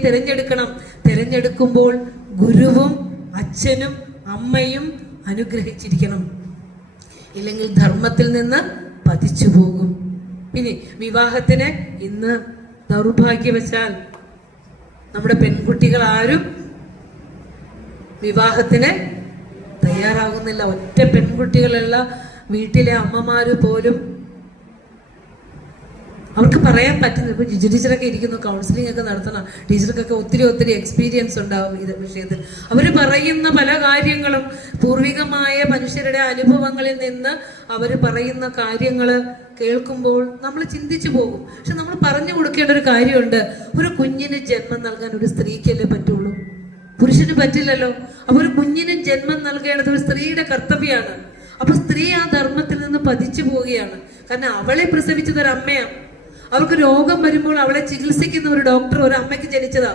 തിരഞ്ഞെടുക്കുമ്പോൾ ഗുരുവും അച്ഛനും അമ്മയും അനുഗ്രഹിച്ചിരിക്കണം, ഇല്ലെങ്കിൽ ധർമ്മത്തിൽ നിന്ന് പതിച്ചു പോകും. പിന്നെ വിവാഹത്തിന് ഇന്ന് ദൗർഭാഗ്യവശാൽ നമ്മുടെ പെൺകുട്ടികൾ ആരും വിവാഹത്തിന് തയ്യാറാകുന്നില്ല. ഒറ്റ പെൺകുട്ടികളുള്ള വീട്ടിലെ അമ്മമാര് പോലും അവർക്ക് പറയാൻ പറ്റുന്നത്. ഇപ്പൊ ജിജു ടീച്ചറൊക്കെ ഇരിക്കുന്നു, കൗൺസിലിംഗ് ഒക്കെ നടത്തണം, ടീച്ചർക്കൊക്കെ ഒത്തിരി എക്സ്പീരിയൻസ് ഉണ്ടാവും ഇത് വിഷയത്തിൽ. അവർ പറയുന്ന പല കാര്യങ്ങളും പൂർവികമായ മനുഷ്യരുടെ അനുഭവങ്ങളിൽ നിന്ന് അവർ പറയുന്ന കാര്യങ്ങൾ കേൾക്കുമ്പോൾ നമ്മൾ ചിന്തിച്ചു പോകും. പക്ഷെ നമ്മൾ പറഞ്ഞു കൊടുക്കേണ്ട ഒരു കാര്യമുണ്ട്. ഒരു കുഞ്ഞിന് ജന്മം നൽകാൻ ഒരു സ്ത്രീക്കല്ലേ പറ്റുള്ളൂ, പുരുഷന് പറ്റില്ലല്ലോ. അപ്പൊ ഒരു കുഞ്ഞിന് ജന്മം നൽകേണ്ടത് ഒരു സ്ത്രീയുടെ കർത്തവ്യമാണ്. അപ്പൊ സ്ത്രീ ആ ധർമ്മത്തിൽ നിന്ന് പതിച്ചു പോവുകയാണ്. കാരണം അവളെ പ്രസവിച്ചത് ഒരു അമ്മയാണ്. അവൾക്ക് രോഗം വരുമ്പോൾ അവളെ ചികിത്സിക്കുന്ന ഒരു ഡോക്ടർ ഒരു അമ്മയ്ക്ക് ജനിച്ചതാ.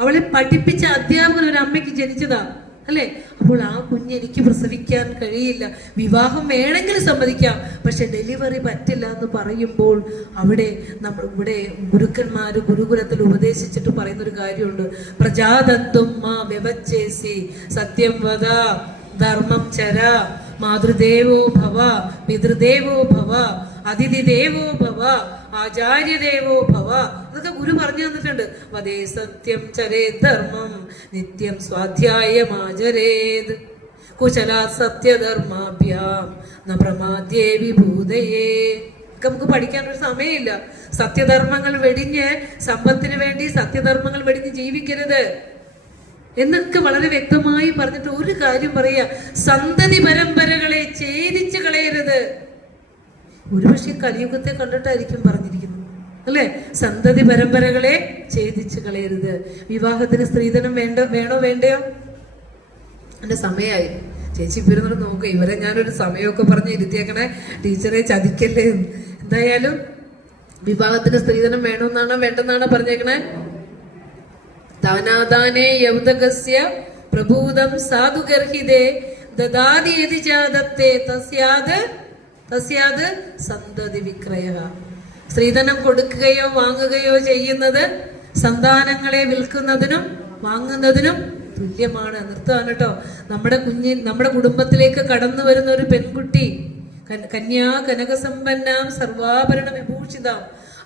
അവളെ പഠിപ്പിച്ച അധ്യാപകൻ ഒരു അമ്മയ്ക്ക് ജനിച്ചതാ, അല്ലേ? അപ്പോൾ ആ കുഞ്ഞ് എനിക്ക് പ്രസവിക്കാൻ കഴിയില്ല, വിവാഹം വേണമെങ്കിൽ സമ്മതിക്കാം, പക്ഷെ ഡെലിവറി പറ്റില്ല എന്ന് പറയുമ്പോൾ ഇവിടെ ഗുരുക്കന്മാര് ഗുരുകുലത്തിൽ ഉപദേശിച്ചിട്ട് പറയുന്ന ഒരു കാര്യമുണ്ട്. പ്രജാതന്തും മാ വ്യവച്ഛേസി സത്യം വദ ധർമ്മം ചര മാതൃദേവോ ഭവ പിതൃദേവോ ഭവ അതിഥി ദേവോ ഭവ ആചാര്യദേവോ ഭവ. അതൊക്കെ ഗുരു പറഞ്ഞു തന്നിട്ടുണ്ട്. വദേ സത്യം ചരേ ധർമ്മം നിത്യം സ്വാധ്യായമാചരേത് കുശലാ സത്യധർമാഭ്യാം ന പ്രമാദ്യേ വിഭൂതയേ. നമുക്ക് പഠിക്കാനൊരു സമയമില്ല. സത്യധർമ്മങ്ങൾ വെടിഞ്ഞ് സമ്പത്തിന് വേണ്ടി സത്യധർമ്മങ്ങൾ വെടിഞ്ഞ് ജീവിക്കരുത് എന്നൊക്കെ വളരെ വ്യക്തമായി പറഞ്ഞിട്ട് ഒരു കാര്യം പറയാ, സന്തതി പരമ്പരകളെ ഛേദിച്ചു കളയരുത്. ഒരുപക്ഷെ കലിയുഗത്തെ കണ്ടിട്ടായിരിക്കും പറഞ്ഞിരിക്കുന്നത്, അല്ലെ? സന്തതി പരമ്പരകളെ ഛേദിച്ചു കളയരുത്. വിവാഹത്തിന് സ്ത്രീധനം വേണോ വേണ്ടയോ? എന്റെ സമയമായി. ചേച്ചി ഇവരുന്നോട് നോക്കുക, ഇവരെ ഞാനൊരു സമയമൊക്കെ പറഞ്ഞ് ഇരുത്തിയേക്കണേ, ടീച്ചറെ ചതിക്കല്ലേ. എന്തായാലും വിവാഹത്തിന് സ്ത്രീധനം വേണമെന്നാണോ വേണ്ടെന്നാണോ പറഞ്ഞേക്കണേ? ദാനാദാനേ യൗദകസ്യ പ്രഭൂതം സാധുഗർഹിതേ ദദാതി യതി ജാതത്തെ തസ്യാത് സന്തതി വിക്രയ. സ്ത്രീധനം കൊടുക്കുകയോ വാങ്ങുകയോ ചെയ്യുന്നത് സന്താനങ്ങളെ വിൽക്കുന്നതിനും വാങ്ങുന്നതിനും തുല്യമാണ്. നിർത്തുകയാണ് കേട്ടോ. നമ്മുടെ കുടുംബത്തിലേക്ക് കടന്നു വരുന്ന ഒരു പെൺകുട്ടി കന്യാ കനകസമ്പന്നാം സർവാഭരണ വിഭൂഷിതാം,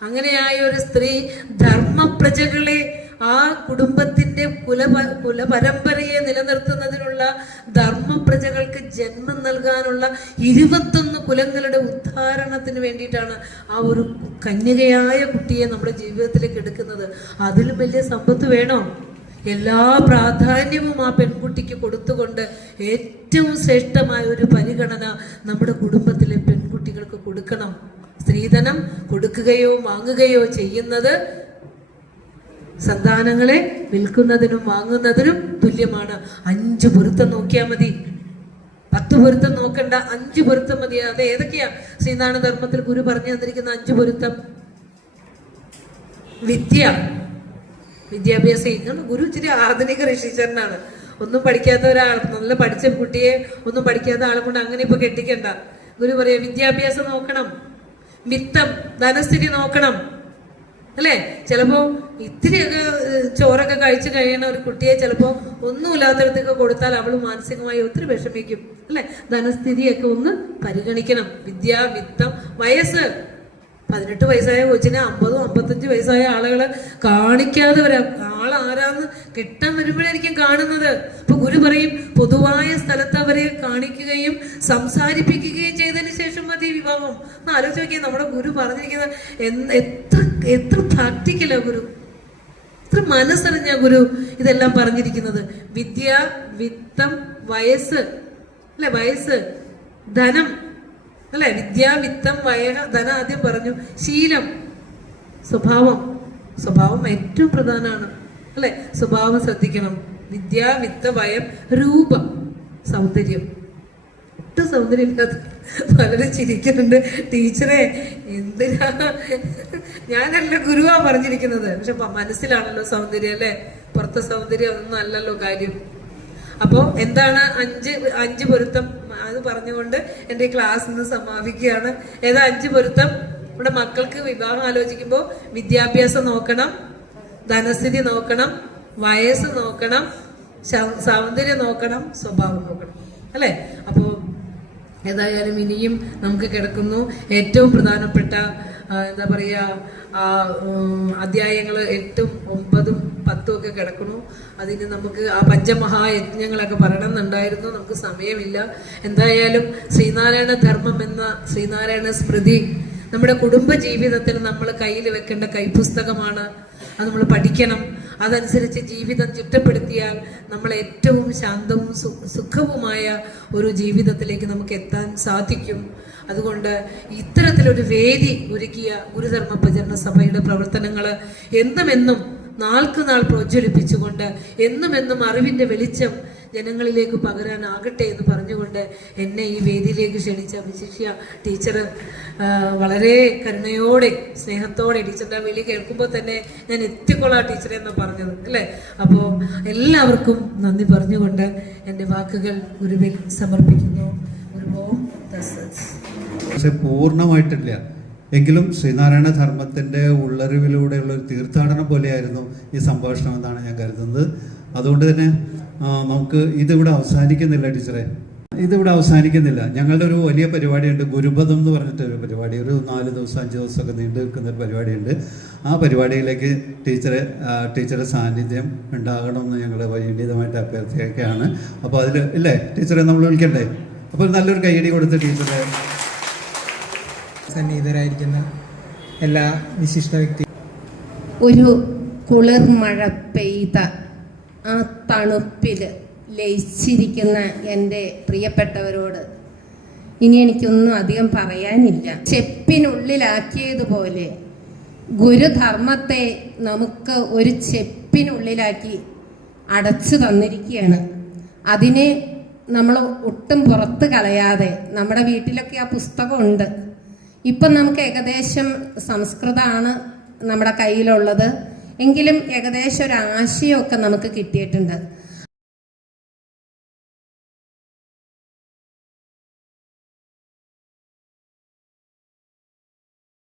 അങ്ങനെയായ ഒരു സ്ത്രീ ധർമ്മപ്രജകളെ, ആ കുടുംബത്തിന്റെ കുലപരമ്പരയെ നിലനിർത്തുന്നതിനുള്ള ധർമ്മപ്രജകൾക്ക് ജന്മം നൽകാനുള്ള 21 കുലങ്ങളുടെ ഉദ്ധാരണത്തിന് വേണ്ടിയിട്ടാണ് ആ ഒരു കന്യകയായ കുട്ടിയെ നമ്മുടെ ജീവിതത്തിലേക്ക് എടുക്കുന്നത്. അതിലും വലിയ സമ്പത്ത് വേണോ? എല്ലാ പ്രാധാന്യവും ആ പെൺകുട്ടിക്ക് കൊടുത്തുകൊണ്ട് ഏറ്റവും ശ്രേഷ്ഠമായ ഒരു പരിഗണന നമ്മുടെ കുടുംബത്തിലെ പെൺകുട്ടികൾക്ക് കൊടുക്കണം. സ്ത്രീധനം കൊടുക്കുകയോ വാങ്ങുകയോ ചെയ്യുന്നത് സന്താനങ്ങളെ വിൽക്കുന്നതിനും വാങ്ങുന്നതിനും തുല്യമാണ്. 5 പൊരുത്തം നോക്കിയാൽ മതി, 10 പൊരുത്തം നോക്കണ്ട, 5 പൊരുത്തം മതി. അത് ഏതൊക്കെയാ ശ്രീനാരായണ ധർമ്മത്തിൽ ഗുരു പറഞ്ഞു തന്നിരിക്കുന്ന 5 പൊരുത്തം? വിദ്യാഭ്യാസം ചെയ്യുന്നത്. ഗുരു ഇച്ചിരി ആധുനിക ഋഷീശ്വരനാണ്. ഒന്നും പഠിക്കാത്ത ഒരാൾ, നല്ല പഠിച്ച കുട്ടിയെ ഒന്നും പഠിക്കാത്ത ആളെ കൊണ്ട് അങ്ങനെ ഇപ്പൊ കെട്ടിക്കണ്ട. ഗുരു പറയാ വിദ്യാഭ്യാസം നോക്കണം, വിത്തം ധനസ്ഥിതി നോക്കണം, അല്ലേ? ചിലപ്പോ ഇത്തിരിയൊക്കെ ചോറൊക്കെ കഴിച്ചു കഴിയുന്ന ഒരു കുട്ടിയെ ചിലപ്പോ ഒന്നുമില്ലാത്തടത്തൊക്കെ കൊടുത്താൽ അവൾ മാനസികമായി ഒത്തിരി വിഷമിക്കും, അല്ലെ? ധനസ്ഥിതിയൊക്കെ ഒന്ന് പരിഗണിക്കണം. വിത്തം, വയസ്സ്. 18 വയസ്സായ കൊച്ചിനെ 50, 55 വയസ്സായ ആളുകളെ കാണിക്കാതെ ആളാരാന്ന് കെട്ടാൻ വരുമ്പോഴായിരിക്കും കാണുന്നത്. അപ്പൊ ഗുരു പറയും പൊതുവായ സ്ഥലത്ത് അവരെ കാണിക്കുകയും സംസാരിപ്പിക്കുകയും ചെയ്തതിന് ശേഷം മതി വിവാഹം. ആലോചിച്ച് നോക്കിയാൽ നമ്മുടെ ഗുരു പറഞ്ഞിരിക്കുന്നത് എത്ര പ്രാക്ടിക്കലാ ഗുരു, എത്ര മനസ്സറിഞ്ഞ ഗുരു ഇതെല്ലാം പറഞ്ഞിരിക്കുന്നത്. വിദ്യ, വിത്തം, വയസ്സ്, അല്ലെ? വയസ്സ്, ധനം, അല്ലെ? വിദ്യ, വിത്തം, ധനം ആദ്യം പറഞ്ഞു. ശീലം, സ്വഭാവം ഏറ്റവും പ്രധാനമാണ്, അല്ലെ? സ്വഭാവം ശ്രദ്ധിക്കണം. വിദ്യ, വിത്ത, വയം, രൂപം, സൗന്ദര്യം. ഒട്ടും സൗന്ദര്യമില്ലാത്ത പലരും ചിരിക്കുന്നുണ്ട്. ടീച്ചറെ എന്തിനാ, ഞാനല്ല ഗുരുവാ പറഞ്ഞിരിക്കുന്നത്. പക്ഷെ മനസ്സിലാണല്ലോ സൗന്ദര്യം, അല്ലെ? പുറത്തെ സൗന്ദര്യം ഒന്നും അല്ലല്ലോ കാര്യം. അപ്പോ എന്താണ് 5 പൊരുത്തം? അത് പറഞ്ഞുകൊണ്ട് എൻ്റെ ക്ലാസ് ഇന്ന് സമാപിക്കുകയാണ്. ഏതാ 5 പൊരുത്തം? ഇവിടെ മക്കൾക്ക് വിവാഹം ആലോചിക്കുമ്പോൾ വിദ്യാഭ്യാസം നോക്കണം, ധനസ്ഥിതി നോക്കണം, വയസ്സ് നോക്കണം, സൗന്ദര്യം നോക്കണം, സ്വഭാവം നോക്കണം, അല്ലെ? അപ്പോ ഏതായാലും ഇനിയും നമുക്ക് കിടക്കുന്നു ഏറ്റവും പ്രധാനപ്പെട്ട എന്താ പറയാ അധ്യായങ്ങൾ 8, 9, 10 ഒക്കെ കിടക്കണു. അതിന് നമുക്ക് ആ പഞ്ചമഹായജ്ഞങ്ങളൊക്കെ പറയണമെന്നുണ്ടായിരുന്നു, നമുക്ക് സമയമില്ല. എന്തായാലും ശ്രീനാരായണ ധർമ്മം എന്ന ശ്രീനാരായണ സ്മൃതി നമ്മുടെ കുടുംബ ജീവിതത്തിൽ നമ്മൾ കയ്യിൽ വെക്കേണ്ട കൈപ്പുസ്തകമാണ്. അത് നമ്മൾ പഠിക്കണം. അതനുസരിച്ച് ജീവിതം ചിട്ടപ്പെടുത്തിയാൽ നമ്മൾ ഏറ്റവും ശാന്തവും സുഖവുമായ ഒരു ജീവിതത്തിലേക്ക് നമുക്ക് എത്താൻ സാധിക്കും. അതുകൊണ്ട് ഇത്തരത്തിലൊരു വേദി ഒരുക്കിയ ഗുരുധർമ്മ പ്രചരണ സഭയുടെ പ്രവർത്തനങ്ങൾ എന്നുമെന്നും നാൾക്ക് നാൾ പ്രോജ്വലിപ്പിച്ചുകൊണ്ട് എന്നുമെന്നും അറിവിൻ്റെ വെളിച്ചം ജനങ്ങളിലേക്ക് പകരാനാകട്ടെ എന്ന് പറഞ്ഞുകൊണ്ട് എന്നെ ഈ വേദിയിലേക്ക് ക്ഷണിച്ച വിശിഷ്യ ടീച്ചർ വളരെ കരുണയോടെ സ്നേഹത്തോടെ ടീച്ചറിൻ്റെ വിളി കേൾക്കുമ്പോൾ തന്നെ ഞാൻ എത്തിക്കൊള്ളാം ടീച്ചറെ എന്ന് പറഞ്ഞത് അല്ലേ. അപ്പോൾ എല്ലാവർക്കും നന്ദി പറഞ്ഞുകൊണ്ട് എൻ്റെ വാക്കുകൾ ഗുരുവിൽ സമർപ്പിക്കുന്നു. പക്ഷെ പൂർണ്ണമായിട്ടില്ല എങ്കിലും ശ്രീനാരായണ ധർമ്മത്തിൻ്റെ ഉള്ളറിവിലൂടെയുള്ള ഒരു തീർത്ഥാടനം പോലെയായിരുന്നു ഈ സംഭാഷണം എന്നാണ് ഞാൻ കരുതുന്നത്. അതുകൊണ്ട് തന്നെ നമുക്ക് ഇതിവിടെ അവസാനിക്കുന്നില്ല ടീച്ചറെ, ഇതിവിടെ അവസാനിക്കുന്നില്ല. ഞങ്ങളുടെ ഒരു വലിയ പരിപാടിയുണ്ട്, ഗുരുപദം എന്ന് പറഞ്ഞിട്ടൊരു പരിപാടി, ഒരു 4 ദിവസം 5 ദിവസമൊക്കെ നീണ്ടു നിൽക്കുന്ന ഒരു പരിപാടിയുണ്ട്. ആ പരിപാടിയിലേക്ക് ടീച്ചറെ സാന്നിധ്യം ഉണ്ടാകണമെന്ന് ഞങ്ങൾ വൈകിതമായിട്ട് അഭ്യർത്ഥിക്കുകയാണ്. അപ്പോൾ അതിൽ ഇല്ലേ ടീച്ചറെ നമ്മൾ വിളിക്കണ്ടേ? അപ്പോൾ നല്ലൊരു കൈയടി കൊടുത്ത് ടീച്ചറെ. സന്നിഹിതരായിരിക്കുന്ന എല്ലാ വിശിഷ്ട വ്യക്തി, ഒരു കുളിർ മഴ പെയ്ത ആ തണുപ്പിൽ ലയിച്ചിരിക്കുന്ന എൻ്റെ പ്രിയപ്പെട്ടവരോട് ഇനി എനിക്കൊന്നും അധികം പറയാനില്ല. ചെപ്പിനുള്ളിലാക്കിയതുപോലെ ഗുരുധർമ്മത്തെ നമുക്ക് ഒരു ചെപ്പിനുള്ളിലാക്കി അടച്ചു തന്നിരിക്കുകയാണ്. അതിനെ നമ്മൾ ഒട്ടും പുറത്ത് കളയാതെ നമ്മുടെ വീട്ടിലൊക്കെ ആ പുസ്തകമുണ്ട്. ഇപ്പം നമുക്ക് ഏകദേശം സംസ്കൃതമാണ് നമ്മുടെ കയ്യിലുള്ളത്, എങ്കിലും ഏകദേശം ഒരു ആശയമൊക്കെ നമുക്ക് കിട്ടിയിട്ടുണ്ട്.